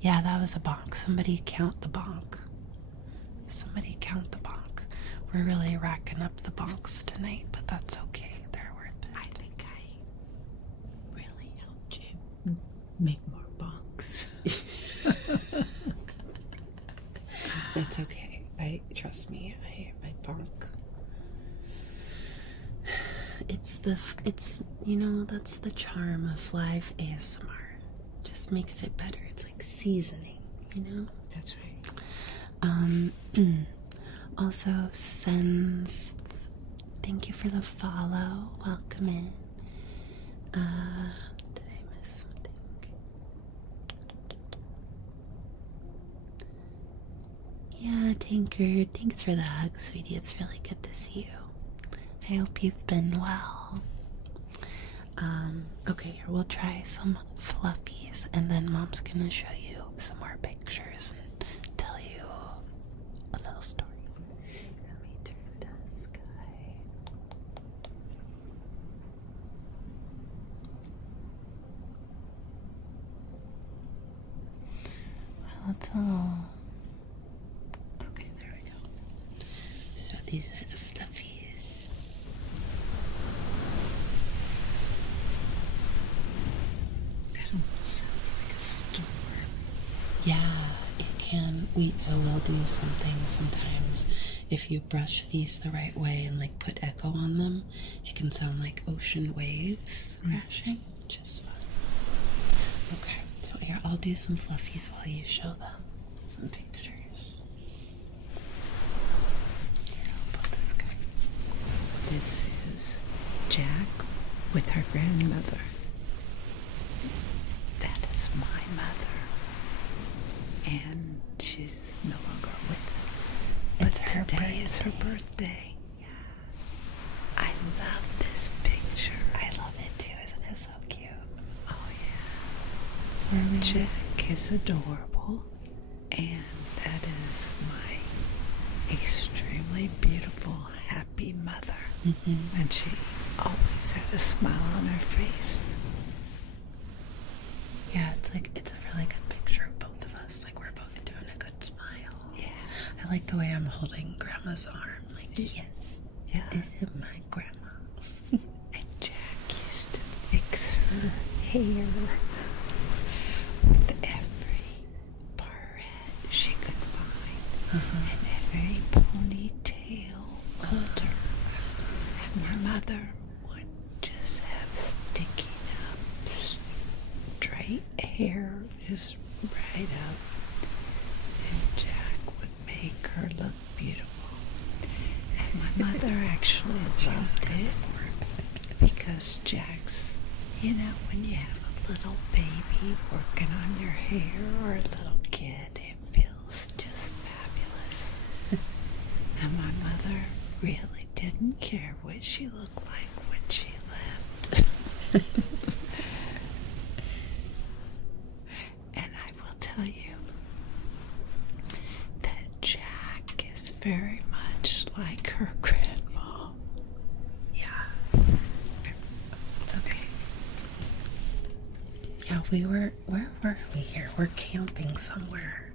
Yeah, that was a bonk. Somebody count the bonk. Somebody count the bonk. We're really racking up the bonks tonight, but that's okay. They're worth it. I think I really helped you make more bonks. It's okay. Trust me. I bonk. It's you know, that's the charm of live ASMR. Just makes it better. It's like seasoning, you know? That's right. Also, Sens, thank you for the follow. Welcome in. Did I miss something? Tinker, thanks for the hug, sweetie. It's really good to see you. I hope you've been well. Okay, here we'll try some fluffies, and then Mom's gonna show you some more pictures and tell you a little story. Let me turn the sky. Well, it's all. Okay, there we go. So these are the fluffies. Sounds like a storm. Yeah, it can. So we'll do something sometimes. If you brush these the right way and like put echo on them, it can sound like ocean waves crashing, which is fun. Okay, so here I'll do some fluffies while you show them some pictures. Here, I'll put this guy. This is Jack with her grandmother. That is my mother. And she's no longer with us. But today is her birthday. Yeah. I love this picture. I love it too. Isn't it so cute? Oh, yeah. Jack is adorable. And that is my extremely beautiful, happy mother. Mm-hmm. And she always had a smile on her face. Yeah, it's a really good picture of both of us. Like, we're both doing a good smile. Yeah. I like the way I'm holding Grandma's arm. Like, yes, Yeah. this is my grandma. And Jack used to fix her hair with every barrette she could find. And every ponytail holder. And my mother would just have sticking up straight hair just right up. And Jack would make her look beautiful. And my mother actually loved it because Jack's, you know, when you have a little baby working on your hair or a little kid, it feels just fabulous. And my mother really didn't care what she looked like when she left. And I will tell you that Jack is very much like her grandma. Yeah. It's okay. Yeah, where were we here? We're camping somewhere.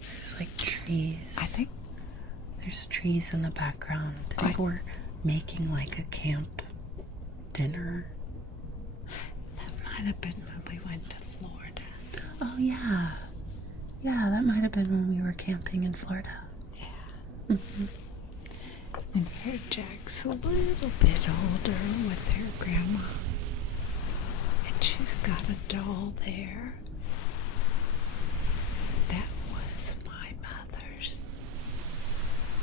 There's like trees. I think there's trees in the background. I think we're making like a camp dinner. that might have been when we went to Florida. Oh, yeah. Yeah, that might have been when we were camping in Florida. Yeah. Mm-hmm. And here Jack's a little bit older with her grandma. And she's got a doll there. That was my mother's.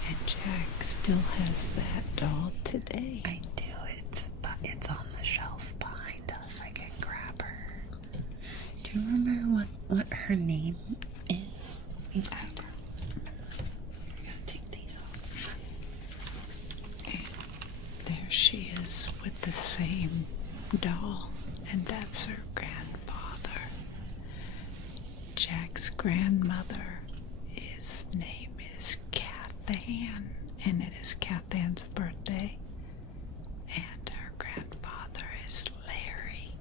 And Jack still has that doll today. I do. It's on the shelf behind us. I can grab her. Do you remember what her name is? I gotta take these off. And there she is with the same doll. And that's her grandfather. Jack's grandmother, his name is Cathan, and it is Cathan's birthday. And her grandfather is Larry.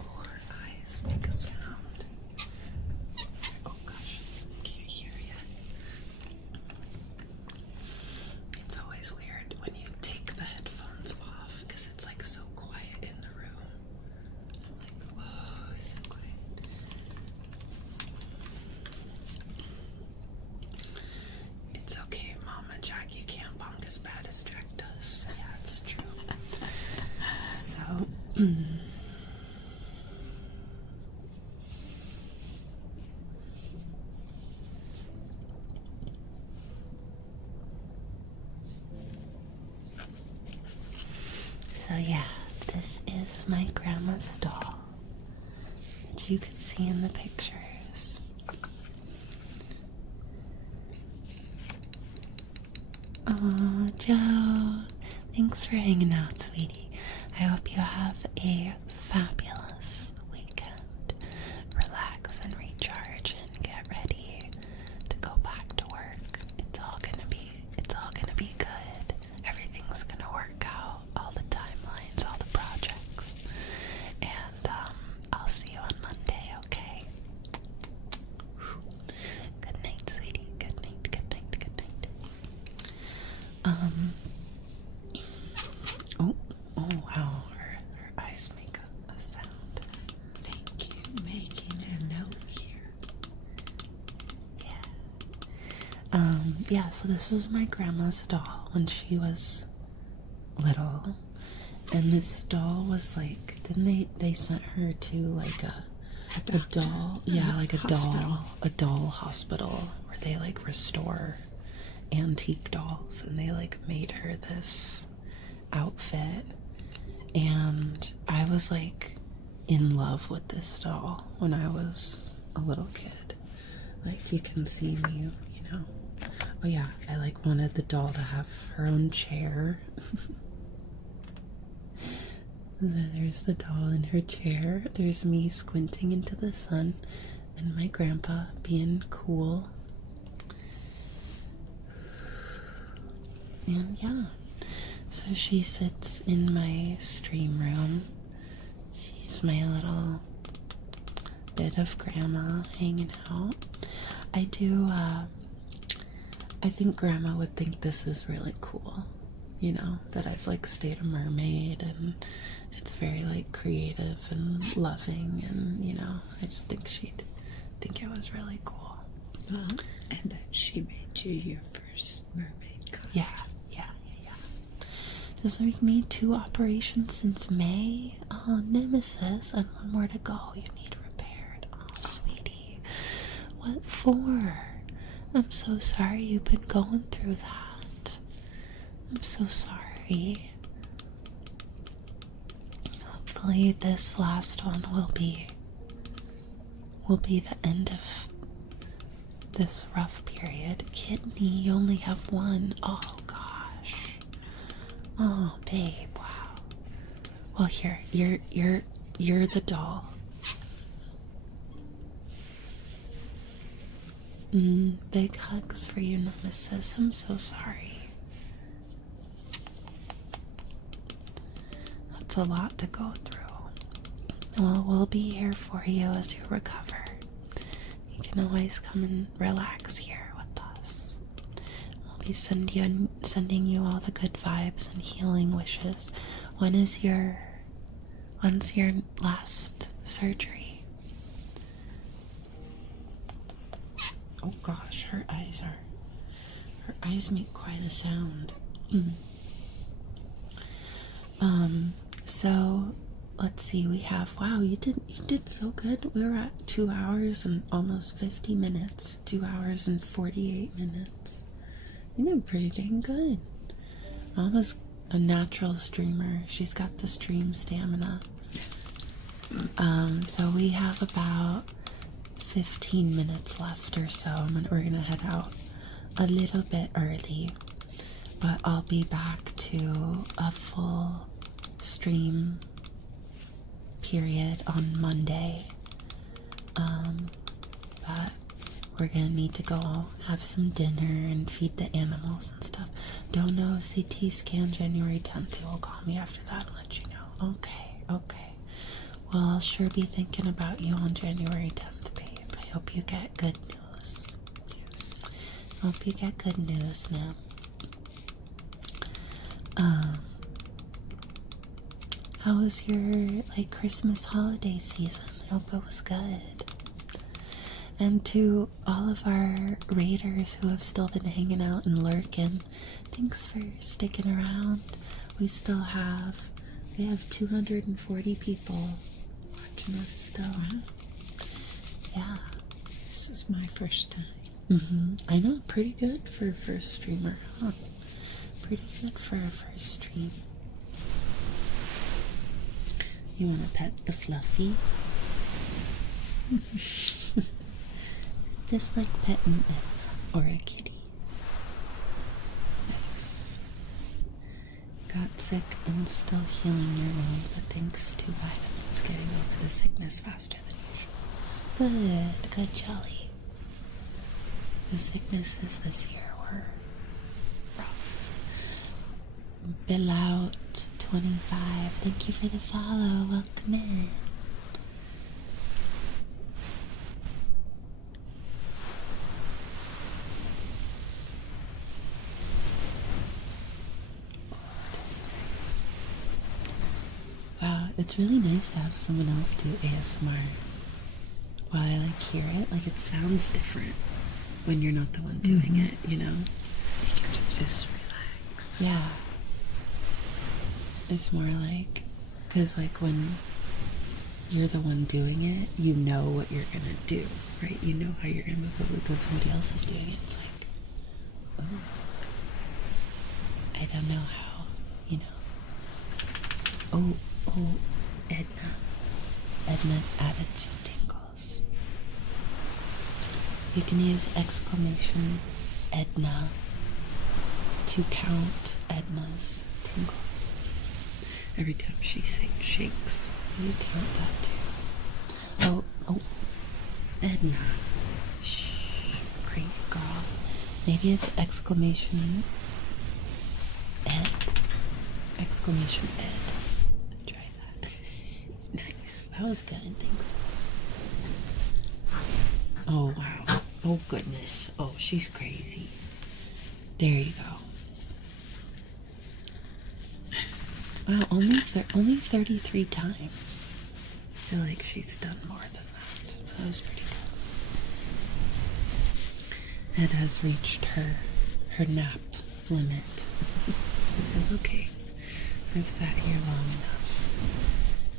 Oh, her eyes make a sound. Oh gosh, can't hear yet. It's always weird when you take the headphones off because it's like so quiet in the room. I'm like, whoa, it's so quiet. It's okay, Mama Jack, you can't bonk as bad as Jack does. Yeah, it's true. So, yeah, this is my grandma's doll that you could see in the pictures. Oh, Joe, thanks for hanging out, sweetie. I hope you have a fabulous weekend. Relax and recharge and get ready to go back to work. It's all gonna be good. Everything's gonna work out. All the timelines, all the projects. And I'll see you on Monday, okay? Good night, sweetie. Good night, good night, good night. Oh wow, her eyes make a sound. Thank you, making a note here. Yeah, so this was my grandma's doll when she was little. And this doll was like, didn't they sent her to like a doll, yeah, like a doll hospital where they like restore antique dolls, and they like made her this outfit, and I was like in love with this doll when I was a little kid. Like, you can see me, you know. Oh yeah, I like wanted the doll to have her own chair. So there's the doll in her chair. There's me squinting into the sun, and my grandpa being cool. And yeah, so she sits in my stream room. She's my little bit of grandma hanging out. I think grandma would think this is really cool, you know, that I've like stayed a mermaid, and it's very like creative and loving, and you know, I just think she'd think it was really cool. And that she made you your first mermaid costume. Yeah. Just like made 2 operations since May. Oh, Nemesis, and 1 more to go. You need repaired. Oh, sweetie. What for? I'm so sorry you've been going through that. I'm so sorry. Hopefully this last one will be the end of this rough period. Kidney, you only have 1. Oh gosh. Oh babe, wow. Well, here, you're the doll. Big hugs for you, Nemesis. I'm so sorry. That's a lot to go through. Well, we'll be here for you as you recover. You can always come and relax here with us. We'll be sending you all the good vibes and healing wishes. When's your last surgery? Oh gosh, her eyes make quite a sound. So let's see, we have, wow, you did so good. We were at 2 hours and almost 50 minutes. 2 hours and 48 minutes. You did pretty dang good. Mama's a natural streamer. She's got the stream stamina. So we have about 15 minutes left or so, and we're gonna head out a little bit early, but I'll be back to a full stream period on Monday. But we're gonna need to go have some dinner and feed the animals and stuff. Don't know, CT scan January 10th. They will call me after that and let you know. Okay. Well, I'll sure be thinking about you on January 10th, babe. I hope you get good news. Yes. Hope you get good news now. How was your Christmas holiday season? I hope it was good. And to all of our raiders who have still been hanging out and lurking, thanks for sticking around. We have 240 people watching us still. Wow. Yeah. This is my first time. I know, pretty good for a first streamer, huh? Pretty good for a first stream. You want to pet the fluffy? Just like petting Edna or a kitty. Nice. Got sick and still healing your wound, but thanks to vitamins, getting over the sickness faster than usual. Good, Jolly. The sicknesses this year were rough. Bill out 25. Thank you for the follow. Welcome in. Wow, it's really nice to have someone else do ASMR while I hear it. It sounds different when you're not the one doing it, you know? You get to just relax. Yeah. It's more because when you're the one doing it, you know what you're gonna do, right? You know how you're gonna move it. When somebody else is doing it, it's oh, I don't know how, you know. Oh, Edna added some tingles. You can use exclamation Edna to count Edna's tingles. Every time she shakes, you count that too. Oh, Edna. Shh, crazy girl. Maybe it's exclamation Ed. Exclamation Ed. Try that. Nice. That was good. Thanks. Oh, wow. Oh, goodness. Oh, she's crazy. There you go. Wow, only 33 times. I feel like she's done more than that. That was pretty good. Ed has reached her nap limit. She says, okay, I've sat here long enough.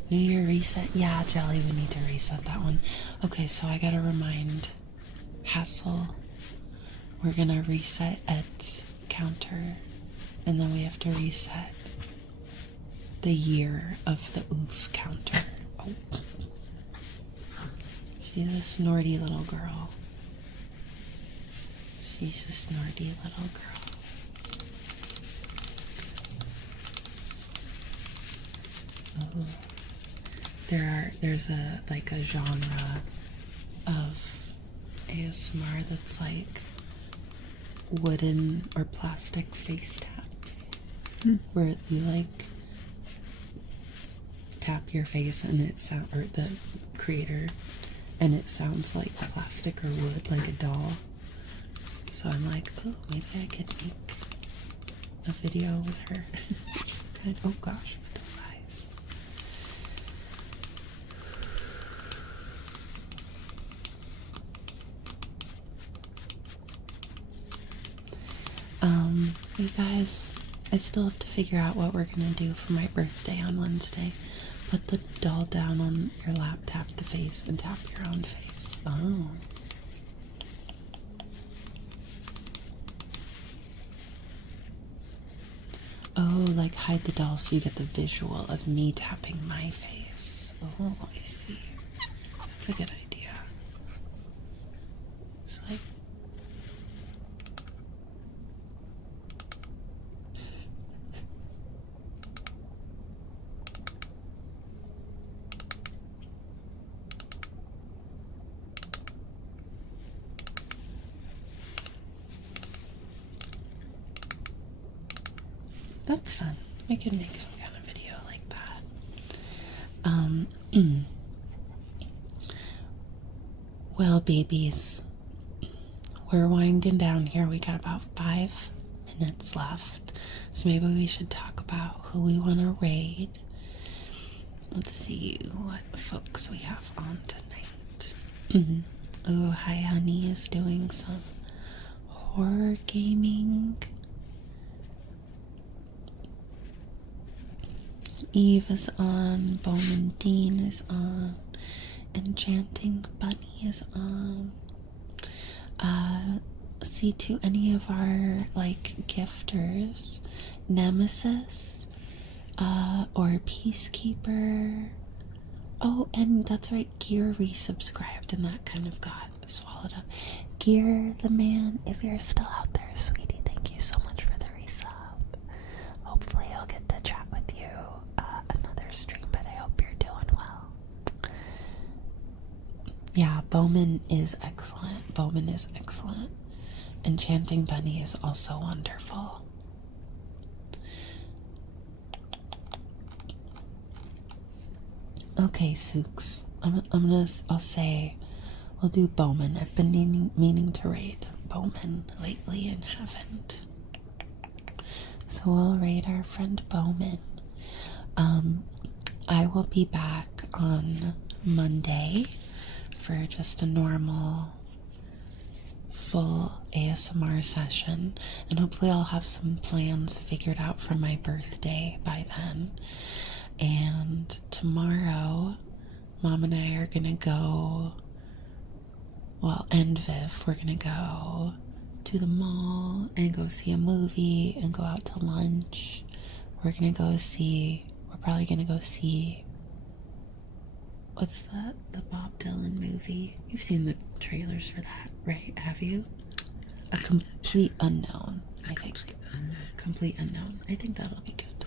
New Year reset? Yeah, Jelly, we need to reset that one. Okay, so I gotta remind Hassel. We're gonna reset Ed's counter, and then we have to reset the year of the oof counter. Oh. She's a snorty little girl. She's a snorty little girl. Oh. There's a genre of ASMR that's wooden or plastic face taps, where you tap your face and or the creator, and it sounds like plastic or wood, like a doll. So I'm oh, maybe I could make a video with her. Oh gosh, with those eyes. You guys, I still have to figure out what we're gonna do for my birthday on Wednesday. Put the doll down on your lap, tap the face, and tap your own face. Oh. Oh, hide the doll so you get the visual of me tapping my face. Oh, I see. That's a good idea. It's that's fun. We could make some kind of video like that. Well, babies, we're winding down here. We got about 5 minutes left. So maybe we should talk about who we want to raid. Let's see what folks we have on tonight. Oh, Hi Honey is doing some horror gaming. Eve is on, Bowman Dean is on, Enchanting Bunny is on. See to any of our gifters, Nemesis, or Peacekeeper, Oh, and that's right, Gear resubscribed and that kind of got swallowed up. Gear the man, if you're still out there, sweetie, thank you so much for the resub. Hopefully I'll get to chat with you another stream, but I hope you're doing well. Yeah, Bowman is excellent. Bowman is excellent. Enchanting Bunny is also wonderful. Okay, Sooks. I'll say we'll do Bowman. I've been meaning to raid Bowman lately and haven't. So we'll raid our friend Bowman. I will be back on Monday for just a normal full ASMR session, and hopefully I'll have some plans figured out for my birthday by then. And tomorrow, Mom and I are gonna go, well, and Viv, we're gonna go to the mall and go see a movie and go out to lunch. We're probably gonna go see, what's that? The Bob Dylan movie. You've seen the trailers for that, right? Have you? A Complete Unknown, I think. Complete Unknown. I think that'll be good.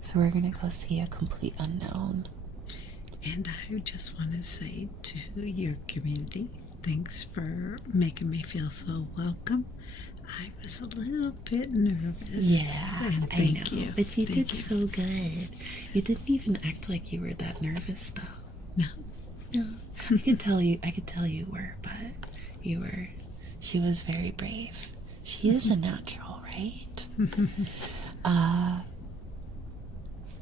So we're gonna go see A Complete Unknown. And I just want to say to your community, thanks for making me feel so welcome. I was a little bit nervous. Yeah, and I thank know. you. But you Thank did so good. You didn't even act like you were that nervous, though. No. I could tell you were, but you were. She was very brave. She is a natural, right?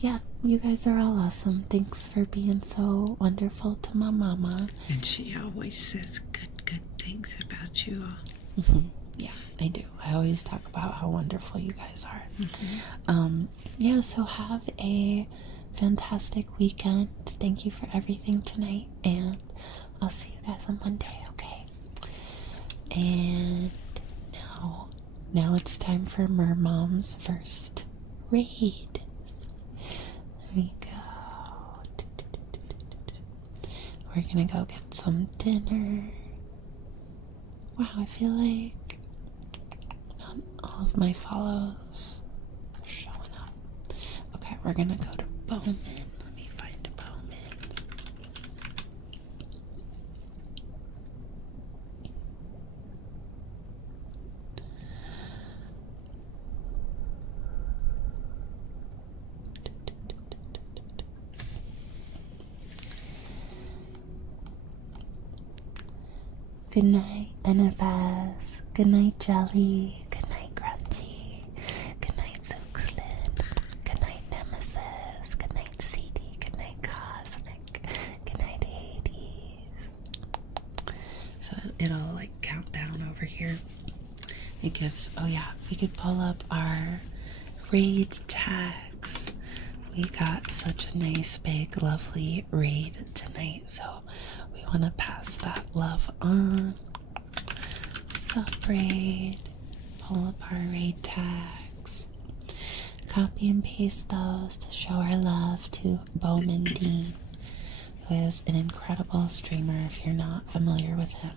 Yeah, you guys are all awesome. Thanks for being so wonderful to my mama. And she always says good things about you all. Yeah, I do. I always talk about how wonderful you guys are. Yeah, so have a fantastic weekend. Thank you for everything tonight, and I'll see you guys on Monday, okay? And now it's time for Mermom's first raid. There we go. We're gonna go get some dinner. Wow, I feel like not all of my follows are showing up. Okay, we're gonna go to Bowman. Let me find Bowman. Good night, NFS. Good night, Jelly. Good night, Grungy. Good night, Zookslin. Good night, Nemesis. Good night, CD. Good night, Cosmic. Good night, Hades. So it'll like count down over here. It gives, oh yeah, if we could pull up our raid tags. We got such a nice, big, lovely raid tonight, so we want to pass that love on. Sub-raid. Pull up our raid tags. Copy and paste those to show our love to Bowman Dean, who is an incredible streamer if you're not familiar with him.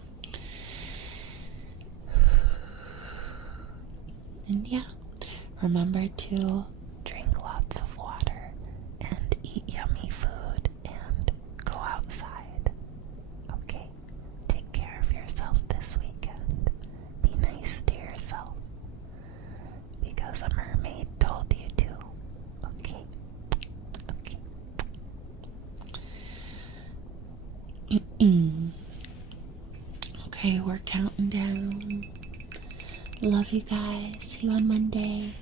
And yeah, remember to drink lots of water and eat yummy food and go outside. Okay? Take care of yourself this weekend. Be nice to yourself. Because a mermaid told you to. Okay? Okay. Okay, we're counting down. Love you guys. See you on Monday.